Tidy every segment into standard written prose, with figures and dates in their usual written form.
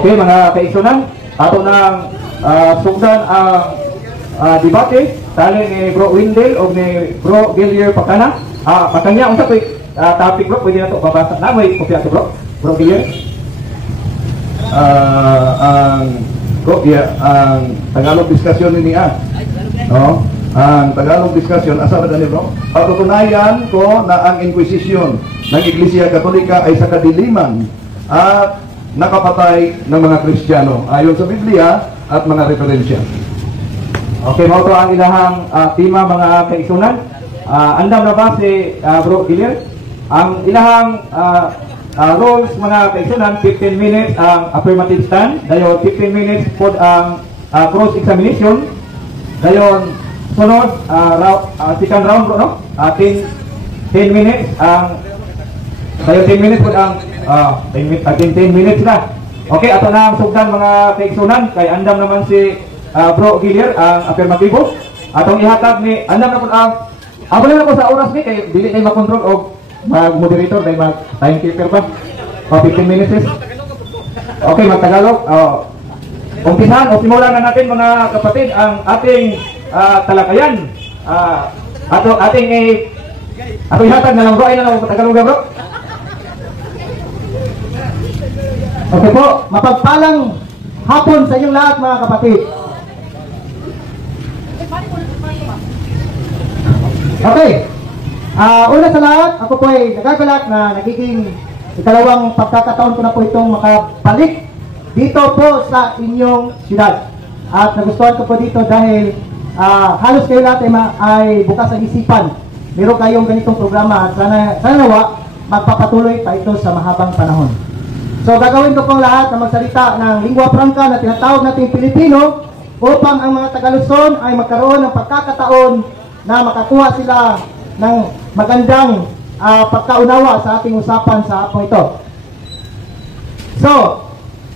Okay, mga kaigsunan, ato nang sugdan ang debate tali ni Bro Windel o ni Bro Gilier Pacana. Patanya unsa koy topic bro, pwede na to babasa na may kopya to Bro Gilier. Ang Tagalog diskusyon ni no? Ang Tagalog diskusyon asa ba ni bro? Patutunayan ko na ang Inquisition ng Iglesia Katolika ay sa kadiliman at nakapatay ng mga Kristiyano ayon sa Biblia at mga referensya. Okay, mao to ang ilahang tema mga kaigsunan. Andam na ba si Bro Gilier? Ang ilahang rules mga kaigsunan, 15 minutes ang affirmative stand, dayon 15 minutes pod ang cross examination, dayon sunod second round bro, no? 10 minutes ang dayon 10 minutes pod ang 10 minutes na. Okay, ato na ang sugdan mga kaigsunan kay andam naman si Bro Gilier ang affirmatibo. Atong ihatag ni andam na pod ang abot na ko sa oras ni kay dili kay makontrol og mag-moderator kay mag-timekeeper ba? 15 minutes. Okay, mag-Tagalog. Umpisahan o simulan na natin mga kapatid ang ating talakayan. Ating ihatag na lang bro. Ay na lang Tagalog bro. Okay po, mapagpalang hapon sa inyong lahat mga kapatid. Okay. Una sa lahat, ako po ay nagagalak na nagiging ikalawang pagkakataon ko na po itong makabalik dito po sa inyong siyudad. At nagustuhan ko po dito dahil halos kayo lahat ay bukas ang isipan. Meron kayong ganitong programa at sana nawa magpapatuloy pa ito sa mahabang panahon. So gagawin ko pong lahat na magsalita ng lingua franca na tinatawag natin Pilipino upang ang mga Taga-Luzon ay magkaroon ng pagkakataon na makakuha sila ng magandang pagkaunawa sa ating usapan sa hapon ito. So,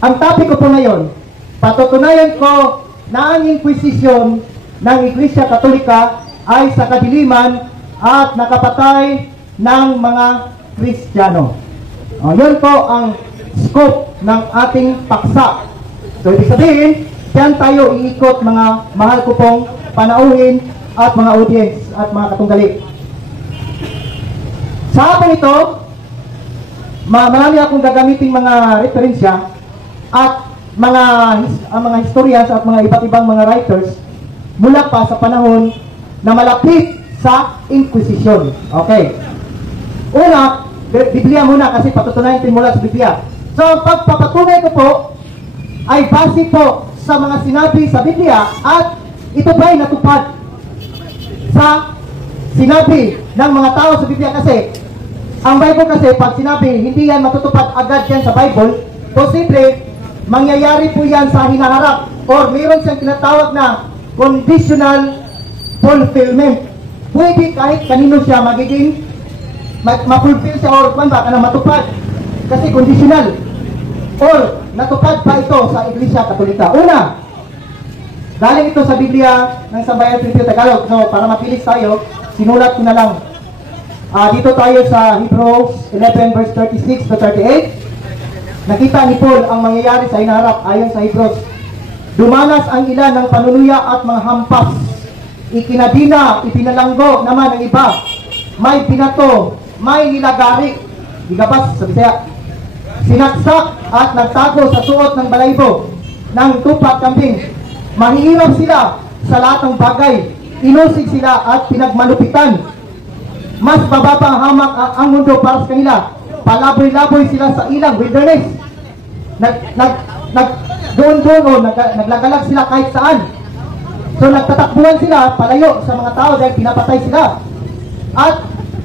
ang topic ko po ngayon, patutunayan ko na ang Inquisition ng Iglesia Katolika ay sa kadiliman at nakapatay ng mga Kristiyano. Yun po ang scope ng ating paksa. So, ibig sabihin, diyan tayo iikot mga mahal ko pong panauhin at mga audience at mga katunggali. Sa hapon ito, marami akong gagamitin mga referensya at mga historians at mga iba't ibang mga writers mula pa sa panahon na malapit sa Inquisition. Okay. Una, Biblia muna kasi patutunayan din mula sa Biblia. So, ang pagpapatunay ko po ay base po sa mga sinabi sa Biblia at ito ba ay natupad sa sinabi ng mga tao sa Biblia kasi ang Bible kasi pag sinabi hindi yan matutupad agad yan sa Bible, posible mangyayari po yan sa hinaharap or mayroon siyang tinatawag na conditional fulfillment. Pwede kahit kanino siya magiging ma-fulfill siya or baka na matupad kasi conditional or natupad pa ito sa Iglesia Katolika. Una, galing ito sa Biblia ng Sambayan Pilipino Tagalog. So para mapilis tayo, sinulat ko na lang. Dito tayo sa Hebrews 11 verse 36 to 38. Nakita ni Paul ang mangyayari sa hinaharap ayon sa Hebrews. Dumanas ang ilan ng panunuya at mga hampas. Ikinadina, ipinalanggo naman ang iba. May pinato, may nilagari. Gigabas sa Bisaya. Sinaksak at nagtago sa suot ng balaybo ng tupat kambing. Mahihirap sila sa lahat ng bagay. Inusig sila at pinagmalupitan. Mas bababa ang hamak ang mundo para sa kanila. Palaboy-laboy sila sa ilang wilderness. Doon naglagalag sila kahit saan. So nagtatakbuhan sila palayo sa mga tao dahil pinapatay sila. At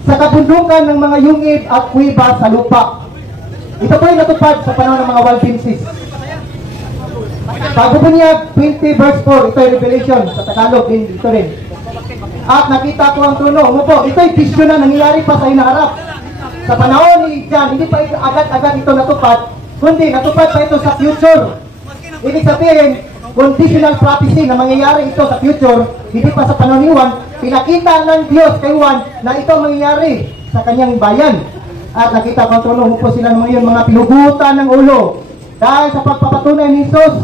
sa kabundukan ng mga yungib at kuiba sa lupa. Ito po yung natupad sa panahon ng mga Waldenses. Pagbubunyag 20 verse 4, ito yung Revelation sa Tagalog din dito rin. At nakita ko ang trono, umupo. Ito yung vision na nangyayari pa sa hinaharap. Sa panahon ni John, hindi pa agad-agad ito natupad, kundi natupad pa ito sa future. Ibig sabihin, conditional prophecy na mangyayari ito sa future, hindi pa sa panahon ni Juan, pinakita ng Diyos kay Juan na ito mangyayari sa kanyang bayan. At nakita ko ang trono, umupo sila naman yun, mga pinugutan ng ulo. Dahil sa pagpapatunay ni Jesus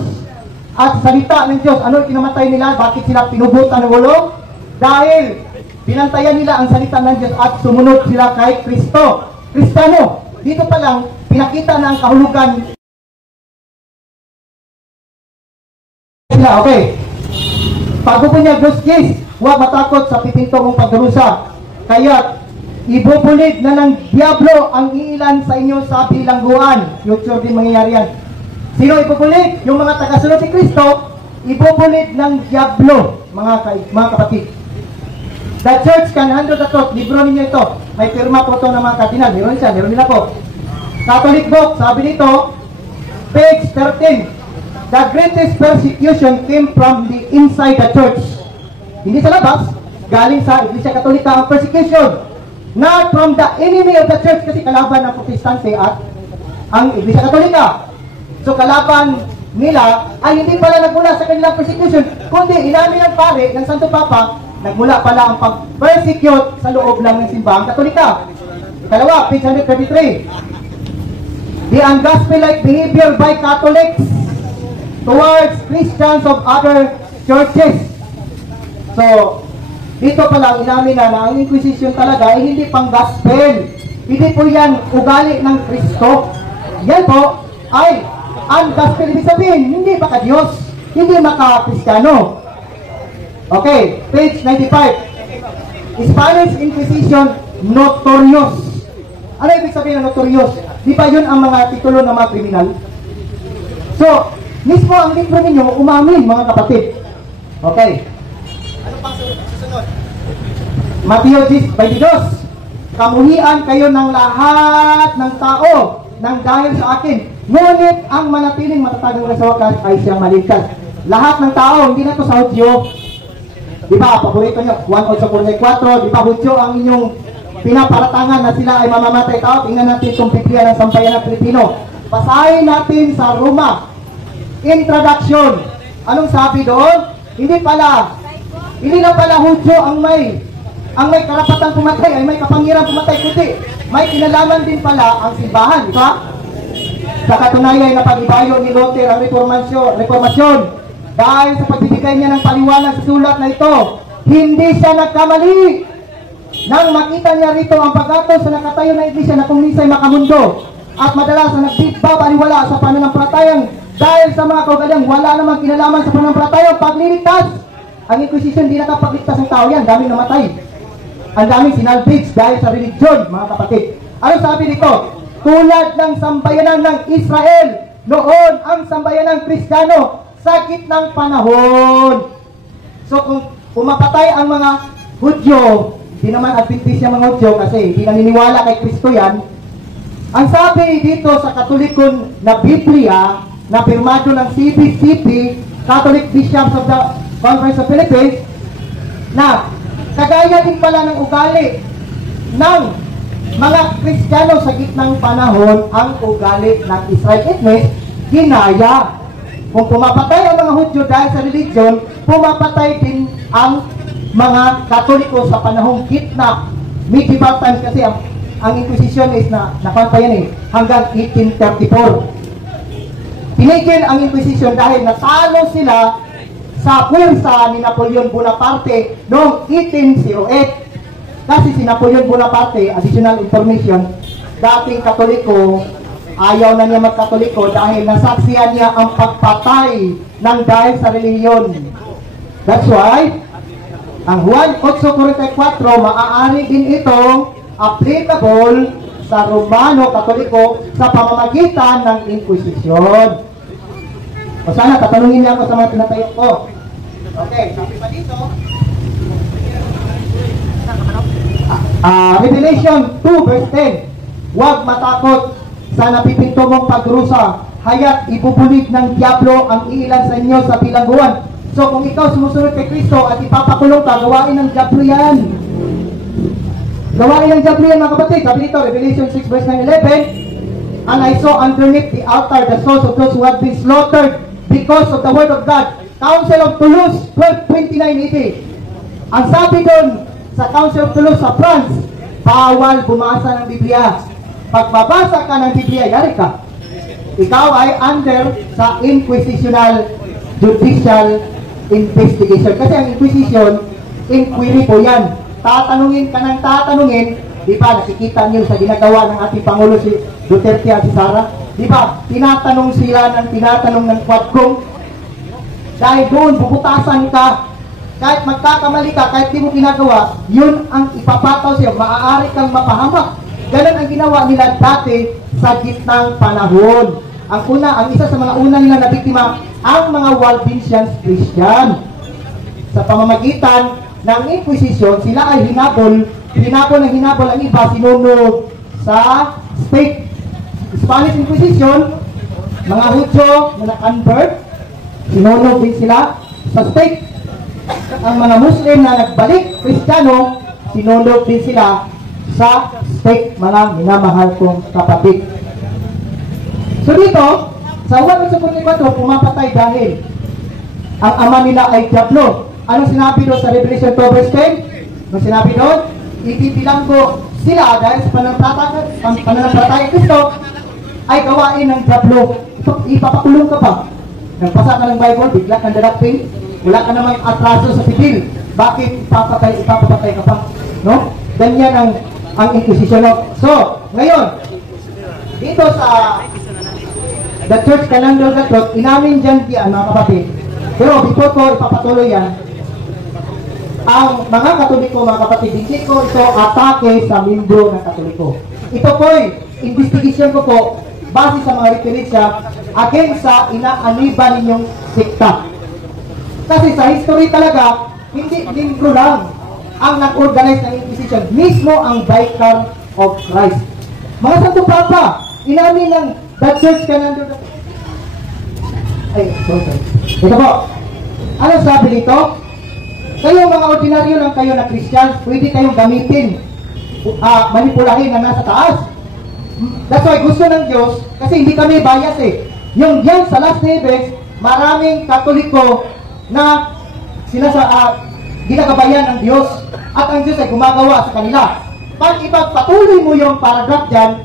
at salita ng Diyos, ano kinamatay nila? Bakit sila pinubutan ng ulo? Dahil binantayan nila ang salita ng Diyos at sumunod sila kay Kristo. Kristiyano, dito pa lang, pinakita na ang kahulugan sila. Okay. Pagpupunyag Guskis, huwag matakot sa pipinto mong pagdurusa. Kaya, ibubulid na ng diablo ang iilan sa inyo sa bilangguan. Future din mangyayari yan. Sino ibubulid? Yung mga tagasunod ni Kristo, ibubulid ng diablo, mga kapatid. The church can handle the truth. Libro ninyo ito. May pirma po ito ng mga kardinal. Meron siya. Meron nila po. Catholic book. Sabi nito, page 13. The greatest persecution came from the inside the church. Hindi sa labas. Galing sa Iglesia Katolika ang persecution. Not from the enemy of the church. Kasi kalaban ng Protestante at ang Iglesia Katolika. So kalaban nila ay hindi pala nagmula sa kanilang persecution, kundi inamin ng pare ng Santo Papa, nagmula pala ang pag-persecute sa loob lang ng simbahang Katolika. Ikalawa, page 133. The ungospel-like behavior by Catholics towards Christians of other churches. So, dito pala inamin na ang Inquisition talaga ay hindi pang gospel. Hindi po yan ugali ng Kristo. Yan po ay ang gospel, ibig sabihin, hindi maka-Diyos, hindi maka-Kristiyano. Okay, page 95. Spanish Inquisition, notorious. Ano ibig sabihin ng notorious? Di ba yun ang mga titulo ng mga kriminal? So, mismo ang libro ninyo, umamin, mga kapatid. Okay. Ano pang susunod? Mateo 10:22. Kamuhian kayo ng lahat ng tao nang dahil sa akin. Ngunit ang manatiling matatag na sa wakas ay siyang maligtas. Lahat ng tao, hindi na ito sa Hudyo. Di ba, paborito nyo, 1:44, di ba, Hudyo ang inyong pinaparatangan na sila ay mamamatay tao. Tingnan natin itong Biblia ng Sambayanan ng Pilipino. Basahin natin sa Roma. Introduction. Anong sabi doon? Hindi na pala Hudyo ang may karapatan pumatay, ay may kapangyarihan pumatay, kundi may kinalaman din pala ang simbahan, di ba? Sa katunayan na pag-ibayo ni Luther ang reformasyon dahil sa pagbibigay niya ng paliwanag sa sulat na ito, hindi siya nagkamali nang makita niya rito ang pag-atos sa nakatayo na iglesia na kumisay makamundo at madalas na nagbibabaliwala sa pananampalatayang dahil sa mga kaugaliang wala namang kinalaman sa pananampalatayang pagliligtas. Ang Inquisition di nakapagligtas ng tao yan, daming namatay. Ang daming sinalvage dahil sa religion, mga kapatid. Ano sabi dito? Tulad ng sambayanan ng Israel, noon ang sambayanan ng Kristiyano sa gitnang panahon. So kung pumapatay ang mga Hudyo, hindi naman Adventist yung mga Hudyo kasi hindi naniniwala kay Kristo yan. Ang sabi dito sa Katolikon na Biblia, na pirmado ng CBCP, Catholic Bishops of the Conference of Philippines, na kagaya din pala ng ugali ng mga Kristiyano sa gitnang panahon ang ugali ng Israelites, ginaya. Kung pumapatay ang mga Hudyo dahil sa religion, pumapatay din ang mga Katoliko sa panahong gitna. Medieval times kasi ang Inquisition is nakuha pa yan hanggang 1834. Tinigil ang Inquisition dahil natalo sila sa puwersa ni Napoleon Bonaparte noong 1808. Kasi si Napoleon Bonaparte, additional information, dating Katoliko, ayaw na niya magkatoliko dahil nasaksihan niya ang pagpatay ng dahil sa reliyon. That's why, ang Juan 8:44, maaari din itong applicable sa Romano Katoliko sa pamamagitan ng Inquisition. O sana, tatanungin niya ako sa mga tinatayo ko. Okay, sabi pa dito, Revelation 2 verse 10, huwag matakot sa napipinto mong pagrusa, haya't ibubulig ng diablo ang ilan sa inyo sa bilangguan. So kung ikaw sumusunod kay Kristo at ipapakulong ka, gawain ng diablo yan. Gawain ng diablo yan, mga kapatid. Sabi dito, Revelation 6 verse 9-11, and I saw underneath the altar the souls of those who had been slaughtered because of the word of God. Council of Toulouse, 1229 AD. Ang sabi doon sa Council of Toulouse sa France, bawal bumasa ng Biblia. Pag babasa ka ng Biblia, yari ka. ikaw ay under sa inquisitional judicial investigation. Kasi ang inquisition, inquiry po yan. Tatanungin ka ng tatanungin, di ba, nakikita niyo sa ginagawa ng ating Pangulo si Duterte at si Sara, di ba, tinatanong sila ng tinatanong ng Quadcom, dahil doon, bubutasan ka, kahit magkakamali ka, kahit di mo ginagawa, yun ang ipapataw sa'yo, maaari kang mapahamak. Ganun ang ginawa nila dati sa gitnang panahon. Ang isa sa mga una nila na biktima, ang mga Waldensians Christian. Sa pamamagitan ng Inquisition, sila ay hinabol ang iba, sinunog sa state. Spanish Inquisition, mga Hudyo na na-convert, sinunog din sila sa state. Ang mga Muslim na nagbalik Kristiyano, sinunog din sila sa state, mga minamahal kong kapatid. So dito, sa 1:44, pumapatay dahil ang ama nila ay Diablo. Anong sinabi doon sa Revelation 2 verse 10? Anong sinabi doon? Ibibilang ko sila dahil sa pananampalataya Kristo ay gawain ng Diablo. Ipapakulong ka pa. Nagpasa ka ng Bible, bigla kang dadating, wala ka namang atraso sa sibil. Bakit ipapapatay ka pa? No? Ganyan ang Inquisition. So, ngayon, dito sa The Church Calendar of the Truth, inamin dyan mga kapatid. Pero before ko ipapatuloy yan, ang mga Katoliko, mga kapatid, hindi ko ito atake sa membro ng Katoliko. Ito po'y investigation ko po base sa mga referensya against sa inaaniba ninyong sikta. Kasi sa history talaga, hindi membro lang ang nag-organize ng Inquisition, mismo ang Vicar of Christ. Mga Santo Papa, inamin ng The Church Calendar. Sorry. Ito po. Ano sabi dito? Kayo mga ordinaryo lang kayo na Christian, pwede kayong gamitin, manipulahin na nasa taas. That's why gusto ng Diyos, kasi hindi kami bias eh. Yung diyan sa last days, maraming Katoliko na sila sa ginagabayan ng Diyos at ang Diyos ay gumagawa sa kanila. Pag ipagpatuloy mo yung paragraph dyan,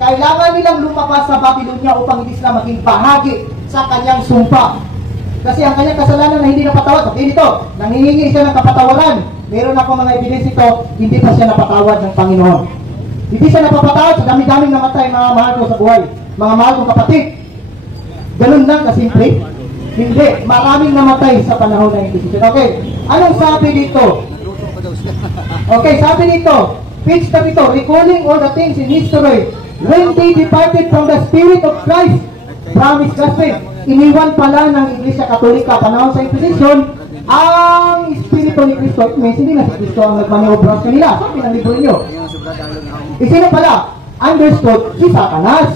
kailangan nilang lumabas sa Babylonia upang hindi sila maging bahagi sa kanyang sumpa. Kasi ang kanyang kasalanan na hindi napatawad, sabihin ito, nanghihingi siya ng kapatawaran. Meron ako mga evidence ito, hindi pa siya napatawad ng Panginoon. Hindi siya napapatawad sa dami-daming namatay mga mahal ko sa buhay, mga mahal kong kapatid. Ganun lang kasimple. Hindi, maraming namatay sa panahon ng Inquisition. Okay, anong sabi dito? Okay, sabi dito, page 32, recalling all the things in history when they departed from the Spirit of Christ, promised gospel. Iniwan pala ng Iglesia Katolika panahon sa Inquisition ang Espiritu ni Cristo. It means hindi na si Cristo ang nagmaniobras kanila. Sabi ng libro niyo. Sino pala? Understood si Satanas.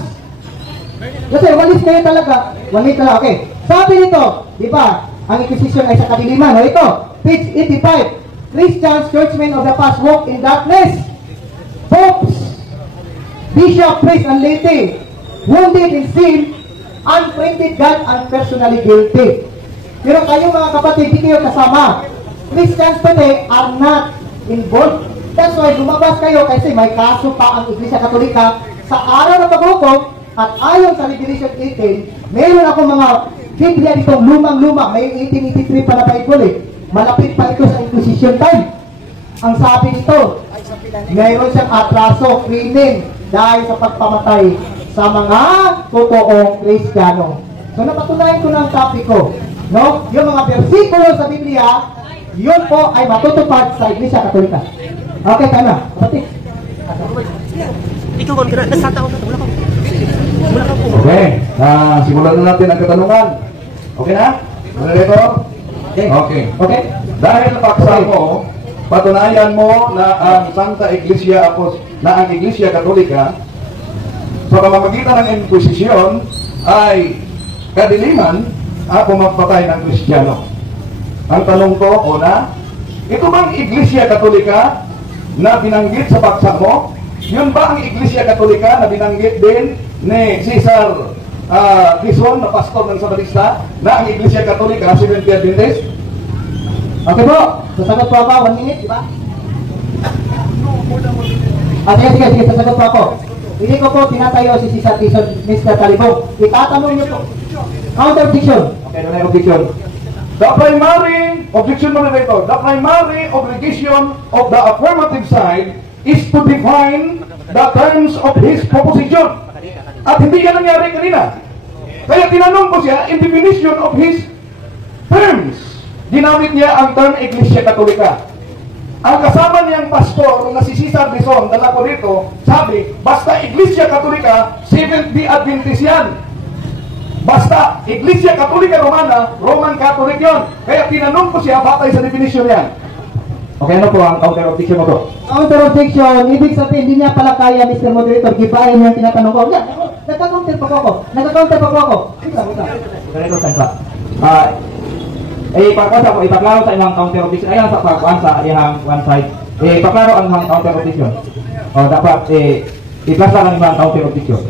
Kasi walis kayo talaga. Walis talaga. Okay. Sabi nito, di ba, ang Inquisition ay sa kadiliman. O ito, page 85. Christians, churchmen of the past walk in darkness. Popes, bishop, priest, and laity, wounded in sin, unprinted God, and personally guilty. Pero kayo mga kapatid, hindi kayo kasama. Christians today are not involved. That's why lumabas kayo kasi may kaso pa ang Iglesia Katolika sa araw ng paghukom at ayon sa Revelation 18, meron ako mga Biblia ditong lumang-luma. May 1883 pa na Bible eh. Malapit pa ito sa Inquisition time. Ang sabi nito, mayroon siyang atraso, krimen dahil sa pagpamatay sa mga totoong Kristiyano. So napatunayan ko ng topic ko, no? Yung mga bersikulo sa Biblia, yun po ay matutupad sa Iglesia Katolika. Okay, tama. Kapatid. Ikaw kan kena nasata ko wala ka. Wala ka po. Okay, simulan na natin ang katanungan. Okay na? Narito? Okay. Okay. Dahil napaksa mo, patunayan mo na ang Santa Iglesia na ang Iglesia Katolika sa pamamagitan ng Inquisition ay kadiliman pumapatay ng Kristiyano. Ang tanong ko, una, ito bang Iglesia Katolika na binanggit sa paksa mo? Yun ba ang Iglesia Katolika na binanggit din ni Cesar Quezon na pastor ng Sabatista na ang Iglesia Katolika Seventh-day Adventist? Okay po. Sasagot po ako. 1 minute, di ba? Sige. Sasagot po ako. Hindi ko po tinatayo si Cesar Dizon, Mr. Talibong. Itatanong niyo po. Counter objection. Okay, doon ay objection. The primary, objection moderator, the primary obligation of the affirmative side is to define the terms of his proposition. At hindi yan nangyari kanina. Kaya tinanong ko siya, in definition of his terms, ginamit niya ang term Iglesia Katolika. Ang kasama niyang pastor na si Cesar Dizon, dala ko dito, sabi, basta Iglesia Katolika, Seventh-day Adventist yan. Basta Iglesia Katolika Romana, Roman Catholic yon. Kaya tinanong ko siya, batay sa definition yan. Okay, ano po ang counter objection mo to? Counter objection, ibig sabihin, hindi niya pala kaya, Mr. Moderator, gibayan niya yung tinatanong ko. Yan, nagka-counter pa po ako. Nagka-counter pa po ako. Ganito sa ipakasa ko, ipaklaro sa imang counter objection. Ayan sa pagkuhan sa alihang one side. Ipaklaro ang imang counter objection. O dapat, iplasa lang imang counter objection.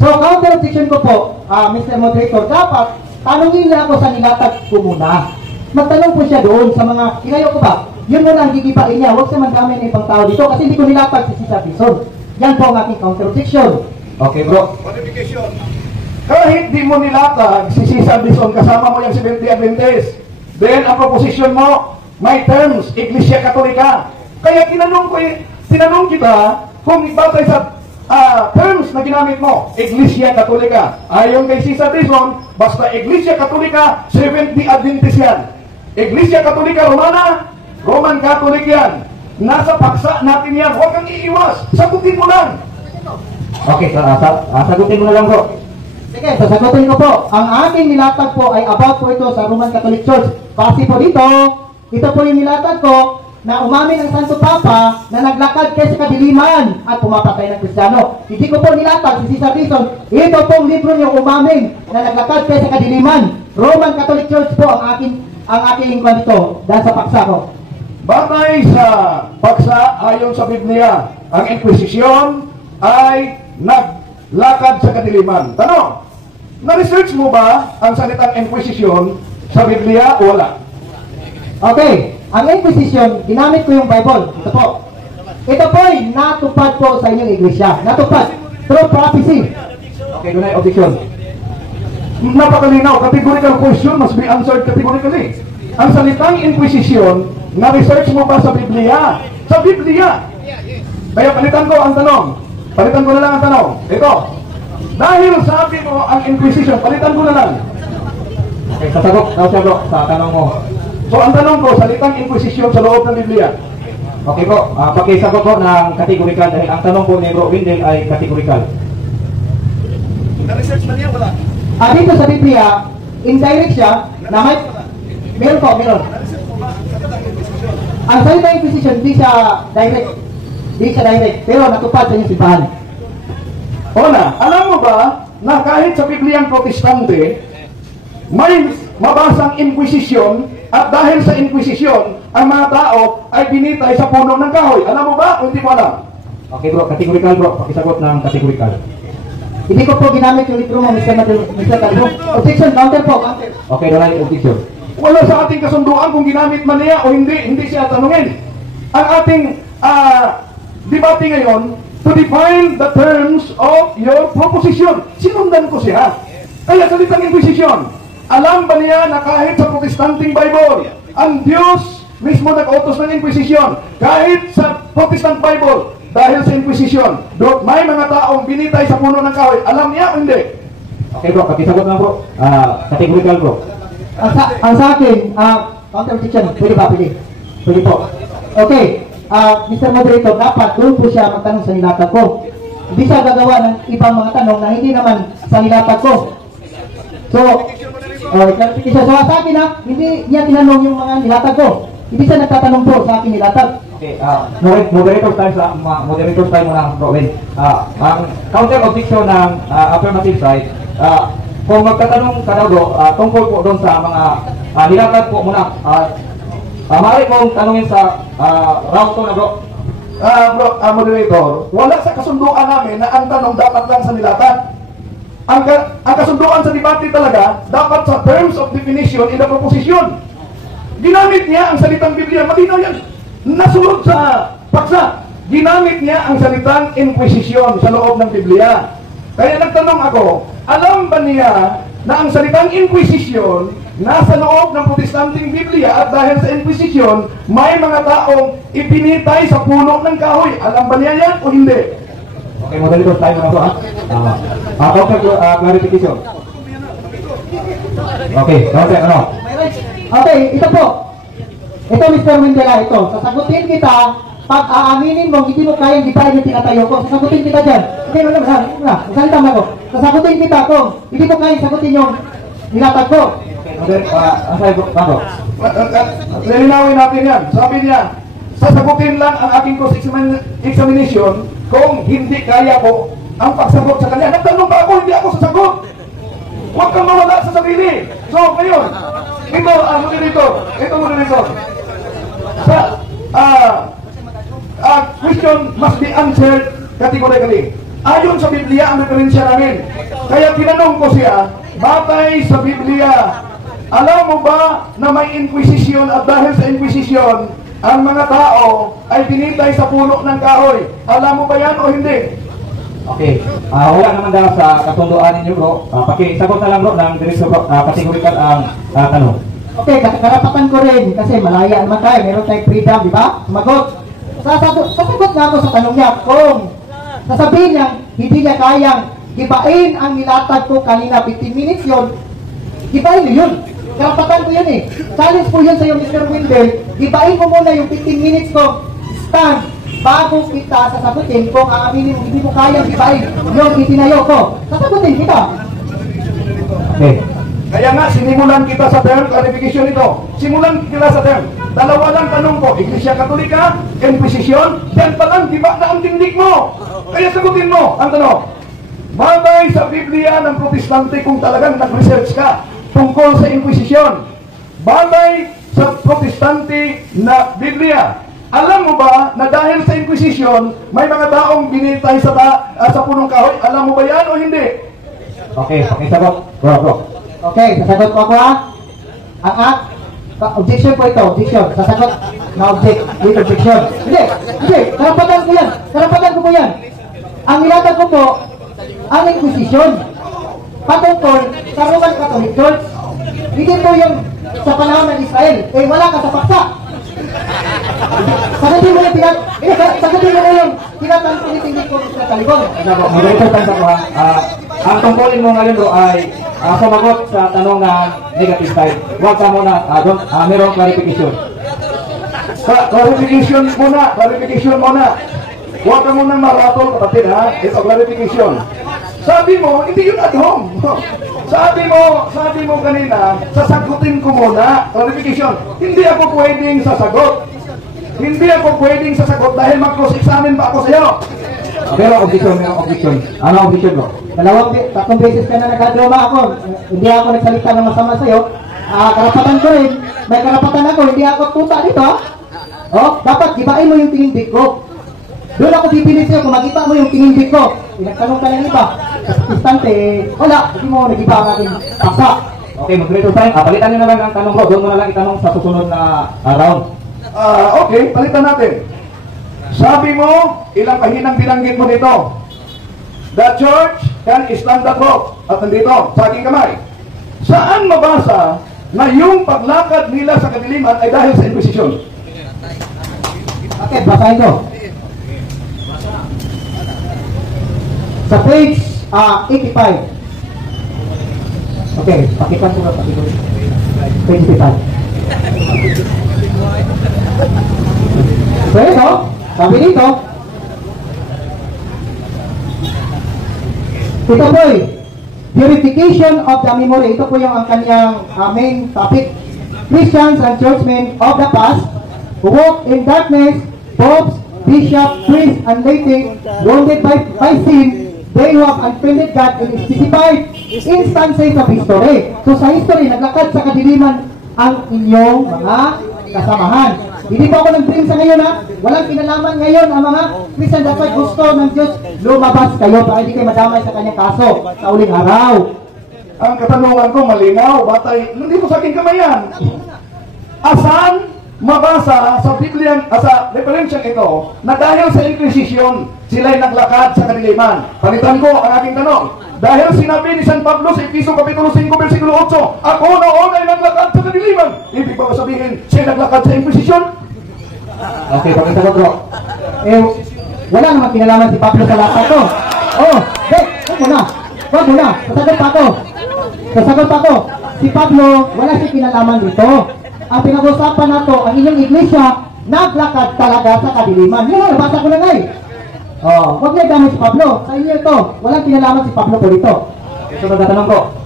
So, counter objection ko po, Mr. Moderator, dapat tanungin niya ako sa nilatag ko muna. Magtanong po siya doon sa mga, kinayo ko ba? Yun muna ang gigipain niya. Huwag siya magdamay ng ibang tao dito kasi hindi ko nilatag si Cesar Dizon. Yan po ang aking counter objection. Okay, bro. Modification. Kahit di mo nilatag si Cesar Dizon, kasama mo yung Seventh-day Adventist, then ang proposition mo, may terms, Iglesia Katolika. Kaya tinanong kita kung batay sa terms na ginamit mo, Iglesia Katolika. Ayon kay Cesar Dizon, basta Iglesia Katolika, Seventh-day Adventist yan. Iglesia Katolika Romana, Roman Catholic yan. Nasa paksa natin yan. Huwag kang iiwas. Sagutin mo lang. Okay, sagutin mo na lang, bro. Sige, sasagutin ko po. Ang aking nilatag po ay about po ito sa Roman Catholic Church. Kasi po dito, ito po yung nilatag ko na umamin ang Santo Papa na naglakad kayo sa kadiliman at pumapatay ng Kristiyano. Hindi ko po nilatag si Cesar Dizon. Ito pong libro niyo umamin na naglakad kayo sa kadiliman. Roman Catholic Church po ang aking kwento dahil sa paksa ko. Batay sa paksa ayon sa Biblia, ang Inquisition ay naglakad sa kadiliman. Tanong, na-research mo ba ang salitang Inquisition sa Biblia o wala? Okay, ang Inquisition, ginamit ko yung Bible. Ito po. Ito po ay natupad po sa inyong iglesia. Natupad. Through prophecy. Okay, doon ay objection. Napakalinaw, categorical question must be answered categorically. Ang salitang Inquisition, na-research mo ba sa Biblia? Sa Biblia! Kaya palitan ko ang tanong. Palitan ko na lang ang tanong. Ito, dahil sabi mo ang Inquisition, palitan ko na lang. Okay, sasagot daw siya, bro, sa tanong mo. So ang tanong ko, salitang Inquisition sa loob ng Biblia. Okay po, pakisagot po ng categorical dahil ang tanong po ni Bro Windel ay categorical. Na-research na niya, wala? Dito sa Biblia, indirect siya na may... Meron po, meron. Ang salita Inquisition, hindi siya direct. Hindi siya direct. Pero natupad sa inyong simbahan. Una, alam mo ba na kahit sa Bibliang Protestante, may mabasang Inquisition at dahil sa Inquisition, ang mga tao ay binitay sa puno ng kahoy. Alam mo ba o hindi mo alam? Okay bro, categorical bro, pakisagot ng categorical. Hindi ko po ginamit yung libro mo, Mr. Talibong. Objection, counter po, counter. Okay, doon ay objection. Wala sa ating kasunduan kung ginamit man niya o hindi siya tanungin. Ang ating debate ngayon, to define the terms of your proposition. Sinundan ko siya. Kaya salitang Inquisition, alam ba niya na kahit sa Protestanting Bible, ang Diyos mismo nag-utos ng Inquisition, kahit sa Protestant Bible, dahil sa Inquisition, may mga taong binitay sa puno ng kahoy. Alam niya o hindi? Okay bro, pakisagot na bro. Categorical bro. Ang sa akin, counter objection, pwede ba? Pwede po. Okay, Mr. Moderator, dapat doon po siya magtanong sa nilatag ko. Hindi siya gagawa ng ibang mga tanong na hindi naman sa nilatag ko. So, clarification. So, sa akin hindi niya tinanong yung mga nilatag ko. Hindi siya nagtatanong po sa akin nilatag. Okay, moderator tayo muna, bro Win. Ang counter objection ng affirmative side, kung magtatanong ka daw bro, tungkol po doon sa mga nilatag po muna, maaari kong tanungin sa round 2 na bro. Moderator, wala sa kasunduan namin na ang tanong dapat lang sa nilatag. Ang kasunduan sa debate talaga, dapat sa terms of definition in the proposition. Ginamit niya ang salitang Biblia, malinaw yan. Nasulod sa paksa. ginamit niya ang salitang inquisition sa loob ng Biblia. Kaya nagtanong ako, alam ba niya na ang salitang inquisition nasa loob ng protestanteng Biblia at dahil sa inquisition, may mga taong ipinitay sa puno ng kahoy. Alam ba niya yan o hindi? Okay, moderator, tayo na po, ha? Clarification. Okay, ano? Okay, ito po. Ito, Mr. Mendela, ito. Sasagutin kita, pag aaminin mo, hindi mo kayang gibahin yung tinatayo ko. Sasagutin kita dyan. Okay, salita mo ako. Sasagutin kita kung hindi mo kayang sagutin yung nilatag ko. Lilinawin natin yan. Sabi niya, sasagutin lang ang aking cross-examination kung hindi kaya ko ang pagsagot sa kanya. Nagtanong ba ako, hindi ako sasagot. Huwag kang mawala sa sarili. So, ngayon, ito, moderator. Question must be answered categorically. Ayon sa Biblia ang referensya namin. Kaya tinanong ko siya, batay sa Biblia, alam mo ba na may inquisition at dahil sa inquisition, ang mga tao ay tinitay sa puno ng kahoy? Alam mo ba yan o hindi? Okay. Wala naman daw sa katunduan ninyo, bro. Pakisagot na lang, bro, ng direksyon, bro. Kategorikal ang tanong. Okay, karapatan ko rin kasi malaya naman tayo. Meron tayong freedom, di ba? Sumagot. Sasagot nga ako sa tanong niya kung sasabihin niya, hindi niya kayang gibain ang nilatag ko kanina, 15 minutes yun, gibain niyo yun. Karapatan ko yun eh. Challenge po yun sa iyo, Mr. Wendell. Gibain mo muna yung 15 minutes ko stand bago kita sasagutin kung aaminin mo hindi mo kayang gibain yung itinayo ko. Sasagutin kita. Okay. Kaya nga, sinimulan kita sa term, clarification ito. Simulan kita sa term. Dalawa lang tanong ko, Iglesia Katolika, Inquisition, yan pa lang, di ba na ang tindig mo? Kaya sagutin mo, ang tanong, batay sa Biblia ng Protestante kung talagang nag-research ka tungkol sa Inquisition, batay sa Protestante na Biblia, alam mo ba na dahil sa Inquisition, may mga taong binitay sa punong kahoy? Alam mo ba yan o hindi? Okay, pakisagot. Bro. Okay, sasagot ko ako ha. Objection po ito, objection. Sasagot na with objection. Hindi, karapatan ko yan. Karapatan ko po yan. Ang nilatag ko po, ang Inquisition, patungkol sa Roman Catholic Church. Hindi po yung sa panahon ng Israel. Eh, wala ka sa paksa. Sagutin mo yung tinatangkinig ko sa talikong. Moderator, tayo po, ha? Ang tungkulin mo ngayon, bro, ay sumagot sa tanong na negative side. Huwag ka muna, mayroong clarification. Clarification muna. Huwag ka muna maratol, kapatid, ha? Ito, clarification. Sabi mo, hindi yun at home. Sabi mo kanina, sasagutin ko muna. Clarification. Hindi ako pwedeng sasagot. Dahil mag-cross-examine pa ako sa'yo. Pero objection. Ano objection, bro? Tatlong beses ka na nagkadrama ako. Hindi ako nagsalita ng masama sa'yo. Karapatan ko rin. May karapatan ako. Hindi ako tuta dito. Dapat gibain mo yung tinindig ko. Doon ako pipilit sa'yo kung magiba mo yung tinindig ko. Nagtanong ka ng iba. Instante, wala. Hindi mo nagiba ang aking paksa. Okay, moderator time. Palitan nyo na lang ang tanong, bro. Doon mo na lang itanong sa susunod na round. Okay, palitan natin. Sabi mo, ilang kahinang binanggit mo dito. The church can stand the truth. At nandito, sa aking kamay. Saan mabasa na yung paglakad nila sa kadiliman ay dahil sa Inquisition? Okay, basahin ko. Sa page 85. Okay, pakipan ko na. Page 85. So ito, sabi dito, ito po purification of the memory. Ito po yung ang kanyang main topic. Christians and churchmen of the past who walk in darkness, popes, bishops, priests, and laity, wounded by sin, they who have unfriended God in specified instances of history. So sa history, naglakad sa kadiliman ang inyong mga kasamahan. Hindi po ako nag-dream sa ngayon, ha? Walang kinalaman ngayon ang mga Christian. Dapat gusto ng Diyos, lumabas kayo para hindi kayo madamay sa kanyang kaso sa uling araw. Ang katanungan ko malinaw, batay, hindi mo sa aking kamayan. Asan mabasa sa Biblia, sa referensya ito, na dahil sa Inquisition, sila'y naglakad sa kadiliman. Palitan ko ang aking tanong. Dahil sinabi ni San Pablo sa Efeso Kapitulo 5, versikulo 8, ako noon ay naglakad sa kadiliman. Ibig ba sabihin, siya naglakad sa Inquisition? Okay, pakisagot bro. Wala namang kinalaman si Pablo sa lakad to. Wag mo na. Sasagot pa ako. Si Pablo, wala siya kinalaman dito. Ang pinag-usapan nato, ang inyong iglesia, naglakad talaga sa kadiliman. Yun ang nabasa ko na nga eh. Huwag niya gamit si Pablo. Sa inyo ito, walang kinalaman si Pablo po dito. Sunod na tanong ko.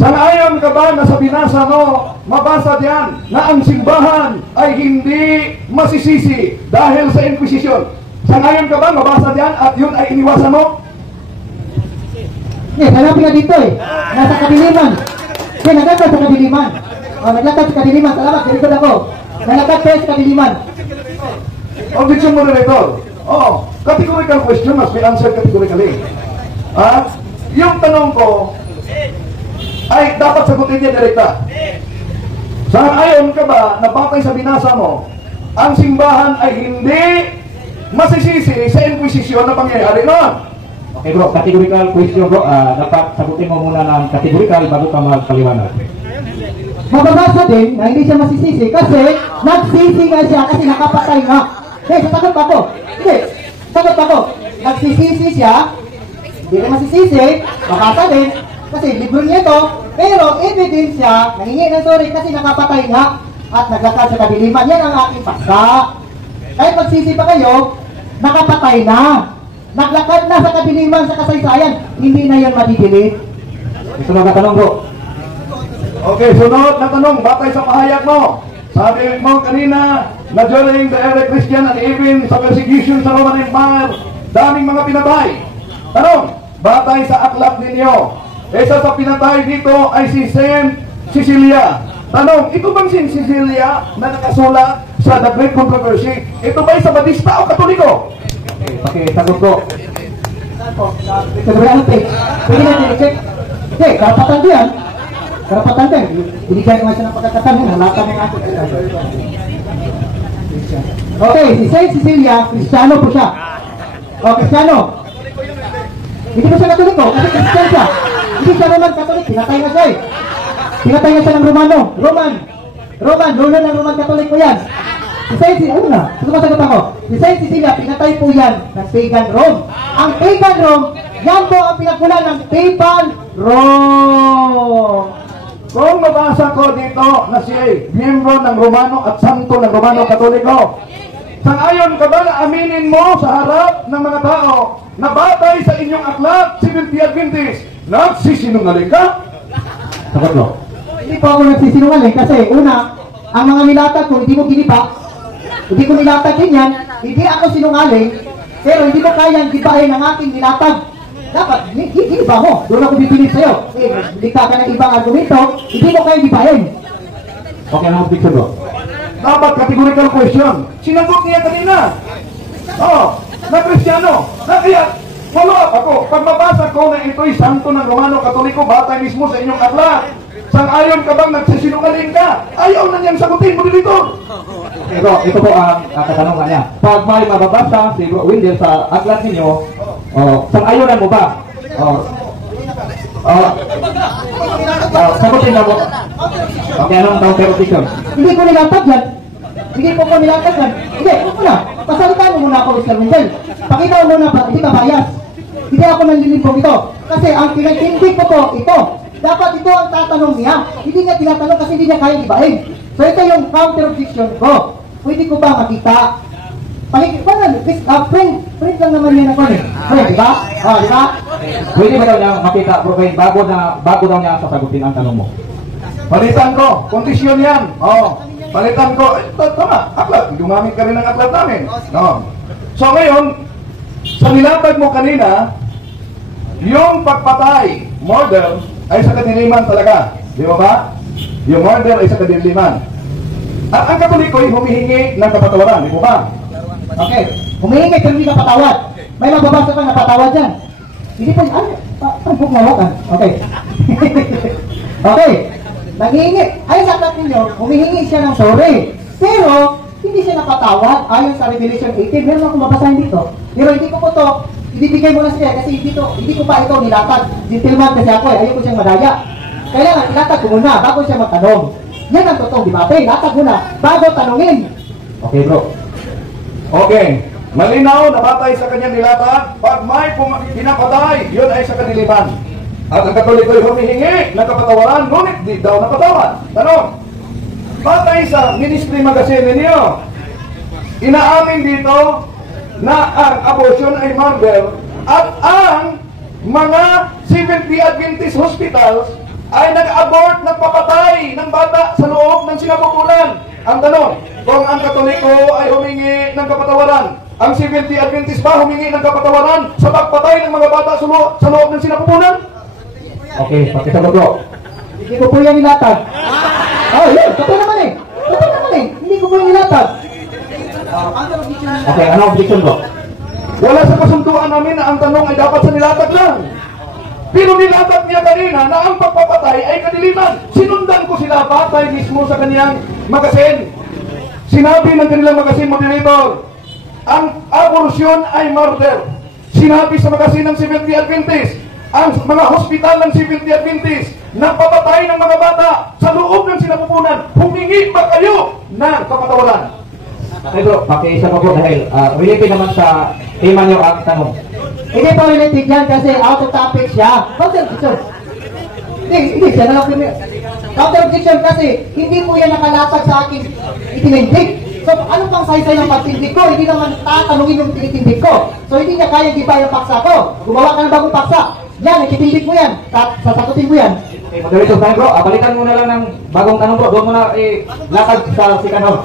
Sangayon ka ba na sa binasa mo, mabasa diyan na ang simbahan ay hindi masisisi dahil sa Inquisition? Sangayon ka ba mabasa diyan at yun ay iniwasan mo? Hanapin nga dito eh. Nasa kadiliman. Naglakad sa kadiliman. Naglakad sa kadiliman. Salamat, direkod ako. Naglakad kayo sa kadiliman. Objection moderator. Categorical question must be answered categorically. Yung tanong ko ay dapat sagutin niya direkta. Sangayon ka ba na batay sa binasa mo, ang simbahan ay hindi masisisi sa Inquisition na pangyayari noon? Okay bro, categorical question bro. Dapat sagutin mo muna ng categorical bago ka magpaliwanag. Mababasa din na hindi siya masisisi kasi nagsisi nga siya kasi nakapatay nga. Sagot pa ako. Nagsisisi siya, hindi na masisisi, mabasa din, kasi libro niya ito, pero evidence siya, nangingi ng sorry kasi nakapatay nga at naglakad sa kadiliman. Yan ang aking paksa. Kahit magsisi pa kayo, nakapatay na. Naglakad na sa kadiliman sa kasaysayan, hindi na yan madidilit. Sunod na tanong bro. Okay, sunod na tanong, batay sa pahayag mo. Sabi mo kanina na during the early Christian and even sa persecution sa Roman Empire, daming mga pinatay. Tanong, batay sa aklat ninyo, isa sa pinatay dito ay si Saint Cecilia. Tanong, ito bang si Cecilia na nakasulat sa The Great Controversy? Ito ba'y sa Batista o Katoliko? Pakisagot ko. Pwede natin i-check. Karapatan ko yan. Karapatan ko yan. Binigyan ko nga siya ng pagkakatan. Halatan ng ating. Okay, si Saint Cecilia, Kristiyano po siya. Kristiyano. Hindi po siya Katoliko, kasi Kristiyan siya. Hindi siya Roman Katolik, pinatay na siya eh. Pinatay na siya ng Romano. Roman ng Roman Katoliko yan. Si Saint Cecilia, sumasagot ako. Si Saint Cecilia, pinatay po yan ng Pagan Rome. Ang Pagan Rome, yan po ang pinagkulan ng Papal Rome. Kung mabasa ko dito na siya ay miyembro ng Romano at santo ng Romano Katoliko, sangayon ka ba na aminin mo sa harap ng mga tao na batay sa inyong aklat, Seventh-day Adventist, nagsisinungaling ka? Sagot bro. Hindi po ako nagsisinungaling kasi una, ang mga nilatag ko, hindi mo ginipa. Hindi ko nilatag din yan, hindi ako sinungaling, pero hindi ko kayang gibahin ang aking nilatag. Dapat, iba mo. Doon ako bibilis sa'yo. Likha ka ng ibang argumento, hindi mo kayang gibahin. Okay, ano picture bro? Dapat categorical question. Sinagot niya kanina. Na Kristiyano. Na kaya, follow up ako. Pag mabasa ko na ito'y santo ng Romano Katoliko, batay mismo sa inyong aklat, sang-ayon ka bang nagsisinungaling ka? Ayaw na niyang sagutin mo dito. Okay bro, ito po ang katanungan niya. Pag may mababasa si bro Wendell sa aklat ninyo, sang-ayonan mo ba? Sagutin na mo. Okay, anong counter objection? Hindi ko nilatag yan. Hindi po ko nilatag yan. Hindi, huwag mo na. Pasalitan mo muna ako, Mr. Wendell. Pakita mo muna pa, hindi ka bias. Hindi ako nanlilimpong ito. Kasi ang pinag-indig ko po, ito. Dapat ito ang tatanong niya. Hindi niya tinatanong kasi hindi niya kaya ibahin. So ito yung counter objection ko. Pwede ko ba makita? Friend lang naman yan ako eh. Friend, di ba? Di ba? Pwede ba daw niya makita bro Wayne bago daw niya sasagutin ang tanong mo? Palitan ko. Kondisyon yan. Palitan ko. Tama. Aklat. Gumamit ka rin ng aklat namin. So ngayon, sa nilatag mo kanina, yung pagpatay, murder, ay sa kadiliman talaga. Di ba ba? Yung murder ay sa kadiliman. At ang Katoliko ay humihingi ng kapatawaran. Di ba ba? Okay. Humihingi pero hindi ka patawad. May mababasa ka na patawad dyan. Hindi po, paano mawakan? Okay. Okay. Naghihingi. Ay, sa aklat ninyo, humihingi siya ng sorry. Pero, hindi siya napatawad ayon sa Revelation 18. Meron akong mabasahin dito. Pero hindi ko po to, ibibigay mo na siya kasi hindi ko pa ito nilatag. Gentleman kasi ako eh, ayoko siyang madaya. Kailangan ilatag ko muna bago siya magtanong. Yan ang totoong debate. Ilatag muna bago tanungin. Okay, bro. Okay. Malinaw na batay sa kanyang nilatag, pag may pinapatay, yun ay sa kaniliman. At ang Katoliko ay humihingi ng kapatawaran, ngunit di daw napatawad. Tanong, batay sa Ministry Magazine ninyo, inaamin dito na ang abortion ay murder at ang mga Seventh Day Adventist hospitals ay nag-abort, nagpapatay ng bata sa loob ng sinapupunan. Ang tanong, kung ang Katoliko ay humingi ng kapatawaran, ang Seventh Day Adventist ba humingi ng kapatawaran sa pagpatay ng mga bata sa loob ng sinapupunan? Okay, pakisagot bro. Hindi ko po yan nilatag. Oh, yun. Totoo naman eh. Totoo naman eh. Hindi ko po yan nilatag. Okay, ano objection bro? Wala sa kasunduan namin na ang tanong ay dapat sa nilatag lang. Pero nilatag niya kanina na ang pagpapatay ay kadiliman. Sinundan ko sila batay mismo sa kaniyang magasin. Sinabi ng kanilang magasin moderator, ang abortion ay murder. Sinabi sa magasin ng Seventh Day Adventist, ang mga hospital ng Seventh Day Adventist nagpapatay ng mga bata sa loob ng sinapupunan. Humingi ba kayo ng kapatawaran? Okay bro, pakiisa ko po dahil related naman sa tema niyo ang tanong. Hindi po related yan kasi out of topic siya. Counter objection. Hindi siya na lang. Counter objection kasi hindi po yan nakalatag sa akin itinendik. So, ano pang saysay ng pagtindig ko? Hindi naman tatanungin yung tinitindig ko. So, hindi niya kaya giba yung paksa ko. Gumawa ka ng bagong paksa. Yan, ikitindig mo yan. Sasagutin mo yan. Okay, moderator tayo bro. Balikan mo na lang ng bagong tanong bro. Doon mo na lakad sa sikanor.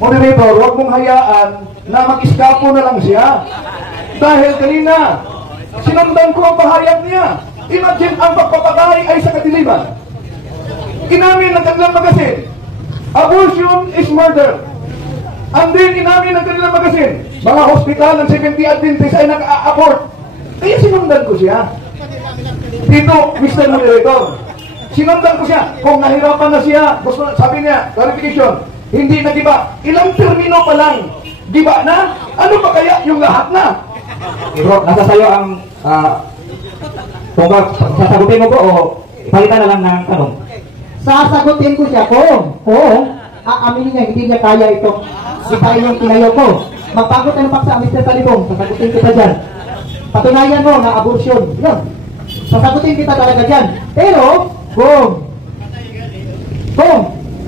Moderator, huwag mong hayaan na mag-iskapo na lang siya. Dahil kanina, sinundan ko ang pahayag niya. Imagine ang pagpapatay ay sa kadiliman. Inamin ng kanilang magasin, abortion is murder. And then inamin ng kanilang magasin, mga hospital ng Seventh Day Adventist ay nag-abort. Kaya sinundan ko siya. Dito, Mr. Moderator, sinundan ko siya. Kung nahirapan na siya, gusto, sabi niya, clarification, hindi na giba. Ilang termino pa lang, giba na? Ano pa kaya yung lahat na? Okay bro, nasa sayo ang kung sasagutin mo po o palitan na lang ng tanong. Sasagutin ko siya kung aaminin niya, hindi niya kaya ito. Ipain yung tinayo ko. Magpagod ng paksa, Mr. Talibong, sasagutin kita dyan. Patunayan mo na abortion. Yun. Sasagutin kita talaga dyan. Pero, kung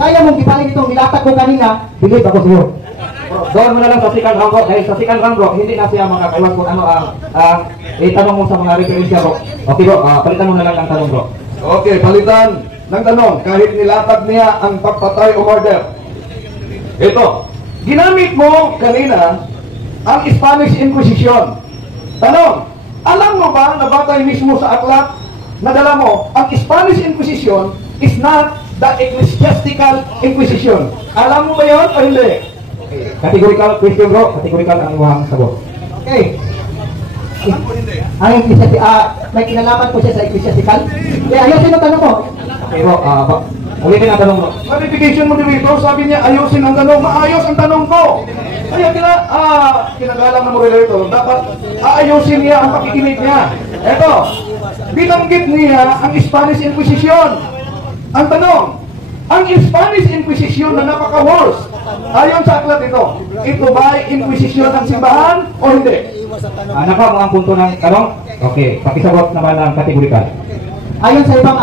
kaya mong ipain itong nilatag ko kanina, bigay ako sa'yo. Doon mo na lang sa second round bro. Dahil sa second round bro, hindi na siya makakaiwas kung ano ang itanong mo sa mga referensya bro. Okay bro, palitan mo na lang ng tanong bro. Okay, palitan ng tanong. Kahit nilatag niya ang pagpatay o murder. Ito, ginamit mo kanina ang Spanish Inquisition. Tanong, alam mo ba na batay mismo sa aklat na dala mo, ang Spanish Inquisition is not the ecclesiastical Inquisition. Alam mo ba yun o hindi? Categorical question bro, categorical ang iwang sagot. Okay. Ang may kinalaman ko siya sa ecclesiastical. Kaya ayusin ang tanong mo. Okay bro, ulitin ang tanong bro. Clarification mo dito, sabi niya ayusin ang tanong, maayos ang tanong ko. Kaya kinagalang ng moderator, dapat aayusin niya ang pakikinig niya. Eto, binanggit niya ang Spanish Inquisition. Ang tanong, ang Spanish Inquisition na napaka-worse, ayon sa aklat ito ba ay Inquisition ng simbahan o hindi? Naka mo ang punto ng tanong? Okay, pakisagot naman ang kategorikal. Ayon sa ibang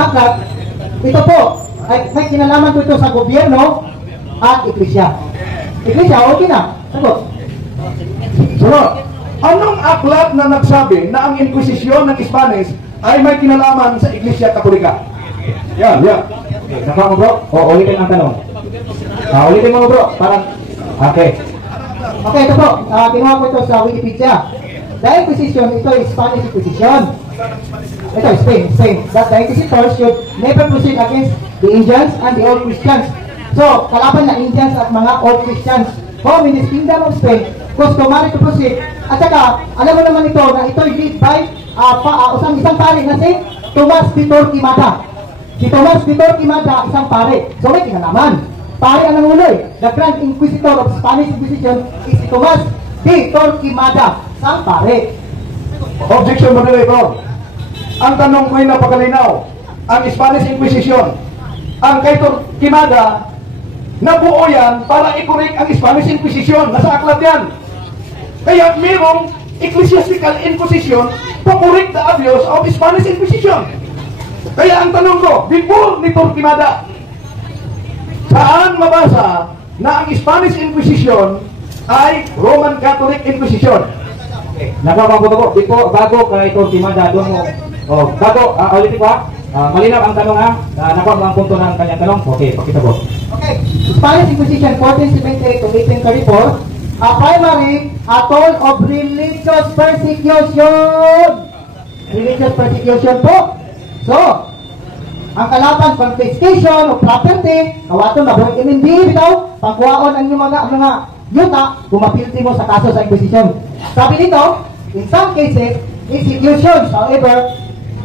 aklat, ito po, ay may kinalaman ko ito sa gobyerno at iglesia. Iglesia, okay na. Sagot. Sunod, anong aklat na nagsabi na ang Inquisition ng Spanish ay may kinalaman sa Iglesia Katolika? Yan. Okay, naka mo bro? O ulitin ang tanong. Ulitin mo bro, parang okay. Okay, ito po. Kinuha ko ito sa Wikipedia. The Inquisition, ito is Spanish Inquisition. Ito, Spain. That the Inquisitors should never proceed against the Indians and the old Christians. So, kalaban na Indians at mga old Christians. Home in the Kingdom of Spain, customary to proceed. At saka, alam mo naman ito na ito lead by isang pari na si Tomas Vitor Quimada. Si Tomas Vitor Quimada, isang pare. So may kinalaman. Pare ang nanguloy. The Grand Inquisitor of Spanish Inquisition is si Tomas Vitor Quimada, isang pare. Objection, moderator. Ang tanong ko ay napakalinaw. Ang Spanish Inquisition, ang kay Quimada, nabuo yan para i-correct ang Spanish Inquisition. Nasa aklat yan. Kaya mayroong ecclesiastical inquisition to correct the abuse of Spanish Inquisition. Kaya ang tanong ko, before ni Torquemada, saan mabasa na ang Spanish Inquisition ay Roman Catholic Inquisition? Okay. Nagpapagod ako. Bago kay Torquemada, doon mo. Ulitin ko malinaw ang tanong nakuha mo ang punto ng kanyang tanong. Okay, pakita ko. Okay. Spanish Inquisition 1478 to 1834, a primary toll of religious persecution. Religious persecution po. So, ang kalaban, confiscation of property, kawaton na buong imindi, bitaw, pagkuhaon ang inyong mga yuta, kumapilti mo sa kaso sa Inquisition. Sabi nito, in some cases, executions, however,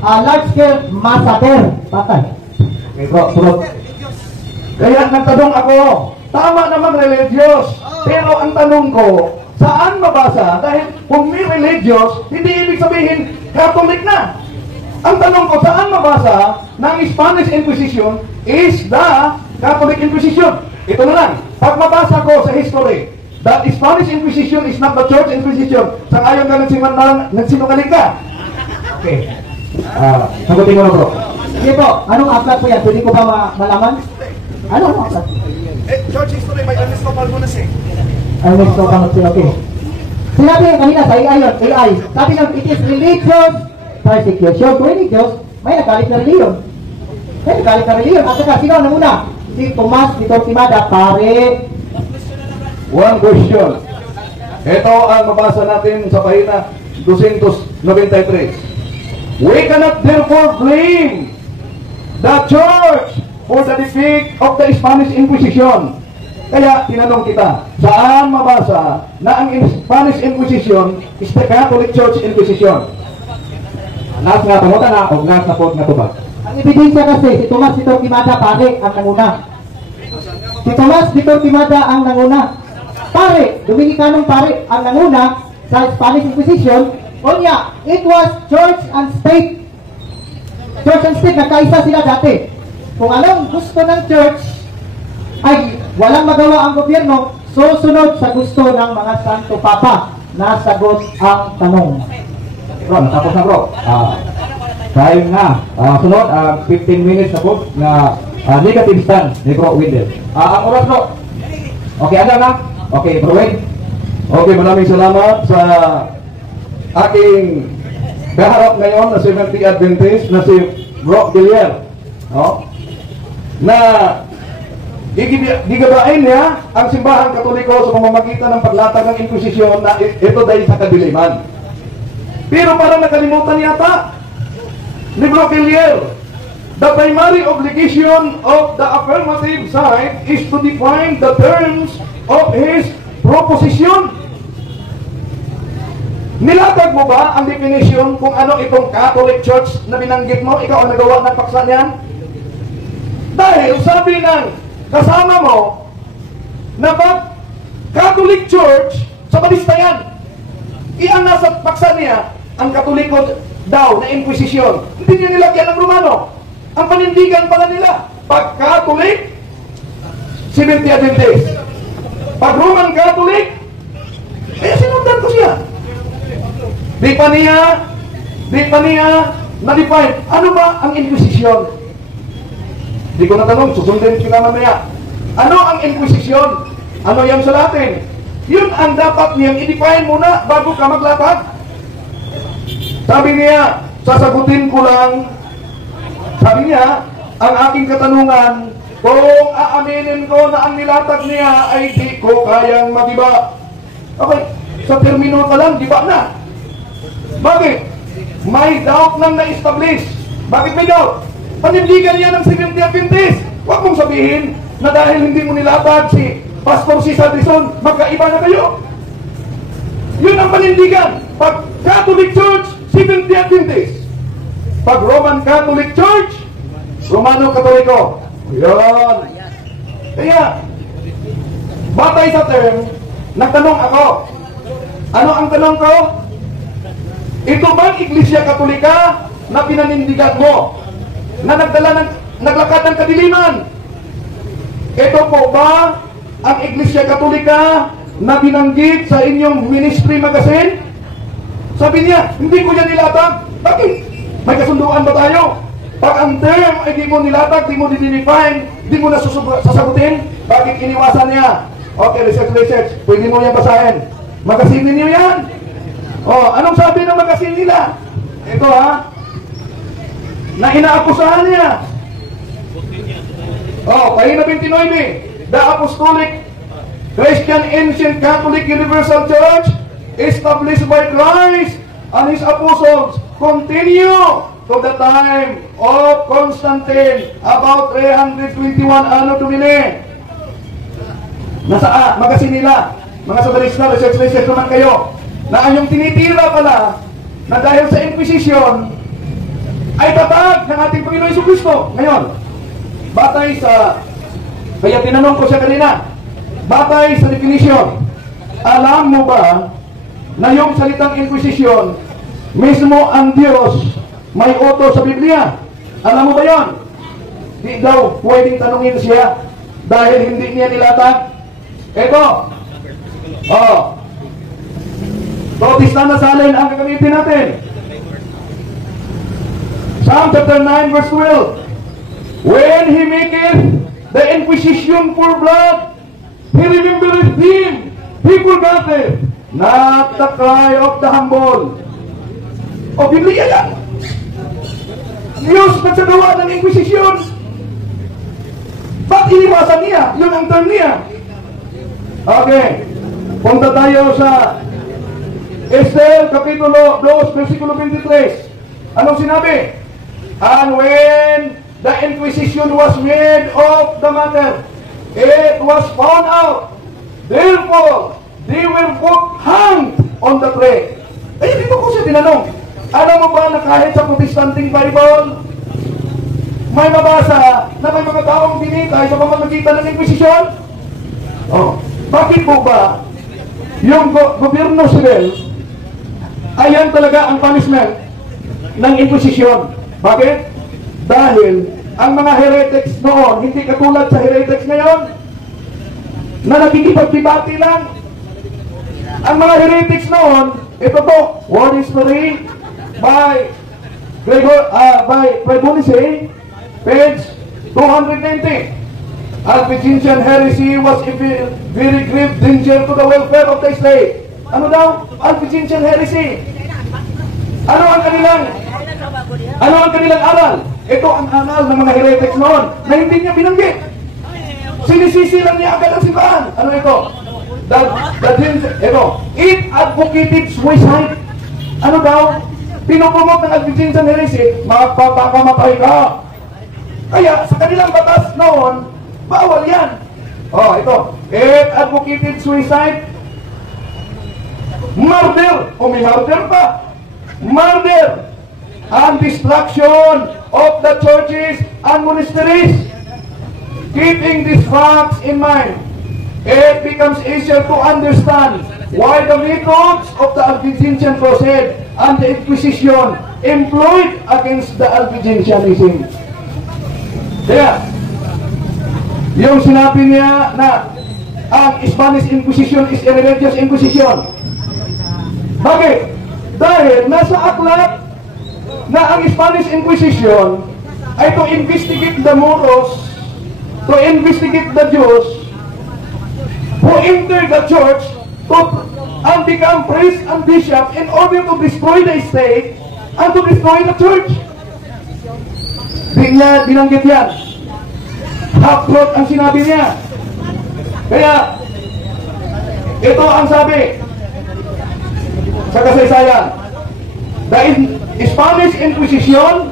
large-scale massacre. Patay. Okay, bro, sunod. Kaya nagtanong ako, tama naman religious, pero ang tanong ko, saan mabasa? Dahil kung may religious, hindi ibig sabihin Catholic na. Ang tanong ko, saan mabasa ng Spanish Inquisition is the Catholic Inquisition? Ito na lang, pag mabasa ko sa history, that Spanish Inquisition is not the Church Inquisition, sang-ayon ka nagsinungaling ka. Okay. Sagutin mo na, bro. Sige po, anong aklat po yan? Pwede ko ba malaman? Anong aklat? Church history by Ernesto Balbonas eh. Ernesto Balbonas, okay. Sinabi kanina sa AI, sabi ng it is religious persecution. Kung religious, may nagalit na reliyon. May nagalit na reliyon. At saka, sino ang una? Si Tomas Vitor Quimada, pare. One question. Ito ang mabasa natin sa pahina 293. We cannot therefore blame the church for the defeat of the Spanish Inquisition. Kaya tinanong kita, saan mabasa na ang Spanish Inquisition is the Catholic Church Inquisition? Nas nga tumutan na o nas na po nga tubag. Ang ebidensya kasi, si Tomas Vitor Quimada, pare, ang nanguna. Si Tomas Vitor Quimada ang nanguna. Pare, Dominicanong pare, ang nanguna sa Spanish Inquisition. O niya, it was church and state. Church and state, nagkaisa sila dati. Kung anong gusto ng church, ay walang magawa ang gobyerno, susunod sa gusto ng mga Santo Papa. Nasagot ang tanong. Bro, natapos na, bro. Time na. Sunod, 15 minutes na po na negative stand ni Bro Wendell. Ang oras, bro. Okay, ada na? Okay, Bro Wendell. Okay, maraming salamat sa aking kaharap ngayon na Seventh-day Adventist na si Bro Villar. No? Na gigabain niya ang simbahan Katoliko sa pamamagitan ng paglatag ng Inquisition na ito dahil sa kadiliman. Pero parang nakalimutan yata ni Bro Villar, the primary obligation of the affirmative side is to define the terms of his proposition. Nilatag mo ba ang definition kung ano itong Catholic Church na binanggit mo? Ikaw ang nagawa ng paksa niyan? Dahil sabi ng kasama mo na pag Catholic Church sa balista yan, iyan nasa paksa niya ang Katoliko daw na Inquisition. Hindi niya nilagyan ng Romano. Ang panindigan pala nila, pag Catholic, Seventh-day Adventist. Pag Roman Catholic, sinundan ko siya. Di pa niya na-define. Ano ba ang Inquisition? Di ko natanong, susundin ko na mamaya. Ano ang Inquisition? Ano yan sa Latin? Yun ang dapat niyang i-define muna bago ka maglatag. Sabi niya, sasagutin ko lang. Sabi niya, ang aking katanungan, kung aaminin ko na ang nilatag niya ay di ko kayang magiba. Okay, sa termino ka lang, giba na. Bakit? May doubt nang na-establish. Bakit may doubt? Panindigan niya ng Seventh-day Adventist. Huwag mong sabihin na dahil hindi mo nilatag si Pastor Cesar Dizon, magkaiba na kayo. Yun ang panindigan. Pag Catholic Church, Seventh-day Adventist. Pag Roman Catholic Church, Romano Katoliko. Yun. Kaya, batay sa term, nagtanong ako. Ano ang tanong ko? Ito bang Iglesia Katolika na pinanindigan mo? Na naglakad ng kadiliman? Ito po ba ang Iglesia Katolika na binanggit sa inyong ministry magazine? Sabi niya, hindi ko yan nilatag. Bakit? May kasunduan ba tayo? Pag ang term ay di mo nilatag, di mo dinidefine, di mo na sasagutin, bakit iniwasan niya? Okay, research. Pwede mo yan basahin. Magazine ninyo yan. Oh, anong sabi ng magazine nila? Ito na inaakusahan niya. Oh, pahina 29. The Apostolic Christian Ancient Catholic Universal Church established by Christ and His Apostles continue to the time of Constantine about 321 Anno Domini. Nasa magazine nila, mga sabalista, research naman kayo, na ang yung tinitira pala na dahil sa Inquisition ay tatag ng ating Panginoon Jesucristo. Ngayon, batay sa, kaya tinanong ko siya kanina, batay sa definition, alam mo ba na yung salitang Inquisition, mismo ang Diyos may utos sa Biblia? Alam mo ba yon? Di daw pwedeng tanungin siya dahil hindi niya nilatag. Ito. Protestant na salin ang gagamitin natin. Psalm chapter 9 verse 12. When He maketh the inquisition for blood, He remembereth him, He forgetteth not the cry of the humble. O Biblia yan. Diyos nagsagawa ng inquisition. Ba't iniwasan niya? Yun ang term niya. Okay. Punta tayo sa Esther, Kapitulo 2, versikulo 23. Anong sinabi? And when the inquisition was made of the matter, it was found out. Therefore, they were both hanged on the tree. Ay, dito ko siya tinanong. Alam mo ba na kahit sa Protestanting Bible, may mabasa na may mga taong binitay sa pamamagitan ng Inquisition? Oh, bakit po ba yung gobyerno civil, ayan talaga ang punishment ng Inquisition? Bakit? Dahil ang mga heretics noon, hindi katulad sa heretics ngayon, na nagkikipag-debate lang. Ang mga heretics noon, ito po, Word History by Bonice, page 290. Albigensian heresy was a very grave danger to the welfare of the state. Ano daw? Albigensian heresy. Ano ang kanilang aral? Ito ang aral ng mga heretics noon na hindi niya binanggit. Sinisisi lang niya agad ang simbahan. Ano ito? It advocated suicide. Ano daw? Pinopromote ng Albigensian heresy, magpapakamatay ka. Kaya sa kanilang batas noon, bawal yan. Oh, ito. It advocated suicide, murder, may murder pa, murder, and destruction of the churches and monasteries. Keeping these facts in mind, it becomes easier to understand why the methods of the Albigensian Crusade and the Inquisition employed against the Albigensianism. Kaya, yung sinabi niya na ang Spanish Inquisition is a religious Inquisition. Bakit? Dahil nasa aklat na ang Spanish Inquisition ay to investigate the Moros, to investigate the Jews who entered the church and become priests and bishops in order to destroy the state and to destroy the church. Di niya binanggit yan. Half-truth ang sinabi niya. Kaya, ito ang sabi sa kasaysayan. The Spanish Inquisition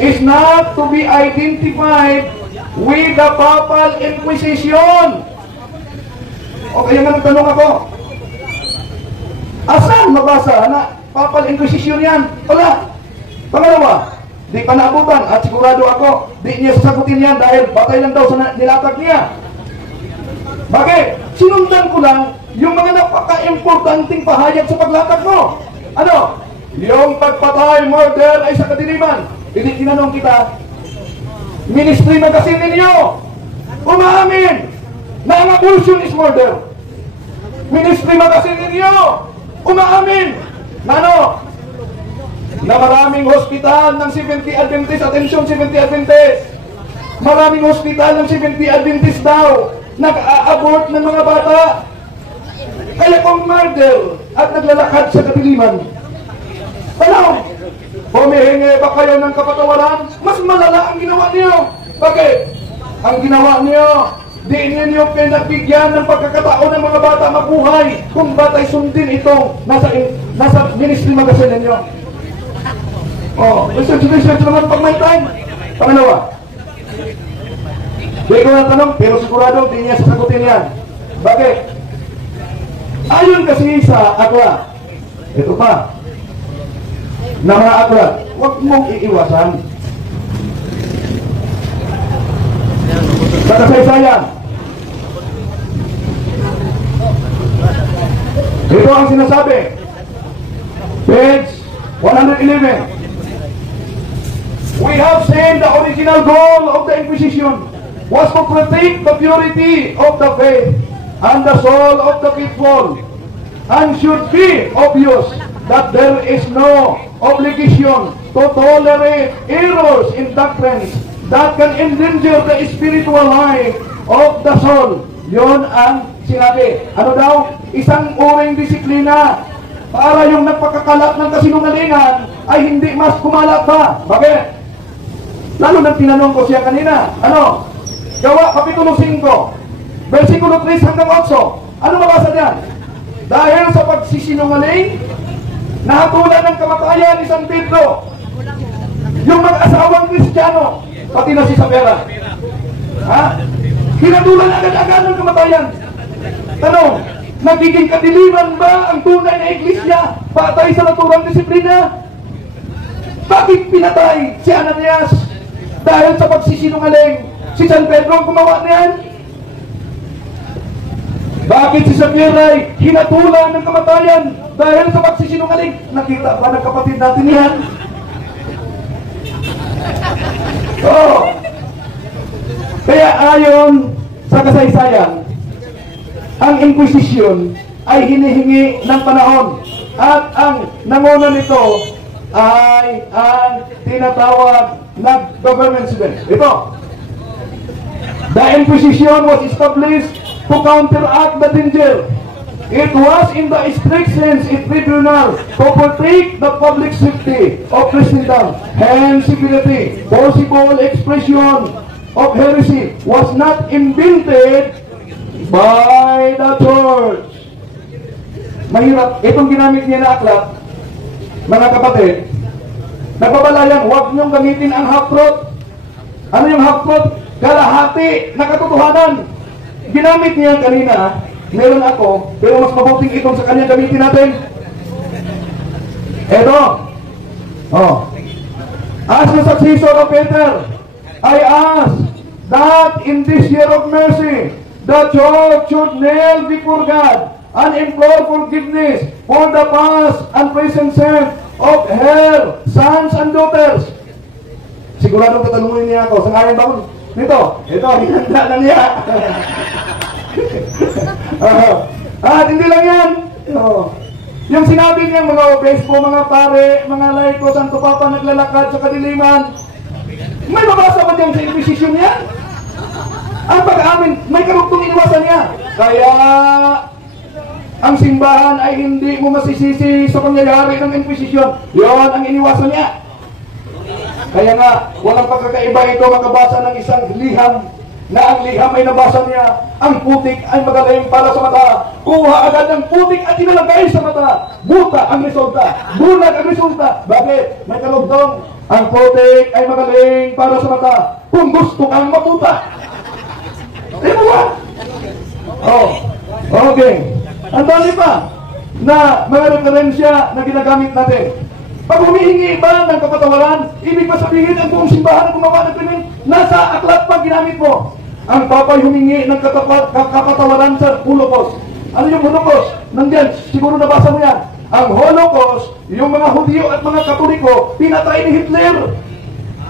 is not to be identified with the Papal Inquisition. O kaya nga nagtanong ako, asan mabasa na Papal Inquisition yan? Wala. Pangalawa, Di pa naabutan at sigurado ako, di niya sasagutin yan dahil patay lang daw sa nilatag niya. Bakit? Sinundan ko lang yung mga napaka-importanting pahayag sa paglatag mo. Ano? Yung pagpatay, murder ay sa kadiliman. Hindi tinanong kita, ministry na kasi ninyo, umaamin na ang abortion is murder. Ministry magazine ninyo, umaamin na ano? Na maraming hospital ng Seventh-day Adventist, attention Seventh-day Adventist, maraming hospital ng Seventh-day Adventist daw nag-a-abort ng mga bata. Kaya kung murder at naglalakad sa kadiliman, ano? Humihingi ba kayo ng kapatawaran? Mas malala ang ginawa niyo. Bakit? Ang ginawa niyo, di ninyo pinagbigyan ng pagkakataon ng mga bata mabuhay kung bata'y sundin itong nasa ministry magazine ninyo. Oh, research naman pag may time. Pangalawa, di ko na tanong, pero sigurado di niya sasagutin yan. Bakit? Ayon kasi sa akla, ito pa, na mga akla, huwag mong iiwasan. Sa kasaysayan, ito ang sinasabi, page 111. We have seen the original goal of the Inquisition was to protect the purity of the faith and the soul of the people, and should be obvious that there is no obligation to tolerate errors in doctrines that can endanger the spiritual life of the soul. Yon ang sinabi. Ano daw? Isang uring disiplina para yung nagpakakalat ng kasinungalingan ay hindi mas kumalat pa. Bakit? Lalo nang tinanong ko siya kanina. Ano? Gawa, Kapitulo 5, versikulo 3 hanggang 8. Ano mabasa diyan? Dahil sa pagsisinungaling, nahatulan ng kamatayan ni San Pedro yung mag-asawang Kristiyano, pati na si Sapera. Ha? Hinatulan agad-agad ng kamatayan. Tanong, nagiging kadiliman ba ang tunay na iglesia patay sa naturang disiplina? Bakit pinatay si Ananias dahil sa pagsisinungaling? Si San Pedro ang gumawa niyan? Bakit si Sapera ay hinatulan ng kamatayan dahil sa pagsisinungaling? Nakita ba ng kapatid natin yan? Oh. Kaya ayon sa kasaysayan, ang Inquisition ay hinihingi ng panahon at ang nanguna nito ay ang tinatawag na government civil. Ito, the Inquisition was established to counteract the danger. It was in the strict sense a tribunal to protect the public safety of Christendom. Hence, civility, possible expression of heresy was not invented by the church. Mahirap. Itong ginamit niya na aklat, mga kapatid, nagbabalayan, huwag niyong gamitin ang half-truth. Ano yung half-truth? Kalahati na katotohanan. Ginamit niya kanina, meron ako, pero mas mabuting itong sa kanya gamitin natin. Eto. Oh. As the successor of Peter, I ask that in this year of mercy, the church should kneel before God and implore forgiveness for the past and present sin of her sons and daughters. Siguradong tatanungin niya ako, sangayon ba ko? Dito, ito, hinanda na niya. At hindi lang yan. Yung sinabi niya mga obispo, mga pare, mga laiko, Santo Papa naglalakad sa kadiliman, may mabasa ba dyan sa Inquisition niya? Ang pag-amin, may karugtong iniwasan niya. Kaya ang simbahan ay hindi mo masisisi sa pangyayari ng Inquisition. Yon ang iniwasan niya. Kaya nga, walang pagkakaiba ito makabasa ng isang liham na ang liham ay nabasa niya, ang putik ay magaling para sa mata. Kuha agad ng putik at inalagay sa mata. Buta ang resulta. Bulag ang resulta. Bakit? May karugtong. Ang putik ay magaling para sa mata kung gusto kang mabuta. Di mo ba? Oh, okay. Ang dami pa na mga referensya na ginagamit natin. Pag humihingi ba ng kapatawaran, ibig ba sabihin ang buong simbahan na gumawa ng krimen, nasa aklat pa ginamit mo. Ang papay humingi ng kapatawaran sa Holocaust. Ano yung Holocaust? Nandiyan, siguro nabasa mo yan. Ang Holocaust, yung mga Hudyo at mga Katoliko, pinatay ni Hitler.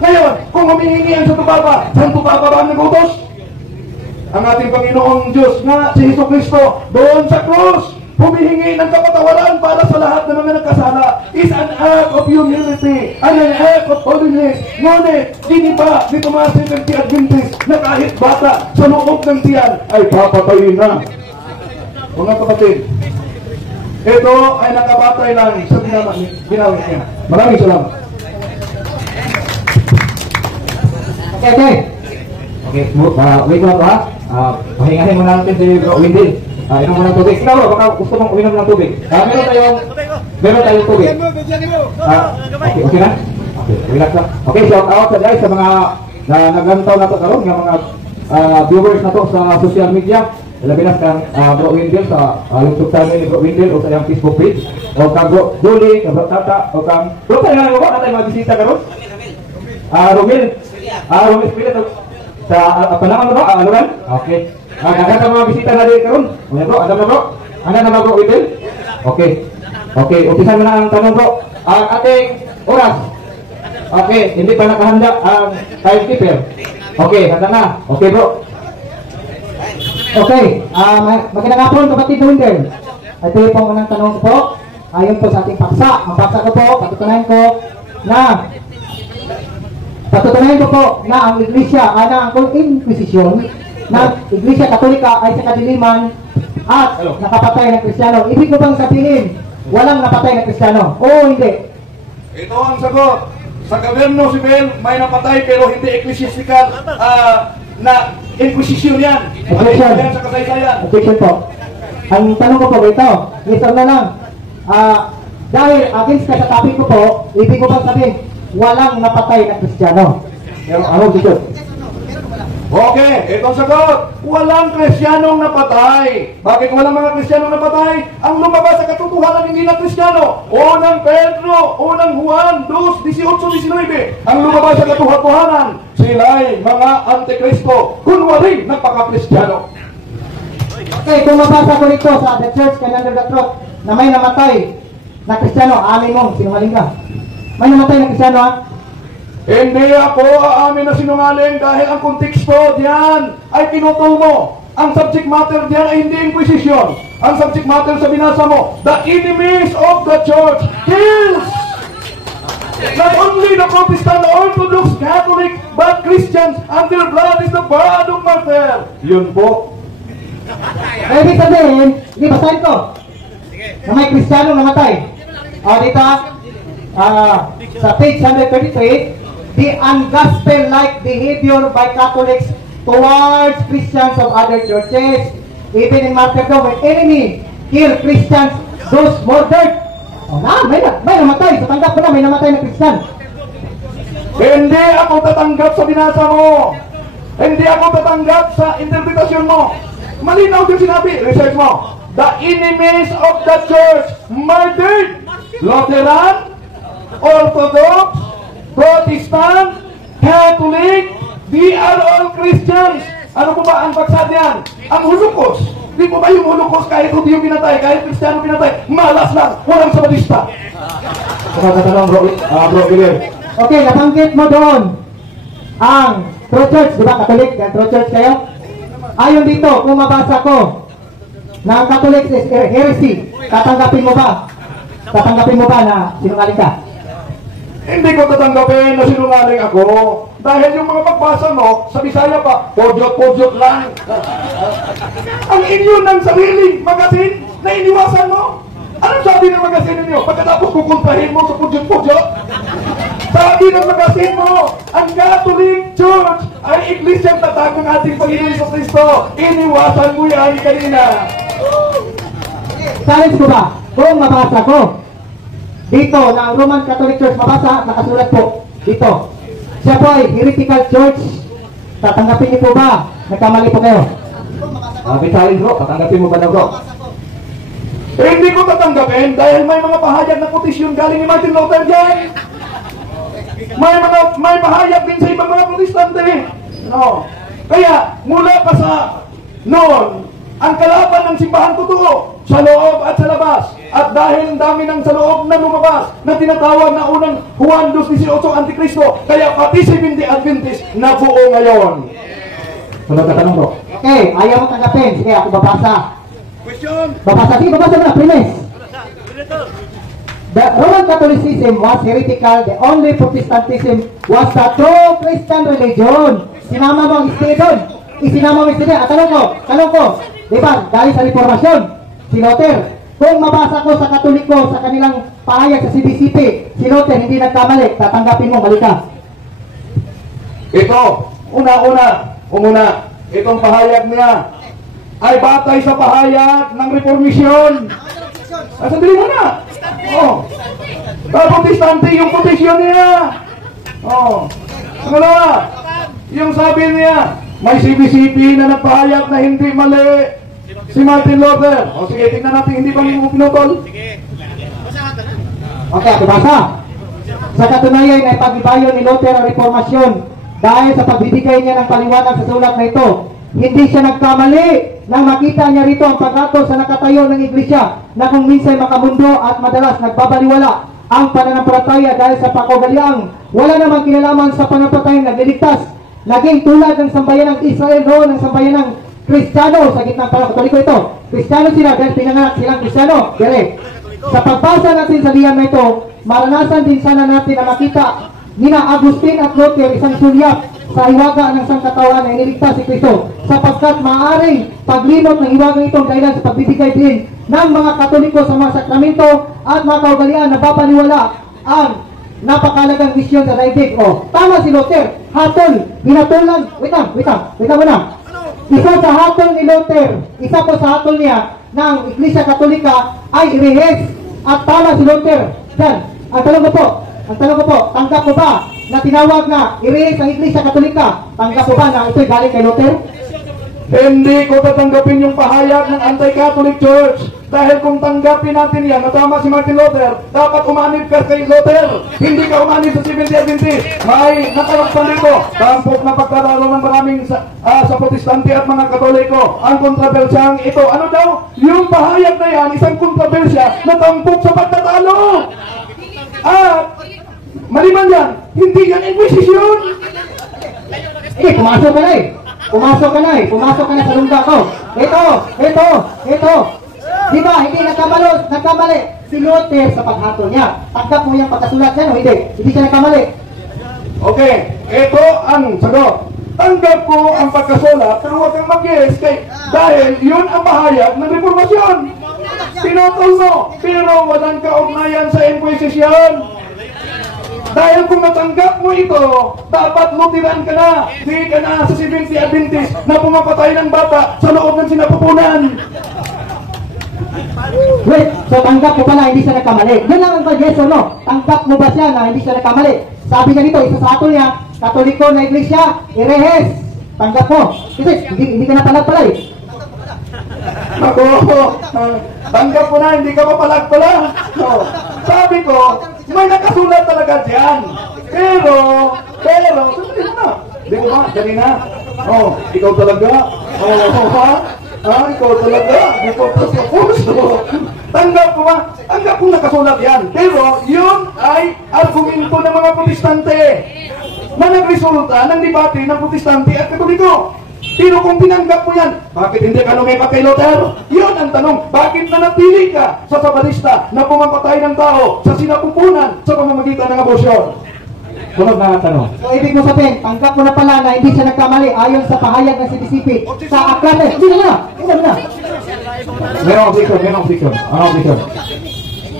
Ngayon, kung humihingi ang Santo Papa, Santo Papa ba ang nagutos? Ang ating Panginoong Diyos nga, si Jesucristo, doon sa krus, humihingi ng kapatawaran para sa lahat ng mga nagkasala is an act of humility and an act of holiness. Ngunit, hindi ba ni Tomas ng Adventist na kahit bata sa loob ng tiyan ay papatayin na? Mga kapatid, ito ay nakabatay lang sa ginawin niya. Maraming salamat. Okay. Wait lang ha. Pahingahin muna natin si Bro Windel. Inom mo ng tubig. Ikaw, baka gusto mong uminom ng tubig. Meron tayong tubig. Okay na? Okay, relax lang. Okay, shout out sa guys sa mga naglantaw na ito karoon, yung mga viewers na to sa social media. Labi na kang Bro Windel sa YouTube channel ni Bro Windel o sa iyang Facebook page. O kang Bro Julie, kang Bro Tata, o kang... Bro, saan nga mo ba? Natay mga bisita karoon? Romil. Romil Spirit. Sa panahon mo ba? Aluran? Okay. Agad ang mga bisita na rin karoon. Ano bro? Adam na bro? Ano na Bro Windel? Okay. Okay, umpisan mo na ang tanong bro. Ang ating oras. Okay, hindi pa nakahanda ang timekeeper. Okay, handa na. Okay bro. Okay, magandang hapon kapatid Windel. Ito yung pong unang tanong ko po. Ayon po sa ating paksa. Ang paksa ko po, patutunayan ko po na ang Iglesia, ang Inquisition, na Iglesia Katolika ay sa kadiliman at nakapatay ng Kristiyano. Ibig ko bang sabihin, walang napatay ng Kristiyano? Oo, hindi. Ito ang sagot. Sa gobyerno civil, may napatay pero hindi ecclesiastical na inquisition yan. Objection. Yan sa kasaysayan. Objection po. Ang tanong ko po ito, listen na lang. Dahil against ka sa topic ko po, ibig ko bang sabihin, walang napatay na Kristiyano. Ano dito? Okay, itong sagot. Walang Kristiyanong napatay. Bakit walang mga Kristiyanong napatay? Ang lumabas sa katotohanan hindi na Kristiyano. Unang Pedro, unang Juan 2:18-19. Ang lumabas sa katotohanan, sila'y mga antikristo. Kunwari, nagpaka-Kristiyano. Okay, kung mabasa ko rito sa The Church Can Under the Truth na may namatay na Kristiyano, amin mo, sinungaling ka. May namatay na Kristiyano ha? Hindi ako aamin na sinungaling dahil ang konteksto diyan ay pinutol mo. Ang subject matter diyan ay hindi inquisition. Ang subject matter sa binasa mo, the enemies of the church kills. Not only the Protestant, the Orthodox, Catholic, but Christians, and their blood is the blood of martyr. Yun po. Ibig sabihin, hindi basahin ko. Na may Kristiyano namatay. O dito, sa page 133, the ungospel-like behavior by Catholics towards Christians of other churches. Even in martyrdom, when enemy kill Christians, those murdered. O na, may namatay. So tanggap ko na, may namatay na Christian. Hindi ako tatanggap sa binasa mo. Hindi ako tatanggap sa interpretasyon mo. Malinaw din sinabi, research mo. The enemies of the church murdered. Lutheran, Orthodox, Protestant, Catholic, we are all Christians. Ano po ba ang paksa niyan? Ang Holocaust. Di po ba yung Holocaust kahit Hudyo pinatay, kahit Kristiyano pinatay, malas lang, walang sabadista. Pagkatanong Bro Windel. Okay, nabanggit mo doon ang True Church, di ba? Catholic, True Church kayo? Ayon dito, kung mabasa ko na ang Catholic is heresy, tatanggapin mo ba? Tatanggapin mo ba na sinungaling ka? Hindi ko tatanggapin na sinungaling ako. Dahil yung mga pagbasa mo, sa Bisaya pa, podyot-podyot lang. Ang inyo ng sariling magasin na iniwasan mo. Anong sabi ng magasin ninyo? Pagkatapos kukontrahin mo sa podyot-podyot? Sabi ng magasin mo, ang Catholic Church ay iglesyang tatag ng ating Panginoon sa Kristo. Iniwasan mo yan kanina. Challenge ko ba? Kung mabasa ko dito na ang Roman Catholic Church, mabasa, nakasulat po dito, siya po ay heretical church, tatanggapin niyo po ba? Nagkamali po kayo. Challenge bro, tatanggapin mo ba na bro? Hindi ko tatanggapin dahil may mga pahayag na kotisyon galing ni Martin Luther dyan. May pahayag din sa ibang mga protestante. No. Kaya, mula pa sa noon, ang kalaban ng simbahan totoo sa loob at sa labas. At dahil ang dami ng sa loob na lumabas na tinatawag na unang Juan 2:18 Antikristo, kaya pati si Seventh-day Adventist na buo ngayon. Sunod na tanong bro. Okay, ayaw mo tanggapin. Sige, ako babasa. Question. Babasa mo na, premise. The Roman Catholicism was heretical. The only Protestantism was the true Christian religion. Sinama mo ang istri doon. Isinama mo ang istri. At tanong ko, di ba, galing sa Reformasyon, si Luther, kung mabasa ko sa Katoliko, sa kanilang pahayag sa CBCP, si Luther hindi nagkamali, tatanggapin mo, balik ka. Ito, una, itong pahayag niya ay batay sa pahayag ng Reformasyon. Sandali mo na. Protestante yung kotisyon niya. Wala. Yung sabi niya, may CBCP na nagpahayag na hindi mali si Martin Luther. Sige, tingnan natin, hindi ba yung pinutol? Okay, ako basa. Sa katunayan ay pag-ibayo ni Luther ang Reformasyon dahil sa pagbibigay niya ng paliwanag sa sulat na ito. Hindi siya nagkamali nang makita niya rito ang paghatol sa nakatayo ng iglesia na kung minsan makamundo at madalas nagbabaliwala ang pananampalataya dahil sa pakogaliang wala namang kinalaman sa pananampalatayang nagliligtas. Naging tulad ng sambayan ng Israel noon ng sambayan ng Kristiyano sa gitna ng Katoliko ito. Kristiyano sila dahil pinanganak silang Kristiyano. Dire. Sa pagbasa natin sa liyan na ito, maranasan din sana natin na makita nina Agustin at Luther isang sulyap sa hiwaga ng sangkatawan na iniligtas si Kristo sapagkat maaaring paglimot ng hiwaga itong dahilan sa pagbibigay din ng mga Katoliko sa mga sakramento at mga kaugalian na papaniwala ang napakalagang misyon sa daigdig. Tama si Luther, hatol, hinatulan, wait lang muna. Isa sa hatol ni Luther, isa po sa hatol niya ng Iglesia Katolika ay irehes at tama si Luther. Yan, ang tanong ko po, tanggap mo ba na tinawag na irehes ang Iglesia Katolika? Tanggap mo ba na ito'y galing kay Luther? Hindi ko tatanggapin yung pahayag ng Anti-Catholic Church. Dahil kung tanggapin natin yan, na tama si Martin Luther, dapat umanib ka kay Luther. Hindi ka umanib sa Seventh-day Adventist. May nakalagpan dito, tampok na pagkatalo ng maraming sa Protestante at mga Katoliko. Ang kontrobersyang ito, ano daw? Yung pahayag na yan, isang kontrobersya na tampok sa pagkatalo. Maliban yan, hindi yan inquisition. Pumasok ka na sa lungga ko. Ito. Di ba, hindi nagkamali si Luther sa paghatol niya. Tanggap mo yung pagkasulat niya, no? Hindi siya nagkamali. Okay, ito ang sagot. Tanggap ko ang pagkasulat, pero huwag kang mag-yes dahil yun ang pahayag ng Reformasyon. Pinutol mo, pero walang kaugnayan sa Inquisition. Dahil kung natanggap mo ito, dapat Lutheran ka na. Di ka na sa Seventh-day Adventist na pumapatay ng bata sa loob ng sinapupunan. Wait, so tanggap mo ba na hindi siya nagkamali? Yun lang ang yes or no. Tanggap mo ba siya na hindi siya nagkamali? Sabi niya dito, isa sa ato niya, Katoliko na Iglesia, irehes. Tanggap mo. Kasi hindi ka na palag-palay. Ako, tanggap ko na, hindi ka mapalag pala. Sabi ko, may nakasulat talaga dyan. Pero, sabi mo na. Di ko ba, kanina? Ikaw talaga? Ikaw talaga? Di ko pa sa puso. Tanggap ko ba? Tanggap ko nakasulat yan. Pero, yun ay argumento ng mga Protestante na nagresulta ng debate ng Protestante at Katoliko. Pero kung tinanggap mo yan, bakit hindi ka lumipat kay Luther? Yun ang tanong. Bakit nanatili ka sa Sabatista na pumapatay ng tao sa sinapupunan sa pamamagitan ng abortion? Sunod na tanong. So, ibig mo sabihin, tanggap mo na pala na hindi siya nagkamali ayon sa pahayag ng CBCP sa aklat. Hindi na. Merong objection. Ano objection?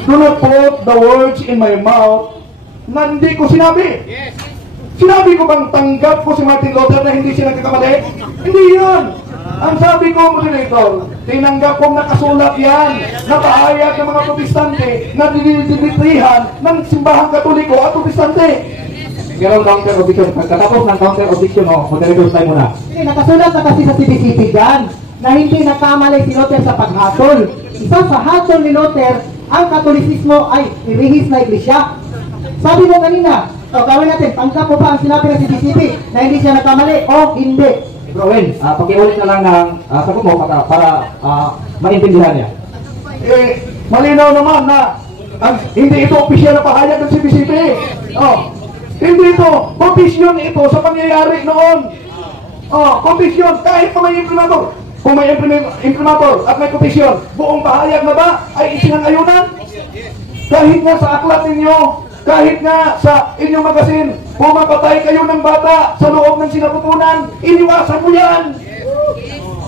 Do not put the words in my mouth na hindi ko sinabi. Sinabi ko bang tanggap ko si Martin Luther na hindi siya nagkakamali? Hindi yan. Ang sabi ko, moderator, tinanggap kong nakasulat yan na pahayag ng mga Protestante na dinidilitrihan ng simbahang Katoliko at Protestante. Merong counter objection. Pagkatapos ng counter objection, moderator tayo muna. Nakasulat na kasi sa CBCP dyan na hindi nagkamali si Luther sa paghatol. isa sa hatol ni Luther, ang Katolisismo ay irihis na iglesia. Sabi mo kanina, gawin natin, tanggap mo ba ang sinabi ng CBCP na hindi siya nakamali o hindi? Bro Wen, pakiulit na lang ng sagot mo para maintindihan niya. Malinaw naman na hindi ito opisyal na pahayag ng CBCP. Hindi ito. Komisyon ito sa pangyayari noon. Komisyon. Kahit pa may implementor. Kung may implementor at may komisyon, buong pahayag na ba ay isinangayunan? Kahit nga sa aklat ninyo, kahit nga sa inyong magasin, pumapatay kayo ng bata sa loob ng sinapupunan, iniwasan mo yan.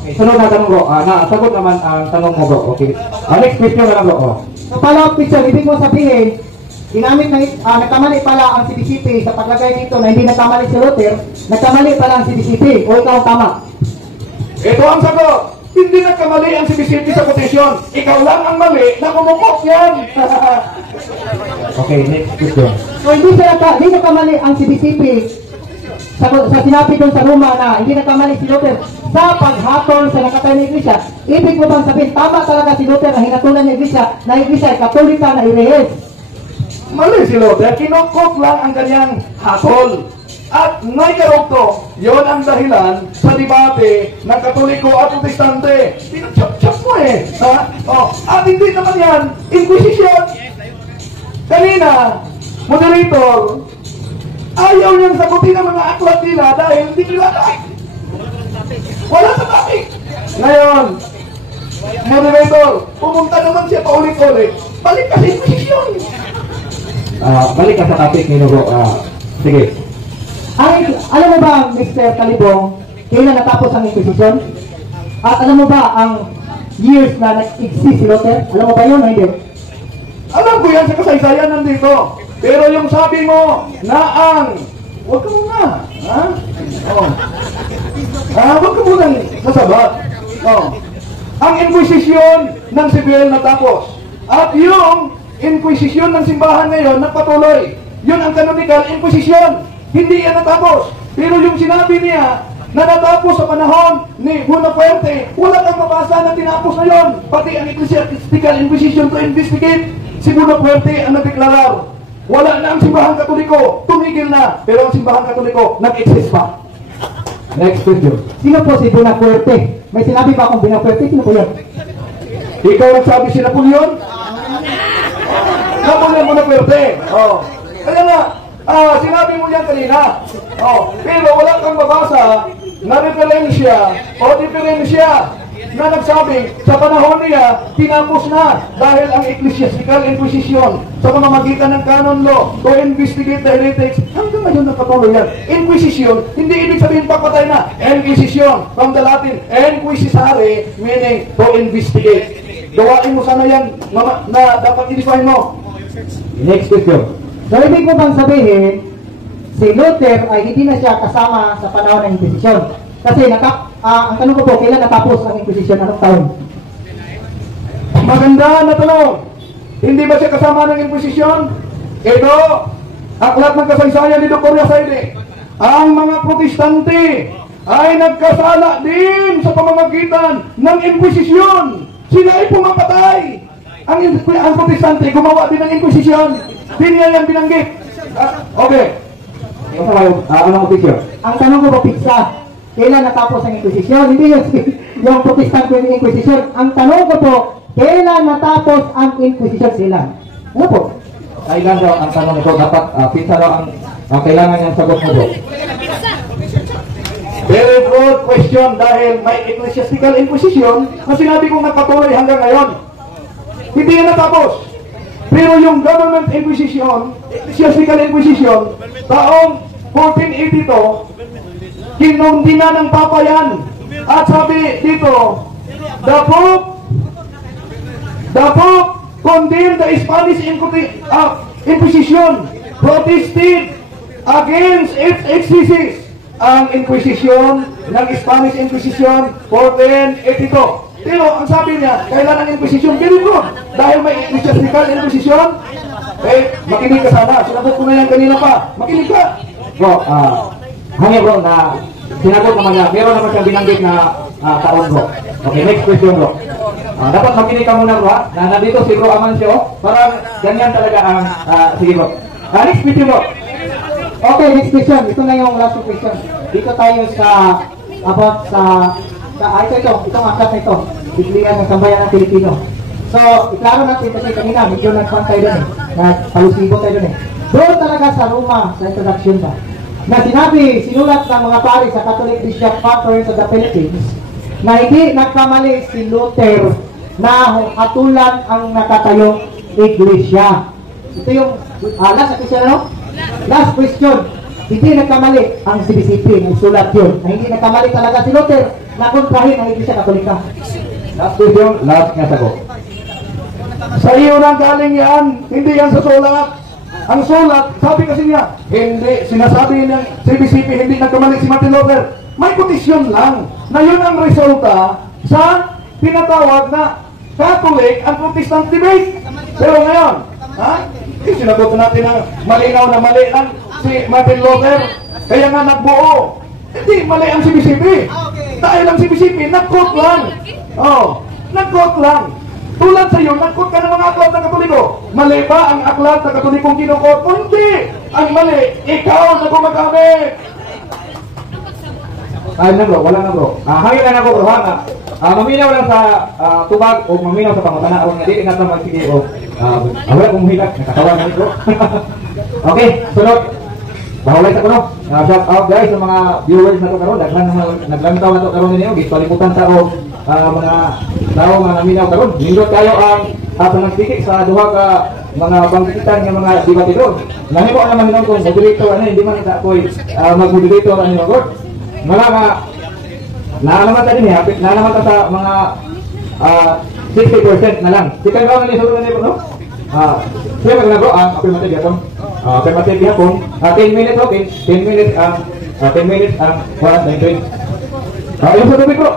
Okay, sunod na tanong bro. Nasagot naman ang tanong mo bro. Okay. Next question na lang bro. Sa follow-up question, ibig mo sabihin, ginamit na nagkamali pala ang CBCP sa paglagay dito na hindi nagkamali si Luther, nagkamali pala ang CBCP, o ikaw tama? Ito ang sagot. Hindi nagkamali ang CBCP sa quotation. Ikaw lang ang mali na kumukok yan. Okay, next question. So hindi nagkamali ang CBCP sa sinabi doon sa Roma na hindi nagkamali si Luther sa paghatol sa nakatay na iglesia. Ibig mo bang sabihin, tama talaga si Luther na hinatulan ng iglesia ay katolika na irehis? Mali si Luther, kinukok lang ang kanyang hatol. At may karugto, yon ang dahilan sa debate ng Katoliko at Protestante. Pinag-chop-chop mo eh. At hindi naman yan, Inquisition. Kanina, moderator, ayaw niyang sagutin ang mga aklat nila dahil hindi nila topic. Wala sa topic. Ngayon, moderator, pumunta naman siya paulit-ulit. Balik ka sa Inquisition. Balik ka sa topic ni bro. Sige. Alam mo ba, Mr. Kalibong, kailan natapos ang Inquisition? At alam mo ba ang years na nag-exist si Luther? Alam mo ba yun o hindi? Alam ko yan sa kasaysayan nandito. Pero yung sabi mo na huwag ka muna. Huwag ka muna nasabat. Ang Inquisition ng Sibil natapos. At yung Inquisition ng simbahan ngayon nagpatuloy. Yun ang canonical Inquisition. Hindi yan natapos. Pero yung sinabi niya na natapos sa panahon ni Buonafuerte, wala kang mabasa na tinapos na yun. Pati ang Ecclesiastical Inquisition to investigate, si Buonafuerte ang nagdeklarar. Wala na ang simbahang Katoliko. Tumigil na. Pero ang simbahang Katoliko nag-exist pa. Next question. Sino po si Buonafuerte? May sinabi ba akong Buonafuerte? Sino po yan? Ikaw nagsabi si Napoleon? Napoleon Buonafuerte. Kaya nga, sinabi mo yan kanina. Pero wala kang mabasa na referensya o diferensya na nagsabi sa panahon niya, tinapos na dahil ang Ecclesiastical Inquisition sa pamamagitan ng canon law to investigate the heretics, hanggang ngayon nagpatuloy yan. Inquisition, hindi ibig sabihin papatay na. Inquisition, from the Latin, inquisitare, meaning to investigate. Gawain mo sana yan na dapat i-define mo. Next question. So, ibig mo bang sabihin, si Luther ay hindi na siya kasama sa panahon ng Inquisition? Kasi ang tanong ko po, kailan natapos ang Inquisition? Anong taon? Maganda na tanong. Hindi ba siya kasama ng Inquisition? Ito, aklat ng kasaysayan ni Dr. Yasaide. Ang mga Protestante ay nagkasala din sa pamamagitan ng Inquisition. Sila ay pumapatay. Ang Protestante gumawa din ng Inquisition. Di niya yan binanggit. Okay. Anong picture? Ang tanong ko po, Pizza, kailan natapos ang Inquisition? Hindi yung Protestant yung Inquisition. Ang tanong ko po, kailan natapos ang Inquisition sila? Ano po? Kailan daw ang tanong ito? Dapat pizza daw ang kailangan niyang sagot mo bro. Very good question dahil may Ecclesiastical Inquisition na sinabi kong nagpatuloy hanggang ngayon. Hindi yan natapos. Pero yung Government Inquisition, Ecclesiastical Inquisition, taong 1482, kinundina ng Papa yan. At sabi dito, the Pope condemned the Spanish Inquisition, protested against its excesses. Ang Inquisition ng Spanish Inquisition 1482. Pero ang sabi niya, kailan ang Inquisition? Very good. Dahil may Ecclesiastical Inquisition, makinig ka sana. Sinagot ko na yan kanina pa. Makinig ka. Bro, hangin bro na sinagot naman niya. Meron naman siyang binanggit na taon bro. Okay, next question bro. Dapat makinig ka muna bro, na nandito si Bro Amancio, para ganyan talaga ang, sige bro. Next question bro. Okay, next question. Ito na yung last question. Dito tayo sa about sa itong angkat na ito. Biglingan ng sambayan ng Pilipino. So, iklaro natin kasi kanina, medyo nagpan tayo dun eh. Nagpalusibo tayo dun eh. Doon talaga sa Roma, sa introduction ba, na sinabi, sinulat ng mga pari sa Catholic Bishop Conference of the Philippines, na hindi nagkamali si Luther na hatulan ang nakatayong iglesia. Ito yung last question, ano? Last question. Hindi nagkamali ang CBCP, nagsulat yun, na hindi nagkamali talaga si Luther na kontrahin ang Iglesia Katolika. Last question, last nga sagot. Sa iyo nang galing yan, hindi yan sa sulat. Ang sulat, sabi kasi niya, hindi, sinasabi ng CBCP, hindi nagkamali si Martin Luther. May kotisyon lang, na yun ang resulta sa tinatawag na Catholic and Protestant debate. Pero ngayon, sinagot natin ang malinaw na mali ang si Martin Luther, kaya nga nagbuo. Hindi, mali ang CBCP. Dahil ang CBCP, nag-quote lang. Nag-quote lang. Tulad sa iyo, nag-quote ka ng mga aklat ng Katoliko. Mali ba ang aklat ng Katolikong kinukot? Hindi. Ang mali, ikaw na gumagamit. Ayun na bro, wala na bro. Hangin na ako bro, maminaw lang sa tubag o maminaw sa pangutana o hindi na naman sige o wala kong hilat, nakatawa na bro. Okay, sunod. Bahulay sa kuno. Shout out guys sa mga viewers na to karon, naglantaw na to karon ninyo, gipalibutan sa o mga tao nga naminaw karon. Nindot kayo ang panagpikik sa duha ka mga bangkitan nga mga debatidor. Nahimo naman ninon kung moderator hindi man ka koy mag-moderator ano gud. Mga naalaman ka din naalaman ka sa mga 60% na lang. Sikan ka nga nisulod na no? Siya magna bro, affirmative yaton. Affirmative yaton. 10 minutes okay, 10 minutes 10 minutes ang what na ito. Yung sa tubig bro.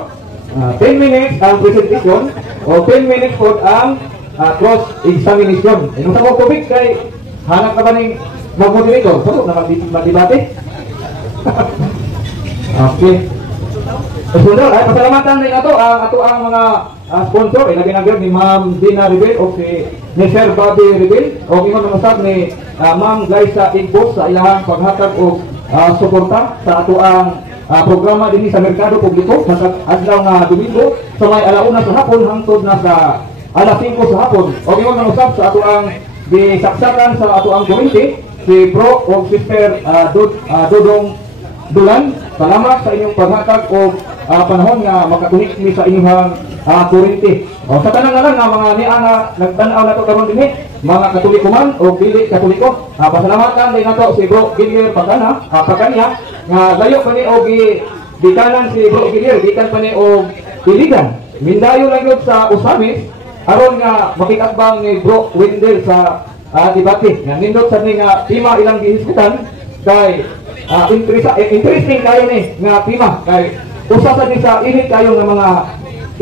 10 minutes ang presentation o 10 minutes po ang cross examination. Yung sa tubig kay hanap ka ba ning mag-moderator? Sabot na mag-debate. Okay. Sunod, ay pasalamatan din ato ang mga sponsor. Ilagay na ni Ma'am Dina Rebel o si Sir Bobby Rebel o imong namasab ni Ma'am Glyza Igbos sa ilahang paghatag o suporta sa ato ang programa din sa Merkado Publiko sa adlaw nga Domingo sa may alauna sa hapon hangtod na sa alas 5 sa hapon. O imong namasab sa ato ang bisaksakan sa ato ang community si Bro o Sister Dodong Dulan. Salamat sa inyong paghatag o panahon nga makatulik mi sa inyong kuryente. O sa tanan nga lang nga mga niya nga nagtanaw na to karon dinhi, mga Katoliko man o dili Katoliko. Pasalamatan din nato si Bro Gilier Pagana, Paganya nga layo pa ni og gikanan si Bro Gilier, gikan pa ni og Iligan. Mindayo lang yun sa Usamis aron nga makikatbang ni Bro Wendell sa debate. Nga nindot sa ni nga tema ilang gihisgutan kay interesting kayo ni nga tema kay usa sa din sa init kayo nga mga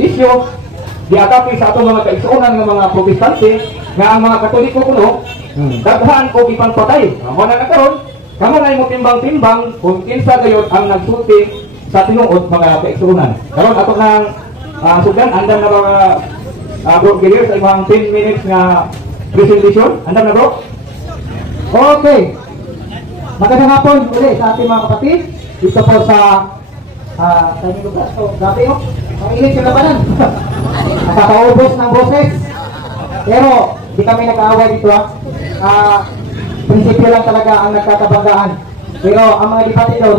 isyu diatapi sa atong mga kaigsuonan nga mga protestante nga ang mga Katoliko kuno daghan o ipangpatay. Amo na karon kamo na mo timbang-timbang kung kinsa gayon ang nagsulti sa tinuod mga kaigsuonan. Karon ato nang sugan andam na mga Bro Gilier sa imong 10 minutes nga presentation. Andam na bro? Okay. Magandang hapon ulit sa ating mga kapatid dito po sa aming lugar. So, grabe mo, ang init yung labanan. Nakakaubos ng boses. Pero, di kami nag-aaway dito prinsipyo lang talaga ang nagkakabanggaan. Pero, ang mga debatidor,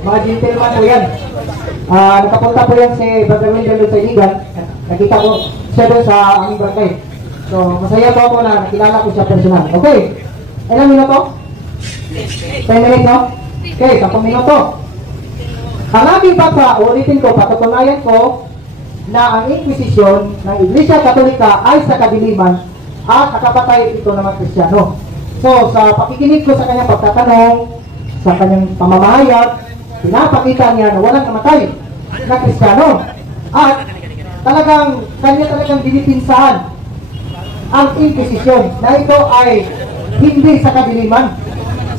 mga gentleman po yan. Nakapunta po yan si Brother Wendell doon sa Iligan. Nakita ko siya doon sa aming barangay. So, masaya po ako na nakilala ko siya personal. Okay, ilang minuto? 10 minutes, no? Okay, 10 minuto. Ang aking basa, ulitin ko, patutunayan ko na ang Inquisition ng Iglesia Katolika ay sa kadiliman at nakapatay ito ng mga Kristiyano. So, sa pakikinig ko sa kanyang pagtatanong, sa kanyang pamamahayag, pinapakita niya na walang namatay na Kristiyano. At kanya talagang dinipinsahan ang Inquisition na ito ay hindi sa kadiliman.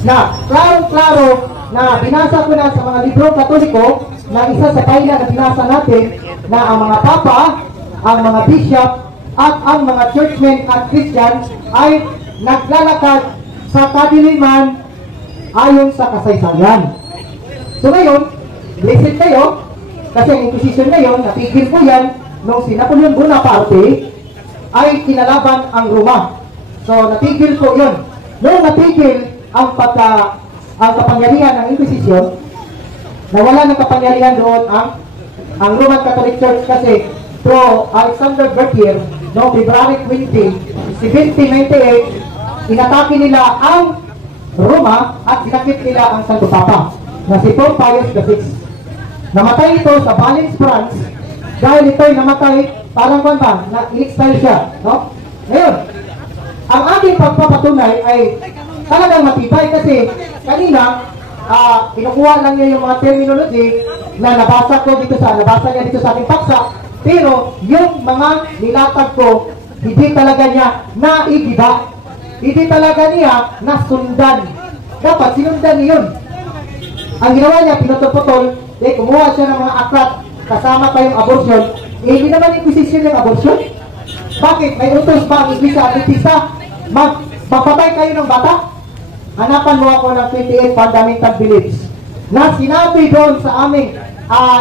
Na klaro-klaro na binasa ko na sa mga libro Katoliko na isa sa kaila na binasa natin na ang mga papa ang mga bishop at ang mga churchmen at Christian ay naglalakad sa kadiliman ayon sa kasaysayan. So ngayon, blessed kayo, kasi ang Inquisition ngayon, natigil po yan nung si Napoleon Bonaparte ay kinalaban ang Roma. So natigil po yun. Nung natigil ang kapangyarihan ng Inquisition, nawala ng kapangyarihan doon ang Roman Catholic Church kasi pro Alexander Bertier noong February 20, 1798, inatake nila ang Roma at dinakip nila ang Santo Papa na si Pope Pius VI. Namatay ito sa Valence, France dahil ito'y namatay parang kwanta na in-exile siya. No? Ngayon, ang aking pagpapatunay ay talagang matibay kasi kanina kinukuha lang niya yung mga terminology na nabasa niya dito sa ating paksa, pero yung mga nilatag ko, hindi talaga niya naigiba. Hindi talaga niya nasundan. Dapat sinundan niya yun. Ang ginawa niya, pinutol-putol, kumuha siya ng mga aklat, kasama pa yung abortion. Hindi naman Inquisition yung abortion. Bakit? May utos ba ang Iglesia Adventista? Magpapatay kayo ng bata? Hanapan mo ako ng 28 fundamental beliefs na sinabi doon sa aming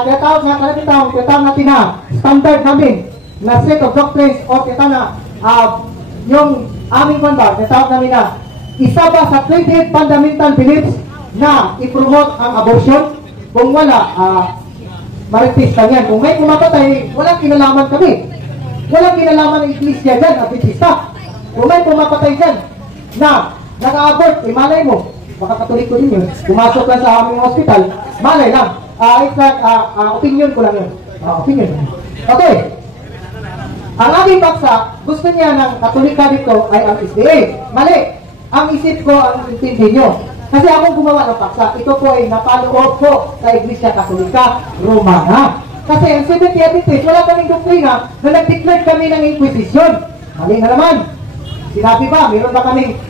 tinatawag natin na standard namin na set of doctrines o tinatawag na yung aming kwanda, tinatawag namin na isa ba sa 28 fundamental beliefs na i-promote ang abortion? Kung wala, maritis lang yan. Kung may pumapatay, walang kinalaman kami. Walang kinalaman ng Iglesia dyan, Adventista. Kung may pumapatay dyan na naka-abort, malay mo, makakatulik ko din yun. Pumasok lang sa aming hospital, malay lang. It's like, opinion ko lang yun. Opinion. Okay. Ang aking paksa, gusto niya ng katolika dito ay ang SDA. Mali. Ang isip ko, ang intindi nyo. Kasi akong gumawa ng paksa, ito po ay napaloob ko sa Iglesia Katolika Romana. Kasi ang Seventh-day Adventist, wala kaming doktrina na nag-declare kami ng Inquisition. Mali na naman. Sinabi ba, mayroon ba kaming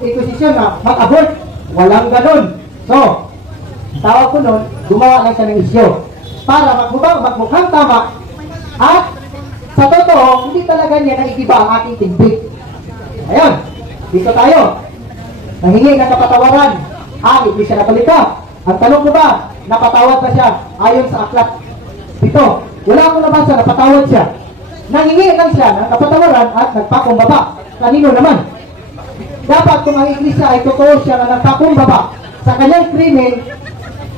Inquisition na mag-abort? Walang ganun. So, tawag ko nun, gumawa lang siya ng isyo. Para magmukhang tama at sa totoo, hindi talaga niya naigiba ang aking timbit. Ayan, dito tayo. Nahingi ng kapatawaran ang Iglesia Katolika. Ang tanong ko ba, napatawad ba siya ayon sa aklat? Dito, wala akong nabasa, napatawad siya. Nangingi lang siya ng kapatawaran at nagpakumbaba. Kanino naman? Dapat kung ang Iglesia ay totoo siya na nagpakumbaba sa kanyang krimen,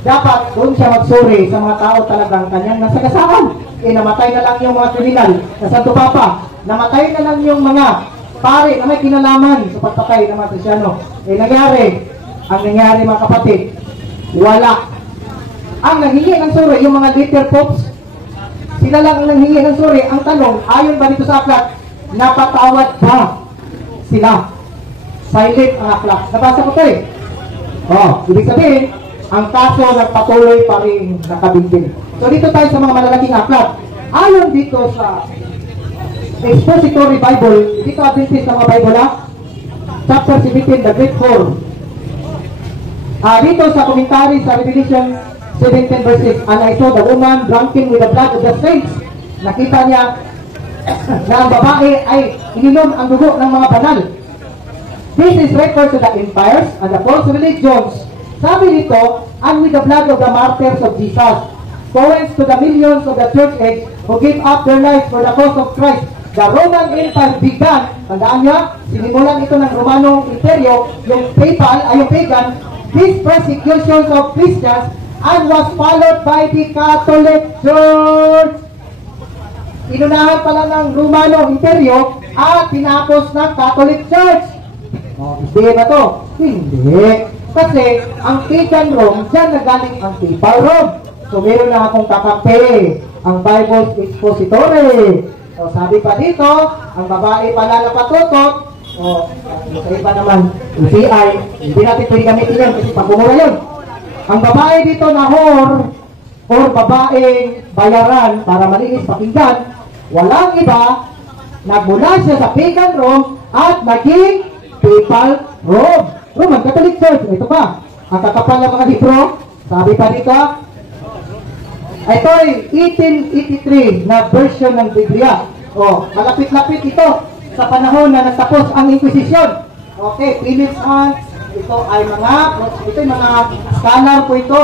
dapat doon siya magsuri sa mga tao talagang kanyang nasagasaan. Namatay na lang yung mga kriminal na Santo Papa. Namatay na lang yung mga pare na may kinalaman sa pagpatay ng mga Krisyano. Ang nangyari mga kapatid, wala. Ang nanghingi ng suri, yung mga later popes, sila lang ang nanghingi ng suri. Ang tanong, ayon ba dito sa aklat, napatawad ba sila? Silent ang aklat. Nabasa ko ito ibig sabihin, ang kaso nagpatuloy pa rin nakabintin. So dito tayo sa mga malalaking aklat. Ayon dito sa Expository Bible, dito Adventist ng mga Bible chapter 17, the Great Four. Dito sa commentary sa Revelation 17 verses, and I saw the woman drunken with the blood of the saints. Nakita niya na ang babae ay ininom ang dugo ng mga banal. This is referred to the empires and the false religions. Sabi dito, and with the blood of the martyrs of Jesus, points to the millions of the church age who gave up their lives for the cause of Christ. The Roman Empire began, tandaan niya, sinimulan ito ng Romanong Imperyo, yung pagan, these persecutions of Christians, and was followed by the Catholic Church. Inunahan pala ng Romanong Imperyo at tinapos ng Catholic Church. Hindi ba to? Hindi. Kasi ang pagan Rome, dyan nagaling ang papal Rome. So meron na akong kakampi, ang Bible Expository. So sabi pa dito, ang babae pala napatutot. Sa iba naman, UCI, hindi natin pwede gamitin yan kasi pagmumura yun. Ang babae dito na or babaeng bayaran para malinis pakinggan, walang iba, nagmula siya sa pagan Rome at naging papal Rome. Roman Catholic Church. Ito pa, ang kakapal ng mga libro, sabi pa dito, Ito ay 1883 na version ng Biblia. O, malapit-lapit ito sa panahon na nagtapos ang Inquisition. Okay, Philip's Hunt, ito ay mga scholar po ito.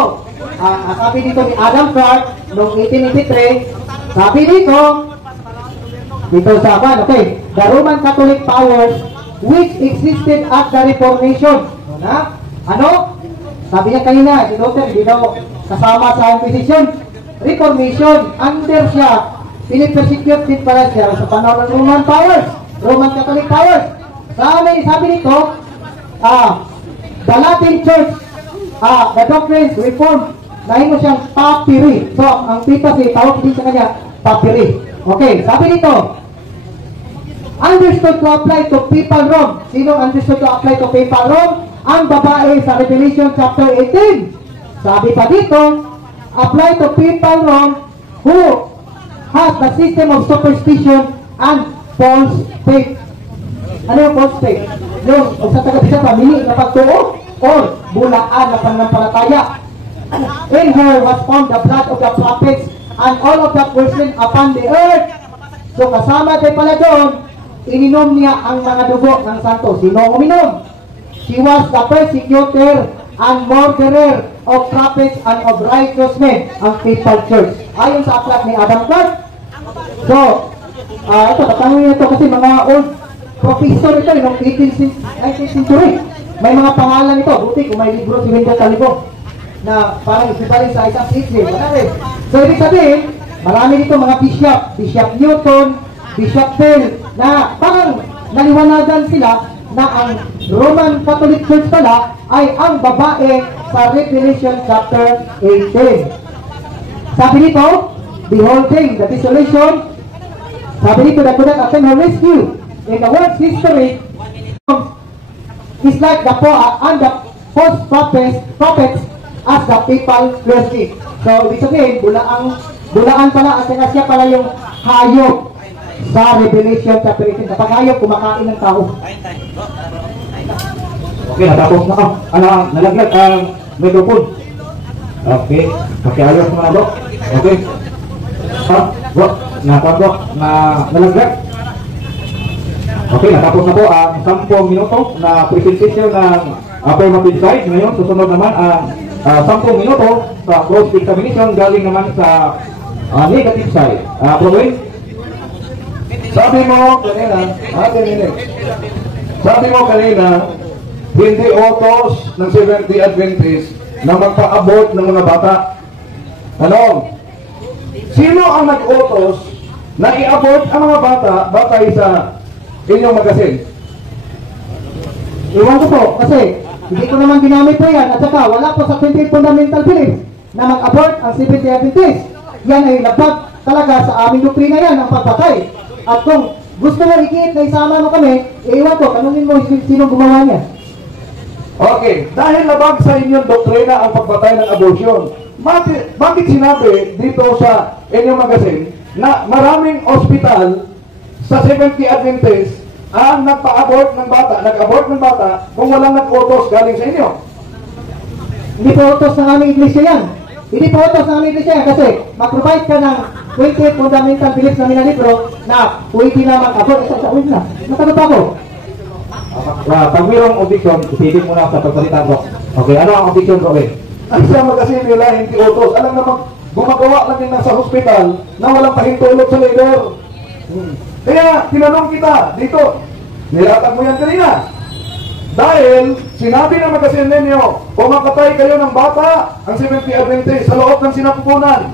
Sabi dito ni Adam Clark noong 1883, sabi dito sa aban, okay, the Roman Catholic powers which existed at the Reformation. Ano? Sabi niya kanina, si Luther, hindi daw kasama sa Inquisition. Reformation, under siya, pinipersecute din pala siya sa panahon ng Roman powers, Roman Catholic powers. Sabi nito, the Latin Church, the doctrines reformed, nahimo siyang papyri. So, ang papacy, tawag din sa kanya, papyri. Okay, sabi nito, understood to apply to papal Rome. Sino understood to apply to papal Rome? Ang babae sa Revelation chapter 18. Sabi pa dito, apply to papal Rome who has the system of superstition and false faith. Ano yung false faith? Yung sa taga-bisa pamili na pagtuo or bulaan na pananampalataya. In her was found the blood of the prophets and all of the person upon the earth. So kasama tayo pala doon, ininom niya ang mga dugo ng santo. Sino uminom? She was the persecutor and murderer of prophets and of righteous men, ang papal church. Ayon sa aklat ni Adam Clark. So, ito, tatanungin ito kasi mga old professor ito, noong 19th century. May mga pangalan ito. Buti kung may libro si Wendell Talibong na parang isiparin sa isang isip. So, ibig sabihin, marami dito mga bishop. Bishop Newton, Bishop Bell, na parang naliwanagan sila na ang Roman Catholic Church pala ay ang babae sa Revelation chapter 18. Sabi dito, beholding the desolation, sabi dito, that could not attend her rescue. In the world's history, is like the and the false prophets as the papal clergy. So, ibig sabihin, bulaan pala, at siya pala yung hayop sa Revelation chapter 18. Kapag hayop, kumakain ng tao. Okay, natapos na ka. Nalaglag ang microphone. Okay, pakiayos mga bro. Okay. Bro, natapos na nalaglag. Okay, natapos na po ang 10 minuto na presentation ng affirmative side. Ngayon, susunod naman ang 10 minuto sa cross examination galing naman sa negative side. Proven? Sabi mo kanina, hindi utos ng Seventh-day Adventist na magpa-abort ng mga bata. Ano? Sino ang nag-utos na i-abort ang mga bata batay sa inyong magasin? Iwan ko po, kasi hindi ko naman ginamit po yan, at saka wala po sa 28 fundamental beliefs na mag-abort ang Seventh-day Adventist. Yan ay labag talaga sa aming doktrina yan, ang pagpatay. At kung gusto mo ikiit na isama mo kami, iwan ko, tanungin mo sino gumawa niya. Okay, dahil labag sa inyong doktrina ang pagpatay ng abortion, bakit sinabi dito sa inyong magasin na maraming ospital sa Seventh-day Adventist ang nag-abort ng bata kung walang nag-utos galing sa inyo? Hindi po utos ng aming iglesia yan. Hindi po utos ng aming iglesia yan kasi mag-provide ka ng 20 fundamental beliefs na minalibro na pwede na mag-abort. Wait na, natagot ako. Pag mayroong objection, isipin mo na sa pagsalita bro. Okay, ano ang objection bro? Ang siya magasin nila hindi utos. Alam naman, gumagawa lang din sa hospital na walang pahintulot sa leader. Kaya, tinanong kita dito, nilatag mo yan kanina. Dahil, sinabi ng magasin ninyo, pumakatay kayo ng bata, ang Seventh-day Adventist, sa loob ng sinapupunan.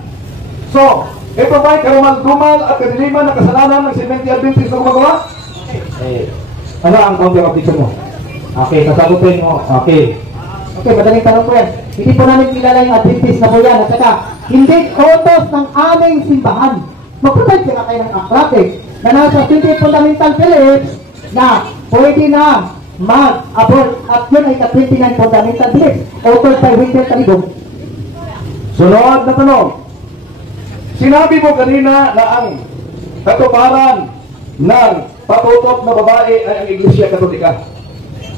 So, ito ba'y karumal-dumal at kadiliman na kasalanan ng Seventh-day Adventist na gumagawa? Ano ang counter objection mo? Okay, sasagutin mo. Okay. Okay, madaling tanong po yan. Hindi po namin kilala yung Adventist na po yan. At saka, hindi utos ng aming simbahan. Mag-provide sila kayo ng akrate na nasa 20 fundamental beliefs na pwede na mag-abort. At yun ay ka-29 fundamental beliefs. Author by Wendell Talibong. Sunod na tanong. Sinabi mo kanina na ang katuparan ng patutok na babae ay ang Iglesia Katolika.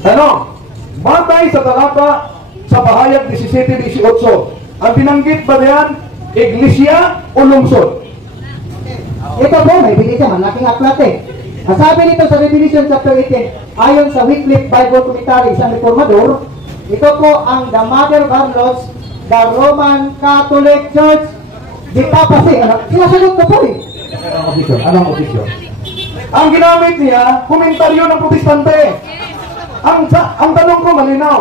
Ano? Batay sa talata sa pahayag 17-18, ang binanggit ba yan iglesia o lungsod? Ito po, may ebidensya, malaking aklat eh. Ang sabi nito sa Revelation chapter 18, ayon sa Wycliffe Bible Commentary, isang reformador, ito po ang the Mother Barlos, the Roman Catholic Church, di papasi. Sinasagot ko po eh. Anong posisyon? Ang ginamit niya, komentaryo ng protestante. Ang tanong ko malinaw.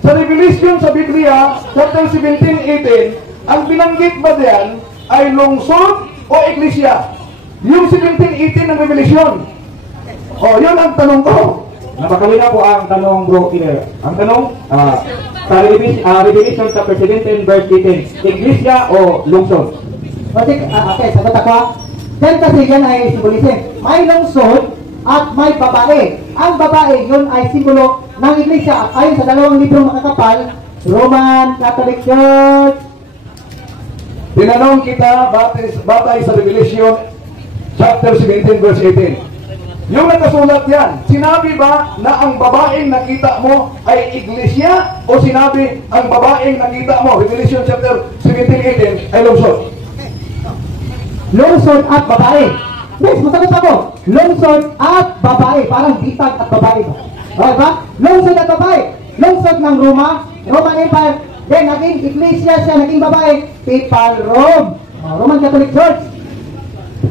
Sa Revelation sa Biblia, chapter 17-18, ang binanggit ba diyan ay lungsod o iglesia? Yung 17-18 ng Revelation. O, yun ang tanong ko. Napakalina po ang tanong, bro. Ang tanong, sa Revelation chapter 17 verse 18, iglesia o lungsod? Okay, sagot ako. Yan kasi yan ay simbolism. May lungsod at may babae. Ang babae, yun ay simbolo ng iglesia. At ayon sa dalawang librong makakapal, Roman Catholic Church. Tinanong kita batay sa Revelation chapter 17 verse 18. Yung nakasulat yan, sinabi ba na ang babaeng nakita mo ay iglesia o sinabi ang babaeng nakita mo, Revelation chapter 17-18, ay lungsod? Lungsod at babae. Next, masagot ako. Lungsod at babae. Parang bitag at babae ba? Okay ba? Lungsod at babae. Lungsod ng Roman Empire. Then, naging iglesia siya, naging babae. Papal Rome. Roman Catholic Church.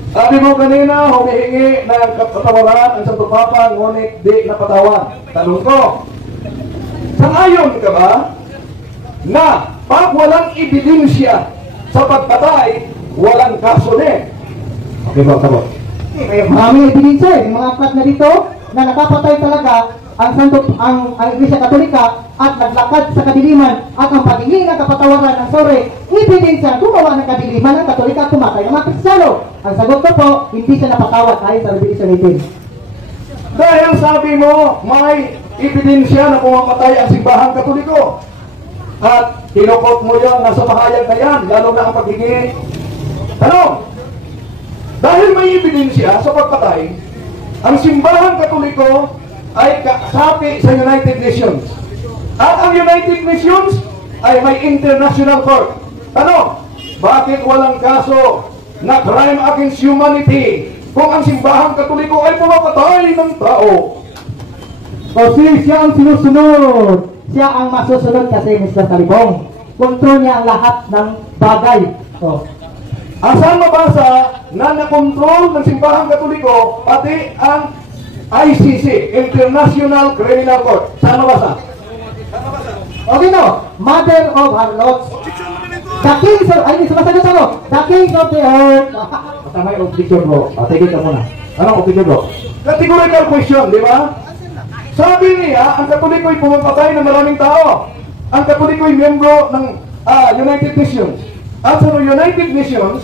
Sabi mo kanina, humihingi ng kapatawaran ang Santo Papa, ngunit di napatawan. Tanong ko, sangayon ka ba na pag walang ebidensya sa pagpatay, walang kaso din? Okay po, sabot. Maraming ebidensya eh. Mga aklat na dito na nakapatay talaga ang Iglesia Katolika at naglakad sa kadiliman at ang paghingi ng kapatawaran ng sore, ebidensya gumawa ng kadiliman ng Katolika at tumatay ng mga Kristiyano. Ang sagot ko po, hindi siya napatawad ayon sa Revelation 18. Dahil sabi mo, may ebidensya na pumamatay ang simbahang Katoliko. At kinukot mo yan, nasa mahayag na yan, lalo na ang paghingi. Tanong, dahil may ebidensya sa pagpatay, ang simbahang Katoliko ay kasapi sa United Nations. At ang United Nations ay may international court. Tanong, bakit walang kaso na crime against humanity kung ang simbahang Katoliko ay pumapatay ng tao? Kasi siya ang sinusunod. Siya ang masusunod kasi Mr. Talibong. Kontrol niya ang lahat ng bagay. Asan mabasa na nakontrol ng simbahang Katoliko pati ang ICC, International Criminal Court? Saan mabasa? Okay no, Mother of our Lords. The Kings of, sumasagot ako. The Kings of the Earth. Basta may objection, bro. Tigil ka muna. Anong objection, bro? Categorical question, di ba? Sabi niya, ang Katoliko ay pumapatay ng maraming tao. Ang Katoliko ay miyembro ng United Nations. At sa United Nations,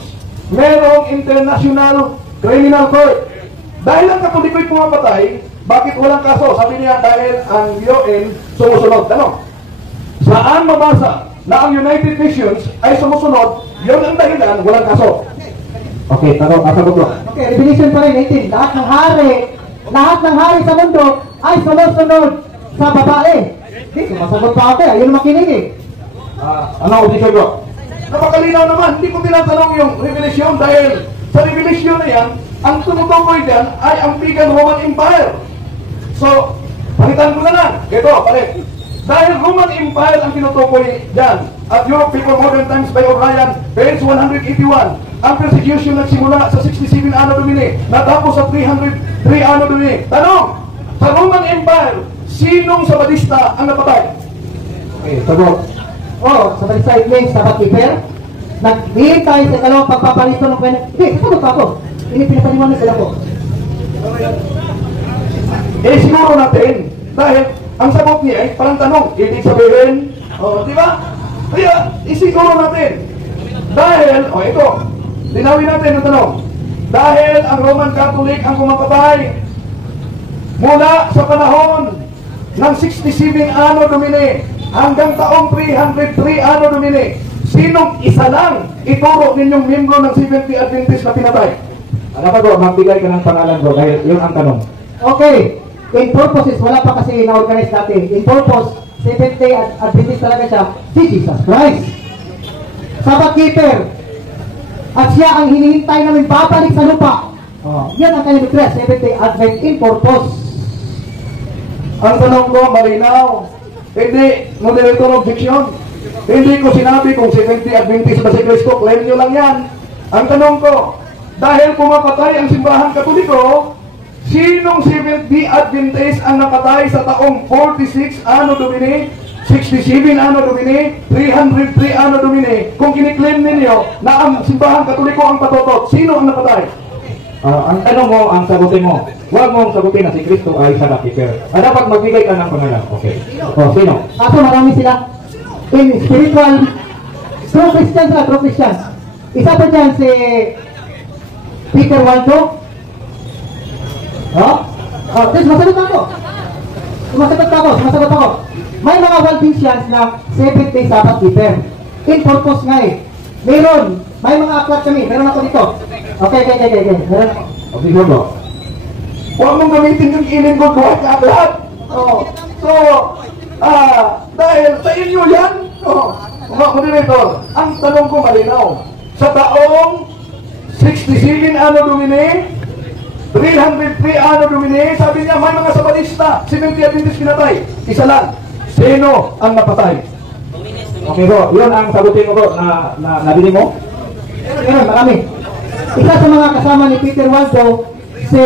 merong International Criminal Court. Dahil ang Katoliko ay pumapatay, bakit walang kaso? Sabi niya, dahil ang UN sumusunod. Tanong, saan mabasa na ang United Nations ay sumusunod, yun ang dahilan, walang kaso? Okay, sagot, bro. Okay, Revelation pa rin 18. Lahat ng hari sa mundo ay sumusunod sa babae. Hindi, sumasagot pa ako. Ayun makinig eh. Anong objection, bro? Napakalinaw naman, hindi ko tinatanong yung Revelation dahil sa Revelation na yan, ang tumutukoy dyan ay ang Pagan Roman Empire. So, palitan ko na lang. Ito, palit. Dahil Roman Empire ang tinutukoy dyan, at Europe Before Modern Times by O'Brien, page 181, ang persecution nagsimula sa 67 Anno Domini, natapos sa 303 Anno Domini. Tanong, sa Roman Empire, sinong Sabadista ang napatay? Okay, sagot. Sa website links sa Bakiper, naghihintay sa dalawang pagpapalito ng pwede. Hindi, sasagot pa ako. Hindi pinapaniwanan sila ko. Siguro natin, dahil ang sagot niya ay parang tanong, ibig sabihin, di ba? Kaya, isiguro natin. Dahil, ito, linawin natin ang tanong. Dahil ang Roman Catholic ang pumapatay mula sa panahon ng 67 Anno Domini hanggang taong 303 Anno Domini, sinong isa lang ituro ninyong membro ng Seventh Day Adventist na pinatay? Dapat, bro, magbigay ka ng pangalan, bro, dahil yun ang tanong. Okay. In purposes, wala pa kasi na-organize natin. In purpose, Seventh Day Adventist talaga siya, si Jesus Christ. Sa Bakiper, At siya ang hinihintay namin babalik sa lupa. Yan ang kanyang request, Seventh-day Advent in purpose. Ang tanong ko, malinaw. Hindi, moderator objection. Hindi ko sinabi kung 70 Adventist ba si Cristo, claim nyo lang yan. Ang tanong ko, dahil pumapatay ang simbahan katoliko, sinong 70 Adventist ang napatay sa taong 46 Anno Domini, 67 Anno Domini, 303 Anno Domini? Kung kiniklaim ninyo na ang simbahan katoliko ang patotot, sino ang napatay? Ang tanong mo, ang sagutin mo, huwag mong sagutin na si Kristo ay sa keeper. Dapat magbigay ka ng pangalan. Okay. Sino? Ako, marami sila. In spiritual, true Christians na, true Christians. Isa pa dyan si Peter Waldo. Masagot ako. Sumasagot ako. May mga Waldensians na 7-day Sabbath keeper. In purpose nga eh. Meron. May mga aklat kami. Meron ako dito. Okay. Meron ako. Okay, mo. Huwag mong gamitin yung iling ko buhat na lahat. So, dahil sa inyo yan, mga moderator, ang tanong ko malinaw. Sa taong 67 Anno Domini, 303 Anno Domini, sabi niya may mga sabatista, 70 Adventist pinatay. Isa lang. Sino ang napatay? Okay bro, yun ang sagutin mo bro na nabili mo? Meron, marami. Isa sa mga kasama ni Peter Waldo, si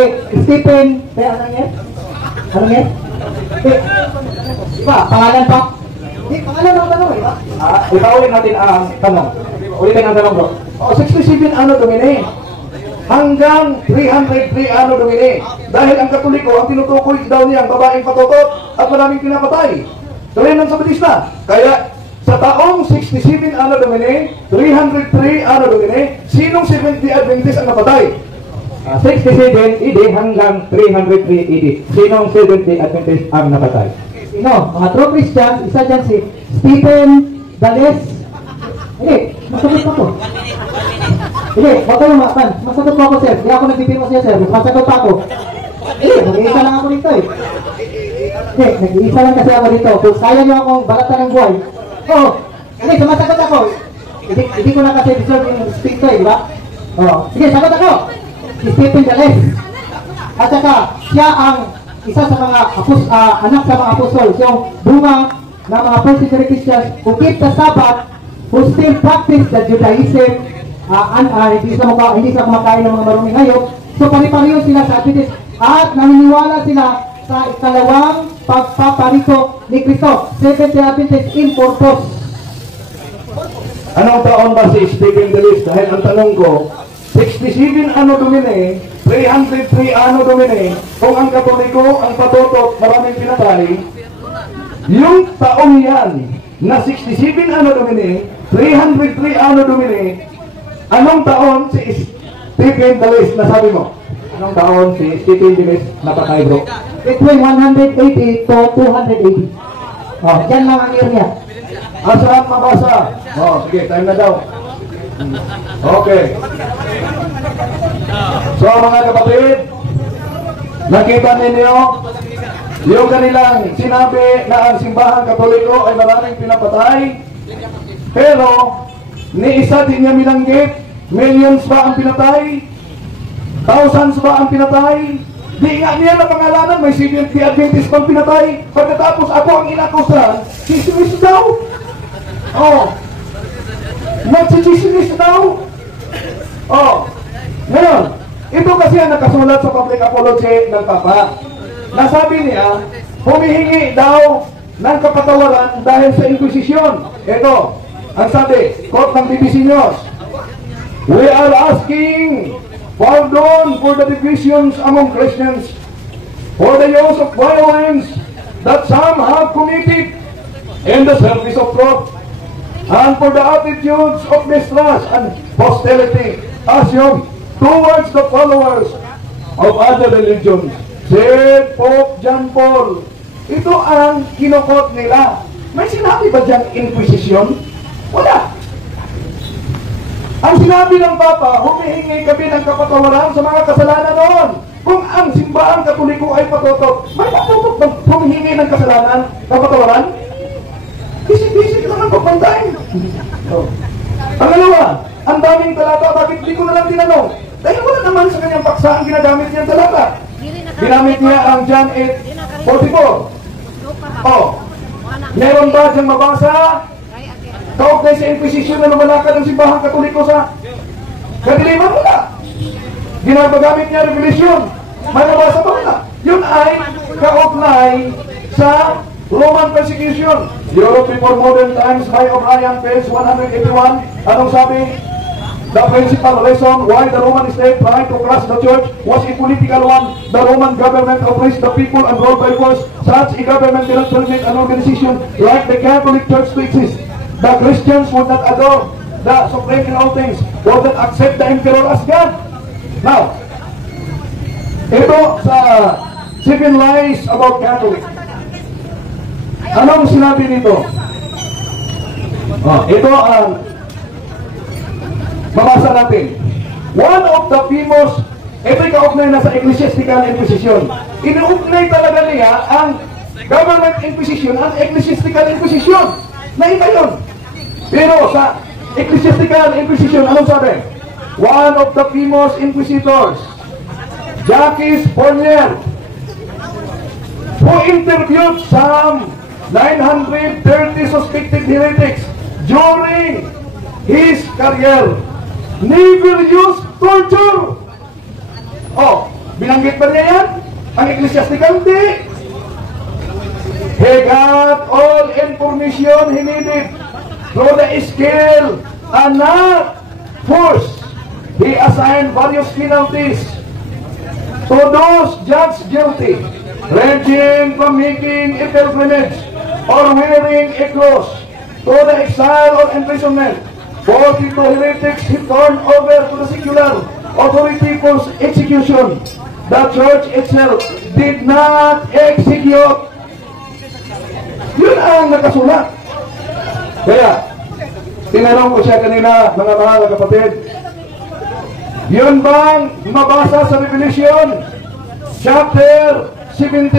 Stephen, ano yan? Diba, pangalan pa? Pangalan ang tanong eh, ba? Ipaulit natin ang tanong. Ulitin ang tanong bro. 67 Anno Domini hanggang 303 Anno Domini. Dahil ang Katoliko, ang tinutukoy daw niya ang babaeng patotot at maraming pinapatay. Tuloy ng Sabatista. Kaya sa taong 67 Anno Domini, 303 Anno Domini, sinong 70 Adventist ang napatay? 67 AD hanggang 303 AD. Sinong 70 Adventist ang napatay? Sino? Mga true Christians, isa dyan si Stephen Dales. Hindi, masagot ako. Hindi, huwag kayong makan. Masagot ko ako, sir. Hindi ako nagpipiro siya, sir. Masagot pa ako. Hindi, nag-iisa lang ako dito eh. Hindi, nag-iisa lang kasi ako dito. Kung kaya nyo akong balatan ng buhay. Oo, hindi, sumasagot ako. Hindi ko na kasi deserve yung speak ko eh, di ba? Sige, sagot ako. Si Stephen Dales. At saka, siya ang isa sa mga anak sa mga apostol. Siyang bunga ng mga first century Christians who keep the Sabbath, who still practice the Judaism, hindi sila kumakain ng mga maruming hayop. So pari-pareho sila sa Adventist at naniniwala sila sa ikalawang pagpaparito ni Cristo. Seventh-day Adventist in purpose. Anong taon ba si Stephen Dales? Dahil ang tanong ko, 67 Anno Domini, 303 Anno Domini, kung ang Katoliko, ang patotot, maraming pinatay, yung taong yan, na 67 Anno Domini, 303 Anno Domini, anong taon si Stephen Dales na sabi mo? Anong taon si Stephen Dales napatay bro? Between 180 to 280. Yan lang ang year niya. Asaan mabasa? Sige, time na daw. Okay. So mga kapatid, nakita ninyo yung kanilang sinabi na ang simbahan Katoliko ay maraming pinapatay, pero ni isa din niya binanggit, millions ba ang pinatay? Thousands ba ang pinatay? Di nga niya na pangalanan, may 70 Adventist bang pinatay? Pagkatapos ako ang inakusahan, sisimis daw. Nagsisisimis daw. Ngayon, ito kasi ang nakasulat sa public apology ng Papa. Nasabi niya, humihingi daw ng kapatawaran dahil sa Inquisition. Ito, ang sabi, quote ng BBC News, "We are asking pardon for the divisions among Christians, for the use of violence that some have committed in the service of truth, and for the attitudes of mistrust and hostility assumed towards the followers of other religions," said Pope John Paul. Ito ang kinukot nila. May sinabi ba diyang Inquisition? Wala. Ang sinabi ng Papa, humihingi kami ng kapatawaran sa mga kasalanan noon. Kung ang simbahang Katoliko ay patotot, may patotot na humihingi ng kasalanan, kapatawaran? Bisik-bisik lang ang papantayin. Pangalawa, Ang daming talata, bakit di ko na lang tinanong? Dahil wala naman sa kanyang paksa ang ginagamit niyang talata. Ginamit niya ang John 8:44. Oh, meron ba diyang mabasa? Kaugnay sa Inquisition na lumalakad ng simbahang Katoliko sa kadiliman? Wala. Ginagamit niya Revelation. May nabasa ba? Wala. Yun ay kaugnay sa Roman persecution. Europe Before Modern Times by O'Brien, page 181. Anong sabi? The principal reason why the Roman state tried to crush the church was a political one. The Roman government oppressed the people and ruled by force. Such a government did not permit an organization like the Catholic Church to exist. The Christians would not adore the supreme in all things, would not accept the emperor as God. Now, ito sa 7 lies about Catholic. Anong sinabi nito? Ito ang babasa natin. One of the famous, ito'y kaugnay na sa Ecclesiastical Inquisition. Inuugnay talaga niya ang Government Inquisition at Ecclesiastical Inquisition. Naiba yun. Pero sa Ecclesiastical Inquisition, anong sabi? One of the famous inquisitors, Jacques Fournier, who interviewed some 930 suspected heretics during his career, never used torture. Oh, binanggit ba niya yan? Ang Ecclesiastical, hindi. He got all information he needed through the skill and not force. He assigned various penalties to those judged guilty, ranging from making a pilgrimage or wearing a cross to the exile or imprisonment. 42 heretics he turned over to the secular authority for execution. The church itself did not execute. Yun ang nakasulat. Kaya, tinanong ko siya kanina, mga mahal na kapatid, yun bang mabasa sa Revelation chapter 17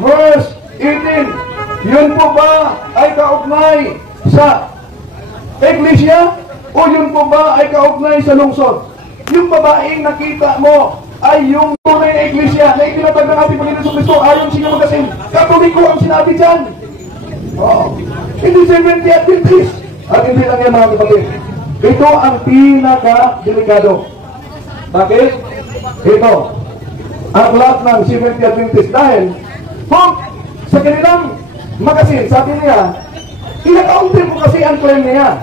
verse 18, yun po ba ay kaugnay sa Iglesia o yun po ba ay kaugnay sa lungsod? Yung babaeng nakita mo ay yung tunay na Iglesia na itinatag ng ating Panginoon Kristo ayon sa inyong magasin. Katoliko ang sinabi dyan. Hindi 70 Adventist. At hindi lang yan, mga kapatid. Ito ang pinaka-delikado. Bakit? Ito, aklat ng 70 Adventist. Dahil, kung sa kanilang magasin, sabi niya, ina-counter ko kasi ang claim niya.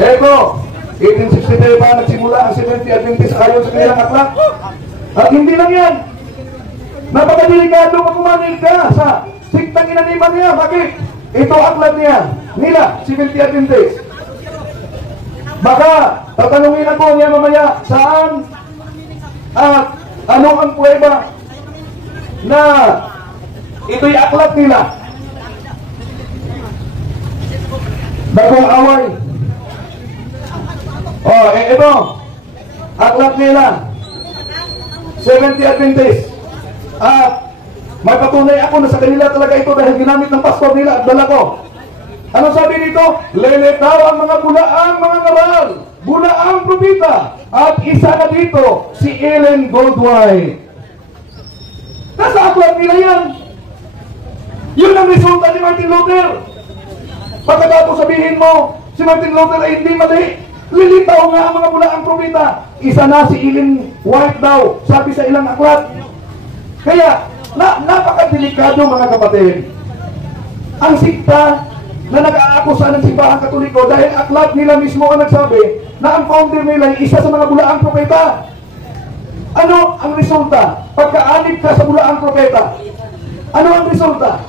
Ito, 1863 pa nagsimula ang 70 Adventist ayon sa kanilang aklat. At hindi lang yan. Napakadelikado pag umanil ka sa siktang inaniman niya. Bakit? Ito aklat niya. Nila, 70 Adventist. Baka, tatanungin ako niya mamaya, saan at ano ang prueba na ito'y aklat nila. Bagong away. Ito, aklat nila, 70 Adventist. At may patunay ako na sa kanila talaga ito dahil ginamit ng pastor nila at dala ko. Ano sabi dito? Lilitaw ang mga bulaang mga ngaral, bulaang propita, at isa na dito, si Ellen Goldwhite. Nasa aklat nila yan. Yun ang resulta ni Martin Luther. Pagkatapos sabihin mo, si Martin Luther ay hindi mali, lilitaw nga ang mga bulaang propita. Isa na si Ellen White daw, sabi sa ilang aklat. Kaya, napakadelikado mga kapatid. Ang sikta na nag-aakusa ng simbahang Katoliko dahil aklat nila mismo ang nagsabi na ang founder nila ay isa sa mga bulaang propeta. Ano ang resulta? Pagkaanib ka sa bulaang propeta, ano ang resulta?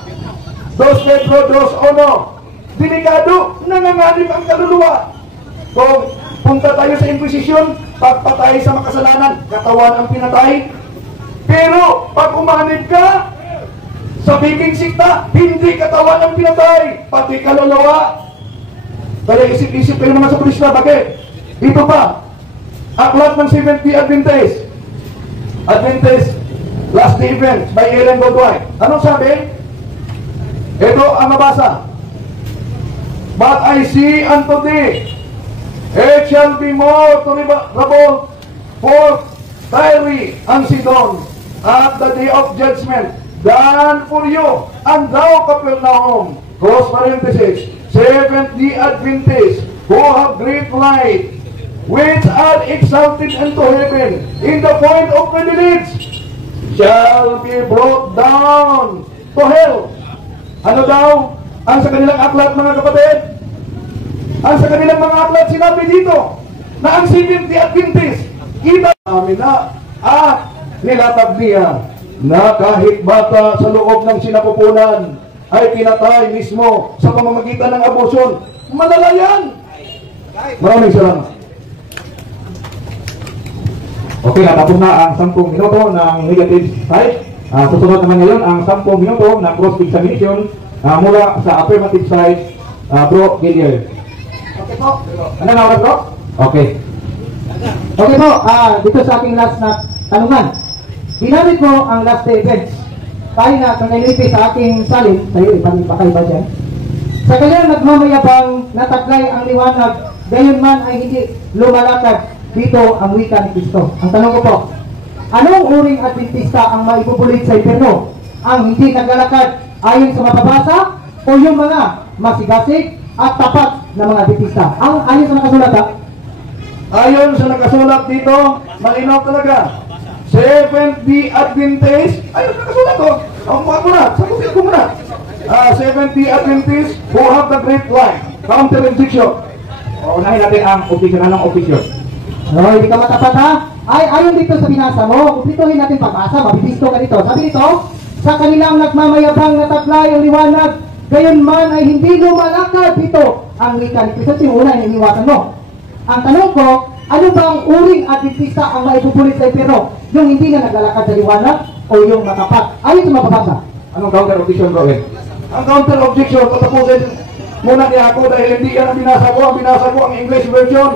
2 Pedro 2:1. Delikado, nanganganib ang kaluluwa. Kung punta tayo sa Inquisition, pagpatay sa makasalanan, katawan ang pinatay. Pero pag umanib ka sa bibig sikta, hindi katawan ang pinatay, pati kaluluwa. Kaya isip-isip kayo naman sa pulis na, bakit? Dito pa, aklat ng 70 Adventist, Last Day Events by Ellen Goldwhite. Anong sabi? Ito ang mabasa. But I see unto thee It shall be more tolerable for Tyre and Sidon at the day of judgment than for you, and thou, Capernaum, close parenthesis, Seventh-day Adventists who have great light, which are exalted into heaven in the point of privilege, shall be brought down to hell. Ano daw ang sa kanilang aklat, mga kapatid? Ang sa kanilang mga aklat sinabi dito na ang Seventh-day Adventist kita namin na at nilatag niya na kahit bata sa loob ng sinapupunan ay pinatay mismo sa pamamagitan ng abortion. Malala yan. Maraming salamat. Okay, natapos na ang 10 minuto ng negative side. Susunod naman ngayon ang 10 minuto ng cross-examination mula sa affirmative side, Bro Gillier. Okay po. Ano na oras, bro? Okay. Okay po, dito sa aking last na tanungan. Ginamit mo ang last day events. Tayo na, kung nailipit sa aking salin, sa'yo, ipakaiba dyan. Sa kanya nagmamayabang nataglay ang liwanag, gayon man ay hindi lumalakad dito ang wika ni Kristo. Ang tanong ko po, anong uring Adventista ang maipupulit sa impyerno? Ang hindi naglalakad ayon sa mapabasa o yung mga masigasig at tapat na mga Adventista? Ang ayon sa nakasulat, Ayon sa nakasulat dito, malinaw talaga. Seventh-day Adventist, ayun nakasulat ko. Ang mga muna, sagutin ko muna. Seventh-day Adventist who have the great light. Counter-injection. Unahin natin ang official. Anong official? no, hindi ka matapat ha? Ay, ayon dito sa binasa mo, kumpituhin natin pagbasa, mabibisto ka dito. Sabi dito, sa kanilang nagmamayabang nataglay ang liwanag, gayon man ay hindi lumalakad dito ang wika ni Kristo. Ito yung una yung iniwasan mo. Ang tanong ko, ano ba ang uring Adventista ang maipupulit sa impyerno? Yung hindi na naglalakad sa liwanag o yung matapat? Ayon sa mapabasa. Anong counter-official, bro? Ang counter-objection, patapusin muna niya ako dahil hindi yan ang binasa ko. Ang binasa ko ang English version.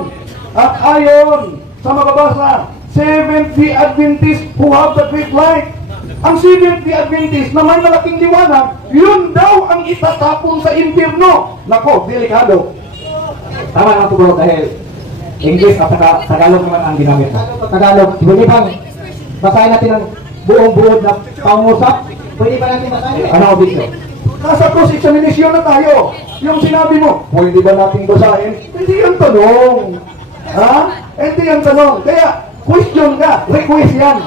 At ayon sa mababasa, Seventh-day Adventist who have the great light. Ang Seventh-day Adventist na may malaking liwanag, yun daw ang itatapon sa impyerno. Nako, delikado. Tama naman ito, bro, dahil English at saka Tagalog naman ang ginamit mo. Tagalog. Pwede bang basahin natin ang buong buod na pangusap? Pwede ba natin basahin? Anong official? Nasa cross-examination na tayo. Yung sinabi mo, pwede ba nating basahin? Hindi yung tanong. Ha? Hindi yung tanong. Kaya, question ka. Request yan.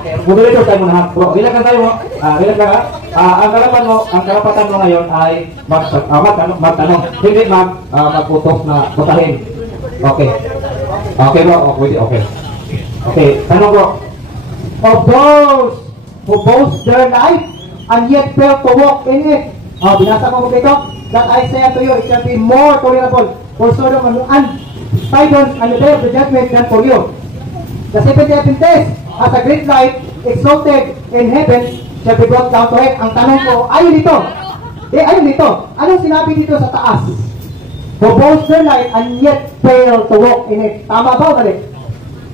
Okay, moderator tayo muna, bro. Bilang tayo mo. Bilang ka. Ang karapatan mo ngayon ay magtanong. Hindi magputos na butahin. Okay. Okay, bro. Okay. Okay, tanong, bro. Of those who boast their life and yet fail to walk in it. Binasa mo dito, that I say unto you, it shall be more tolerable for Sodom and Sidon and the day of the judgment than for you. The Seventh-day Adventist as a great light exalted in heaven shall be brought down to earth. Ang tanong ko, ayun dito. Ayun dito. Anong sinabi dito sa taas? Who boast their light and yet fail to walk in it. Tama ba o mali?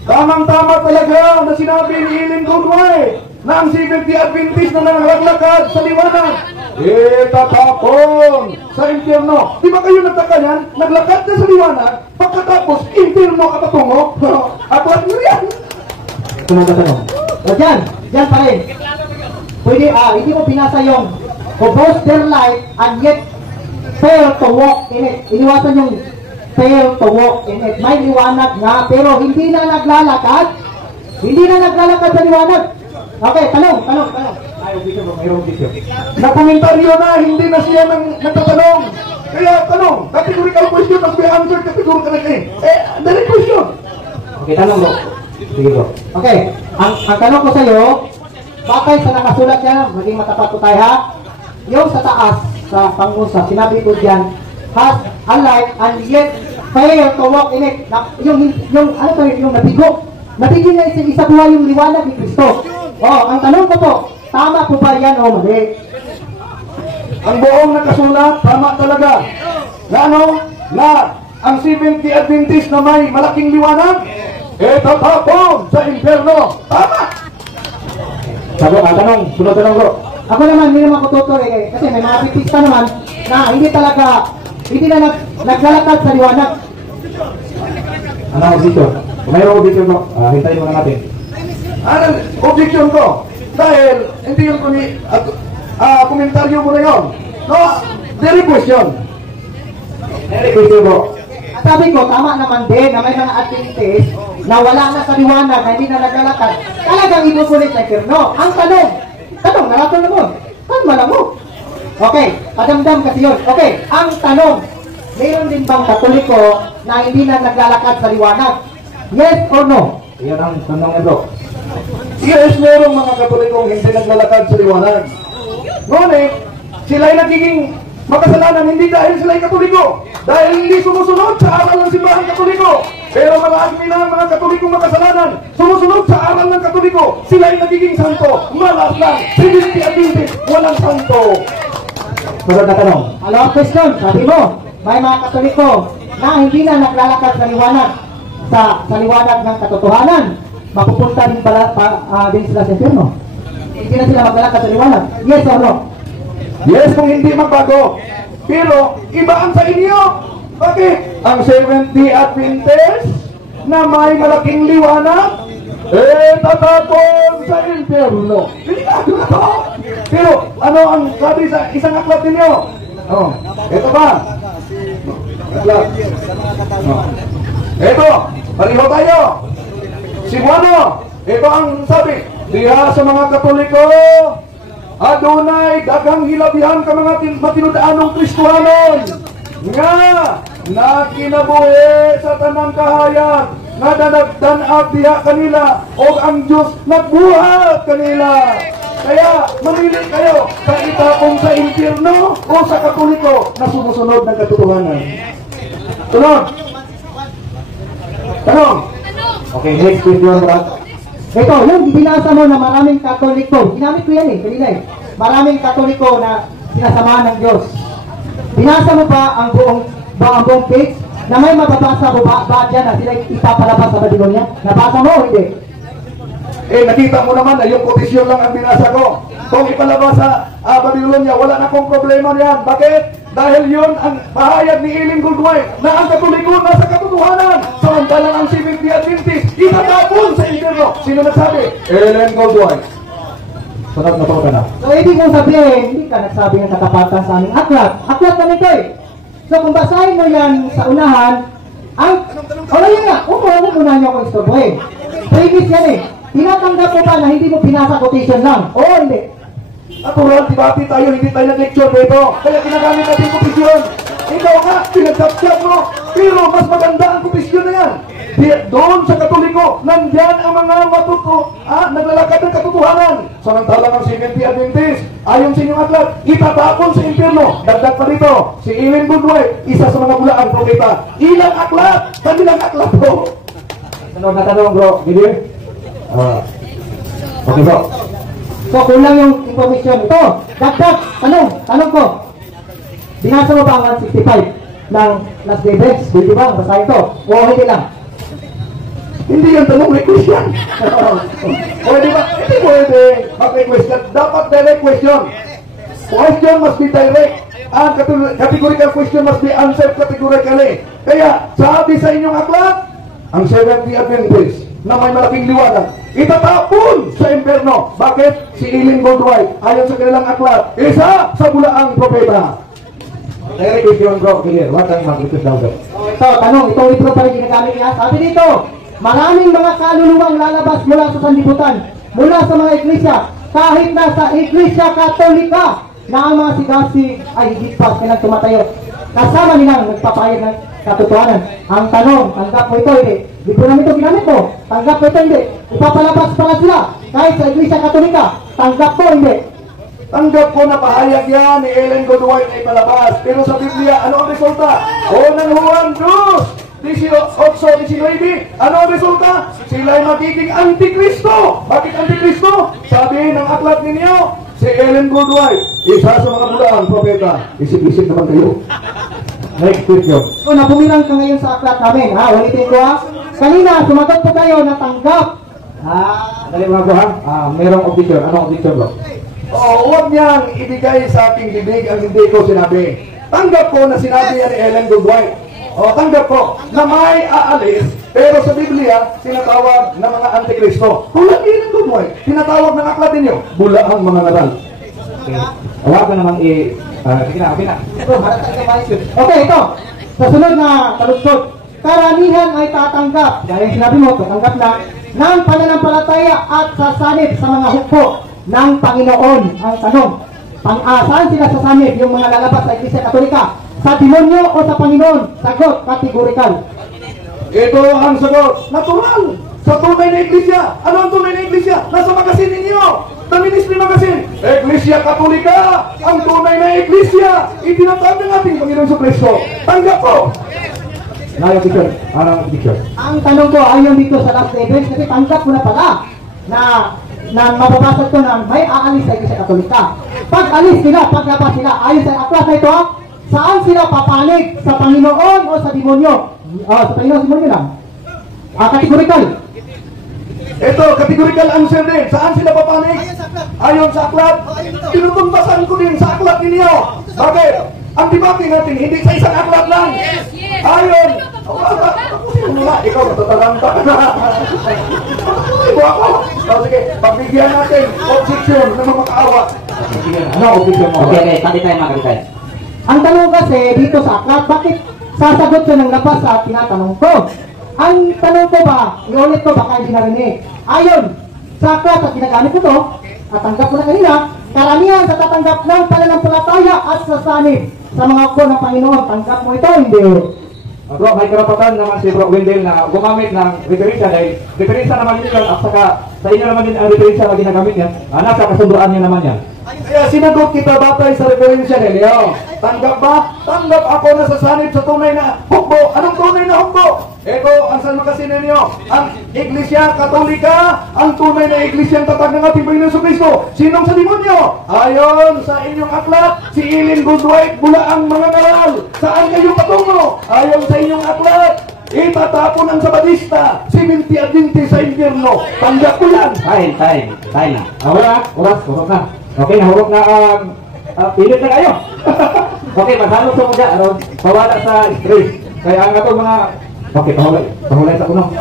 Tamang-tama talaga na sinabi ni Ellen Goodway na ang Seventh-day Adventist na nangaglakad sa liwanag, tatapon sa impyerno. Di ba kayo nagtaka yan? Naglakad ka sa liwanag, pagkatapos impyerno ka patungo. Aklat nyo yan. Sunod na tanong. O dyan pa rin. Pwede, hindi mo binasa yung who boast their light and yet fail to walk in it. Iniwasan yung fail to walk in it. May liwanag na, pero hindi na naglalakad. Hindi na naglalakad sa liwanag. Okay, tanong. Ay, official, bro. Mayroong official. Nakomentaryo na, hindi na siya nagtatanong. Kaya tanong, categorical question, mas may answer categorical na eh. Dali question. Okay, tanong, bro. Sige, bro. Okay, ang tanong ko sa iyo, bakit sa nakasulat niya, maging matapat po tayo ha, yung sa taas, sa pangusap, sinabi ko dyan, has a light and yet fail to walk in it. Yung nabigo. Nabigyan niya isa buhay yung liwanag ni Kristo. Ang tanong ko po, tama po ba yan o mali? Ang buong nakasulat, tama talaga. Na ang Seventh-day Adventist na may malaking liwanag, tatapon sa impyerno. Tama! Sabi, tanong. Sunod tanong, bro. Ako naman, hindi naman ko tutor kasi may mga Adventista naman na hindi na naglalakad sa liwanag. Anong objection? Kung mayroong objection bro, hintayin muna natin. Ano, objection ko? Dahil, hindi yung komentaryo mo na yun. No, very question. Any question bro? At sabi ko, tama naman din na may mga Adventist na wala na sa liwanag, na hindi na naglalakad. Talagang inusulit sa impyerno. Ang tanong, naratol na mo. Kalma lang mo. Okay, padamdam kasi yun. Okay, ang tanong, mayroon din bang Katoliko na hindi na naglalakad sa liwanag? Yes or no? Yan ang tanong niya bro. Yes, merong mga Katolikong hindi naglalakad sa liwanag. Ngunit, sila'y nagiging makasalanan hindi dahil sila'y Katoliko. Dahil hindi sumusunod sa aral ng simbahan Katoliko. Pero marami na mga Katolikong makasalanan sumusunod sa aral ng Katoliko. Sila'y nagiging santo. Malas lang. Trinity at Trinity, walang santo. Sunod na tanong. Follow-up question, sabi mo, may mga Katoliko na hindi na naglalakad sa liwanag, sa liwanag ng katotohanan, mapupunta din din sila sa impyerno. Hindi na sila maglalakad sa liwanag. Yes or no? Yes, kung hindi magbago. Pero, iba ang sa inyo. Bakit? Ang 70 Adventist na may malaking liwanag, tatapon sa impyerno. Delikado na to. Pero, ano ang sabi sa isang aklat ninyo? Oh, ito ba? Aklat. Oh. Ito, pareho tayo. Si Buano, ito ang sabi, diha sa mga Katoliko, adunay daghang hilabihan ka mga matinudaanong Kristohanon nga nakinabuhi sa tanang kahayag nga danagdanag diha kanila o ang Diyos nagbuhat kanila. Kaya mamili kayo sa itapon sa impyerno o sa Katoliko na sumusunod ng katotohanan. Tanong. Okay, next question bro. Ito, yung binasa mo na maraming Katoliko, ginamit ko yan kanina maraming Katoliko na sinasamahan ng Diyos. Binasa mo pa ang buong page na may mababasa mo ba dyan na sila ipapalabas sa Babylonia? Nabasa mo o hindi? Nakita mo naman na yung kotisyon lang ang binasa ko. Kung ipalabas sa Babylonia, wala na akong problema niyan. Bakit? Dahil yun ang pahayag ni Ellen Goldwyn na ang Katoliko nasa katotohanan. Samantalang ang Seventh Adventist itatapon sa impyerno. Sino nagsabi? Ellen Goldwyn. Sunod na po ka na. So, ibig mong sabihin, hindi ka nagsabi ng katapatan sa aming aklat. Aklat na nito So, kung basahin mo yan sa unahan, wala yun nga, huwag muna niyo akong istorbohin. Previous yan Tinatanggap mo ba na hindi mo pinasa quotation lang? Oo, hindi. Natural, debate tayo, hindi tayo nag-lecture dito. Kaya ginagamit natin kotisyon. Ikaw nga, pinagdapsap mo. Pero mas maganda ang kotisyon na yan. Doon sa Katoliko, nandyan ang mga naglalakad ng katotohanan. Samantalang ang Seventh Adventist, ayon sa inyong aklat, itatapon sa impyerno. Dagdag pa rito, si Ellen Goldwyn, isa sa mga bulaang propeta. Ilang aklat? Kanilang aklat po. Sunod na tanong bro, Gideon. Okay bro. So, kulang yung information. Ito, dagdag, tanong ko. Binasa mo ba ang 165 ng Las Vegas? Pwede ba? Basahin ito. O hindi lang? Hindi yung tanong, may question. Pwede ba? Hindi pwede. Mag-request ka. Dapat direct question. Question must be direct. Ang categorical question must be answered categorically. Kaya, sabi sa inyong aklat, ang Seventh Adventist na may malaking liwanag, itatapon sa impyerno. Bakit? Si Ellen Goldwyn, ayon sa kanilang aklat, isa sa bulaang propeta. Direct question bro, Gideon. What ang mag-request daw bro? Ito, tanong. Itong libro pa rin ginagamit niya. Sabi dito, maraming mga kaluluwang lalabas mula sa sanlibutan, mula sa mga iglesia, kahit na sa iglesia Katolika, na ang mga sigasig ay higit pa silang tumatayo. Kasama nilang nagpapahayag ng katotohanan. Ang tanong, tanggap mo ito, hindi. Libro namin ito ginamit mo. Tanggap mo ito, hindi. Ipapalabas pala sila. Kahit sa iglesia Katolika, tanggap mo, hindi. Tanggap ko na pahayag yan ni Ellen Goldwyn ay palabas. Pero sa Biblia, ano ang resulta? Unang Juan 2:18-19, ano ang resulta? Sila'y magiging Antikristo. Bakit Antikristo? Sabi ng aklat ninyo, si Ellen Goldwyn, isa sa mga bulaang propeta. Isip-isip naman kayo. Next question. So, napumilang ka ngayon sa aklat namin. Ulitin ko Kanina, sumagot po kayo na tanggap. Dali mga bro ha. Merong objection. Anong objection bro? Huwag niyang ibigay sa aking bibig ang hindi ko sinabi. Tanggap ko na sinabi yan ni Ellen Goldwyn. O, tanggap ko na may aalis, pero sa Biblia, tinatawag na mga antikristo. Tulad din ng good boy, tinatawag ng aklat ninyo, bulaang mga ngaral. Huwag ko namang sige na, okay na. Okay, ito. Sa sunod na kalugsod, karamihan ay tatanggap, dahil sinabi mo, tatanggap na, ng pananampalataya at sasanib sa mga hukbo ng Panginoon. Ang tanong, saan sila sasanib yung mga lalabas sa Iglesia Katolika? Sa demonyo o sa Panginoon? Sagot, kategorikal. Ito ang sagot. Natural. Sa tunay na iglesia. Ano ang tunay na iglesia? Nasa magasin ninyo. The Ministry Magazine. Iglesia Katolika. Ang tunay na iglesia. Itinatawag ng ating Panginoon sa Kristo. Tanggap ko. Na yung picture. Anong picture? Ang tanong ko, ayon dito sa last evidence, kasi tanggap ko na pala na mababasa ko na may aalis sa Iglesia Katolika. Pag alis sila, paglabas sila, ayon sa aklat na ito, saan sila papanig? Sa Panginoon o sa demonyo? Sa Panginoon, sa demonyo lang. Kategorikal. Ito, categorical answer din. Saan sila papanig? Ayon sa aklat. Tinutuntasan ko din sa aklat ninyo. Bakit? Ang debate natin, hindi sa isang aklat lang. Ayon. Ikaw, natatalanta ka na. Patuloy ako. Sige, pagbigyan natin objection na mga makaawa. Ano objection mo? Okay, pati tayo mga kapitay. Ang tanong kasi dito sa aklat, bakit sasagot siya ng labas sa tinatanong ko? Ang tanong ko ba, iulit ko baka hindi narinig. Ayon sa aklat at ginagamit ko to, at tanggap ko na kanina, karamihan sa tatanggap ng pananampalataya at sasanib sa mga ko ng Panginoon. Tanggap mo ito, hindi. Bro, may karapatan naman si Bro Wendell na gumamit ng referensya dahil referensya naman yun at saka sa inyo naman din ang referensya na ginagamit niya. Nasa kasunduan niya naman yan. Kaya sinagot kita batay sa referensya ninyo. Tanggap ba? Tanggap ako na sasanib sa tunay na hukbo. Anong tunay na hukbo? Ito ang San Magasin ninyo. Ang Iglesia Katolika, ang tunay na iglesia ang tatag ng ating Panginoon sa Kristo. Sinong sa demonyo? Ayon sa inyong aklat, si Ellen Goodwife, bulaang mga ngaral. Saan kayo patungo? Ayon sa inyong aklat, itatapon ang Sabadista, si Minti Adinti sa impyerno. Tanggap ko yan. Time. Oras na. Okay, nahurot na pilit na kayo. Okay, maghalo sa mga pawala sa stress. Kaya ang ato mga okay, pahulay sa kuno.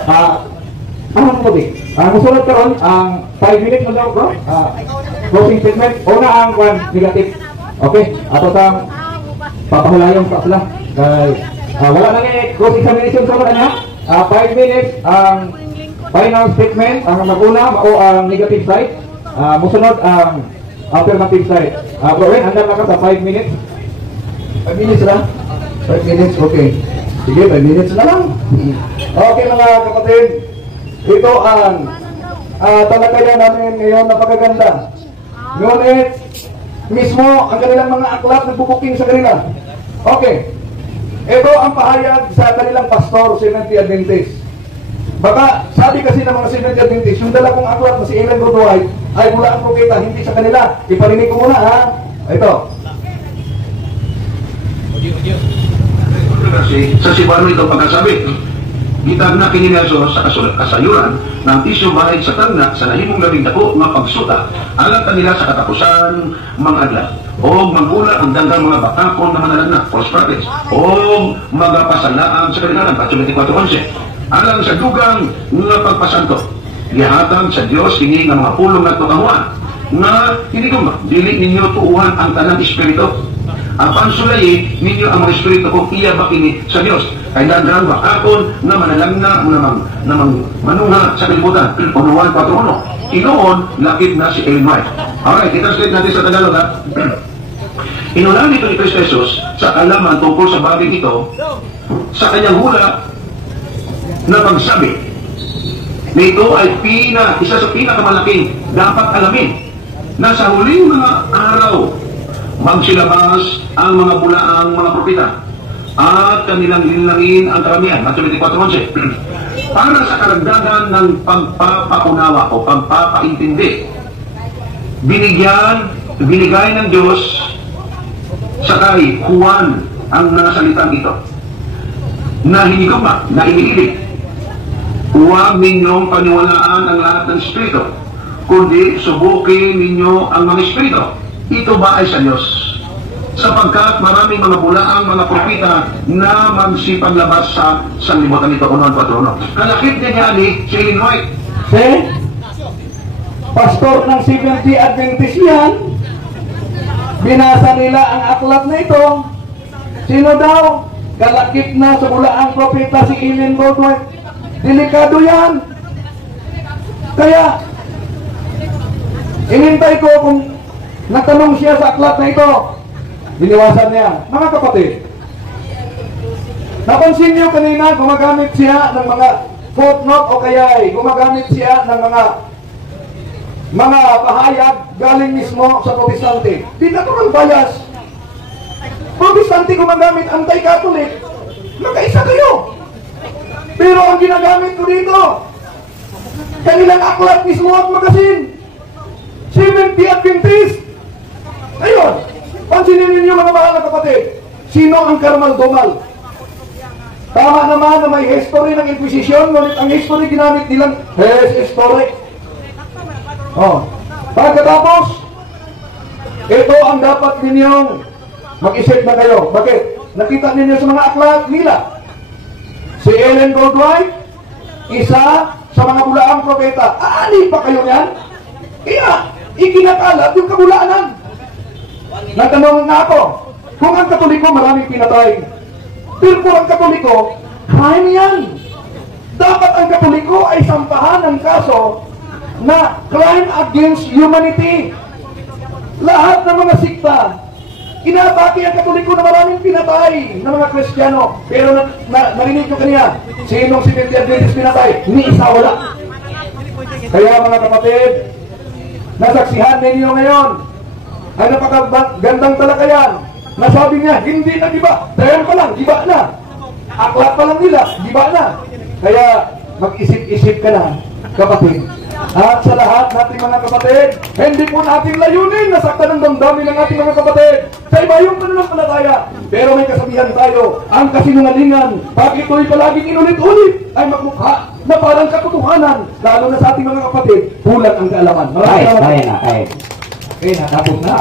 Anong topic? Musunod karon ang 5 minutes mo daw, bro. Closing statement. Una ang negative. Okay, ato tang papahulayon sa sila. Kaya wala na ni closing examination sa kanya. 5 minutes ang final statement, ang maguna o ang negative side. Musunod ang affirmative side. Bro, handa na ka sa 5 minutes. 5 minutes lang? 5 minutes, okay. Sige, 5 minutes na lang. Okay mga kapatid, ito ang talakayan namin ngayon, napakaganda. Ngunit, mismo ang kanilang mga aklat nagbubuking sa kanila. Okay, ito ang pahayag sa kanilang pastor, Seventh Adventist. Baka sabi kasi ng mga Seventh Adventist, yung dala kong aklat na si Ellen Goodwife ay mula ang propeta, hindi sa kanila. Iparinig ko muna ha. Ito. Kasi sa sibano ito pagkasabi, gitag na kininaso sa kasayuran ng isyo bahid sa tangna sa nahimong labing dako nga pagsuta alang kanila sa katapusan mga adlaw o magula ang danggang mga batakon na manalanak false prophets o magapasalaan sa kanilang 24:11 alang sa dugang nga pagpasanto gihatag sa Dios kini nga mga pulong nga tukahuan nga hindi ko dili ninyo tuuhan ang tanang espiritu. Ang pansulayi ninyo ang mga espiritu kung iya ba kini sa Dios. Kay daghang bakakon nga manalangna namang manuha sa kalibutan. Unuan 4:1. Inoon lakip na si Ellen White. Alright, i-translate natin sa Tagalog ha. Inulan nito ni Kristo Jesus sa alaman tungkol sa bagay ito sa kanyang hula na pagsabi. Nito ay isa sa pinakamalaking dapat alamin na sa huling mga araw magsilabas ang mga bulaang mga propeta at kanilang linlangin ang karamihan. Matthew 24:11 para sa karagdagan ng pagpapaunawa o pagpapaintindi binigay ng Diyos sa kay Juan ang nasalitang ito na hiniguma, na iniilig. Huwag ninyong paniwalaan ang lahat ng espiritu, kundi subukin ninyo ang mga espiritu. Ito ba ay sa Diyos? sapagkat maraming mga bulaang mga propita na magsipaglabas sa sanlibutan nito unon patrono. Kalakip niya ni si Ellen White. Si pastor ng Seventh Day Adventist yan. Binasa nila ang aklat na ito. Sino daw? Kalakip na sa bulaang propeta si Ellen White. Delikado yan. Kaya inintay ko kung natanong siya sa aklat na ito. Diniwasan niya. Mga kapatid, napansin niyo kanina gumagamit siya ng mga footnote o kaya gumagamit siya ng mga pahayag galing mismo sa protestante. Di natural bias. Protestante gumagamit anti-Catholic. Magkaisa kayo. Pero ang ginagamit ko dito, kanilang aklat mismo at magasin. Seventh Day Adventist. Ngayon, pansinin ninyo mga mahal na kapatid, sino ang Karmal-Dumal? Tama naman na may history ng Inquisition, ngunit ang history ginamit nilang history. Pagkatapos, ito ang dapat ninyong mag-isip na kayo. Bakit? Nakita ninyo sa mga aklat nila. Si Ellen White, isa sa mga bulaang propeta. Aani pa kayo yan? Kaya, ikinakalat yung kabulaanan. Natanong nga ako, kung ang Katoliko maraming pinatay, pero kung ang Katoliko, crime yan. Dapat ang Katoliko ay sampahan ng kaso na crime against humanity. Lahat ng mga sikta, inatake ang Katoliko na maraming pinatay ng mga Kristiyano. Pero narinig ko kanina, sinong si Seventh Day Adventist pinatay? Ni isa wala. Kaya mga kapatid, nasaksihan ninyo ngayon ay napakagandang talakayan. Nasabi niya, hindi na giba. Dahil pa lang, giba na. Aklat pa lang nila, giba na. Kaya mag-isip-isip ka na, kapatid. At sa lahat nating mga kapatid, hindi po natin layunin na saktan ng damdamin ng ating mga kapatid. Sa iba yung pananampalataya. Pero may kasabihan tayo, ang kasinungalingan, pag ito'y palaging inulit-ulit, ay magmukha na parang katotohanan. Lalo na sa ating mga kapatid, kulang ang kaalaman. Maraming salamat. Okay, natapos na.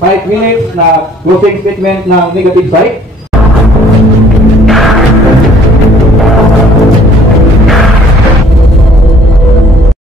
5 minutes na closing statement ng negative side.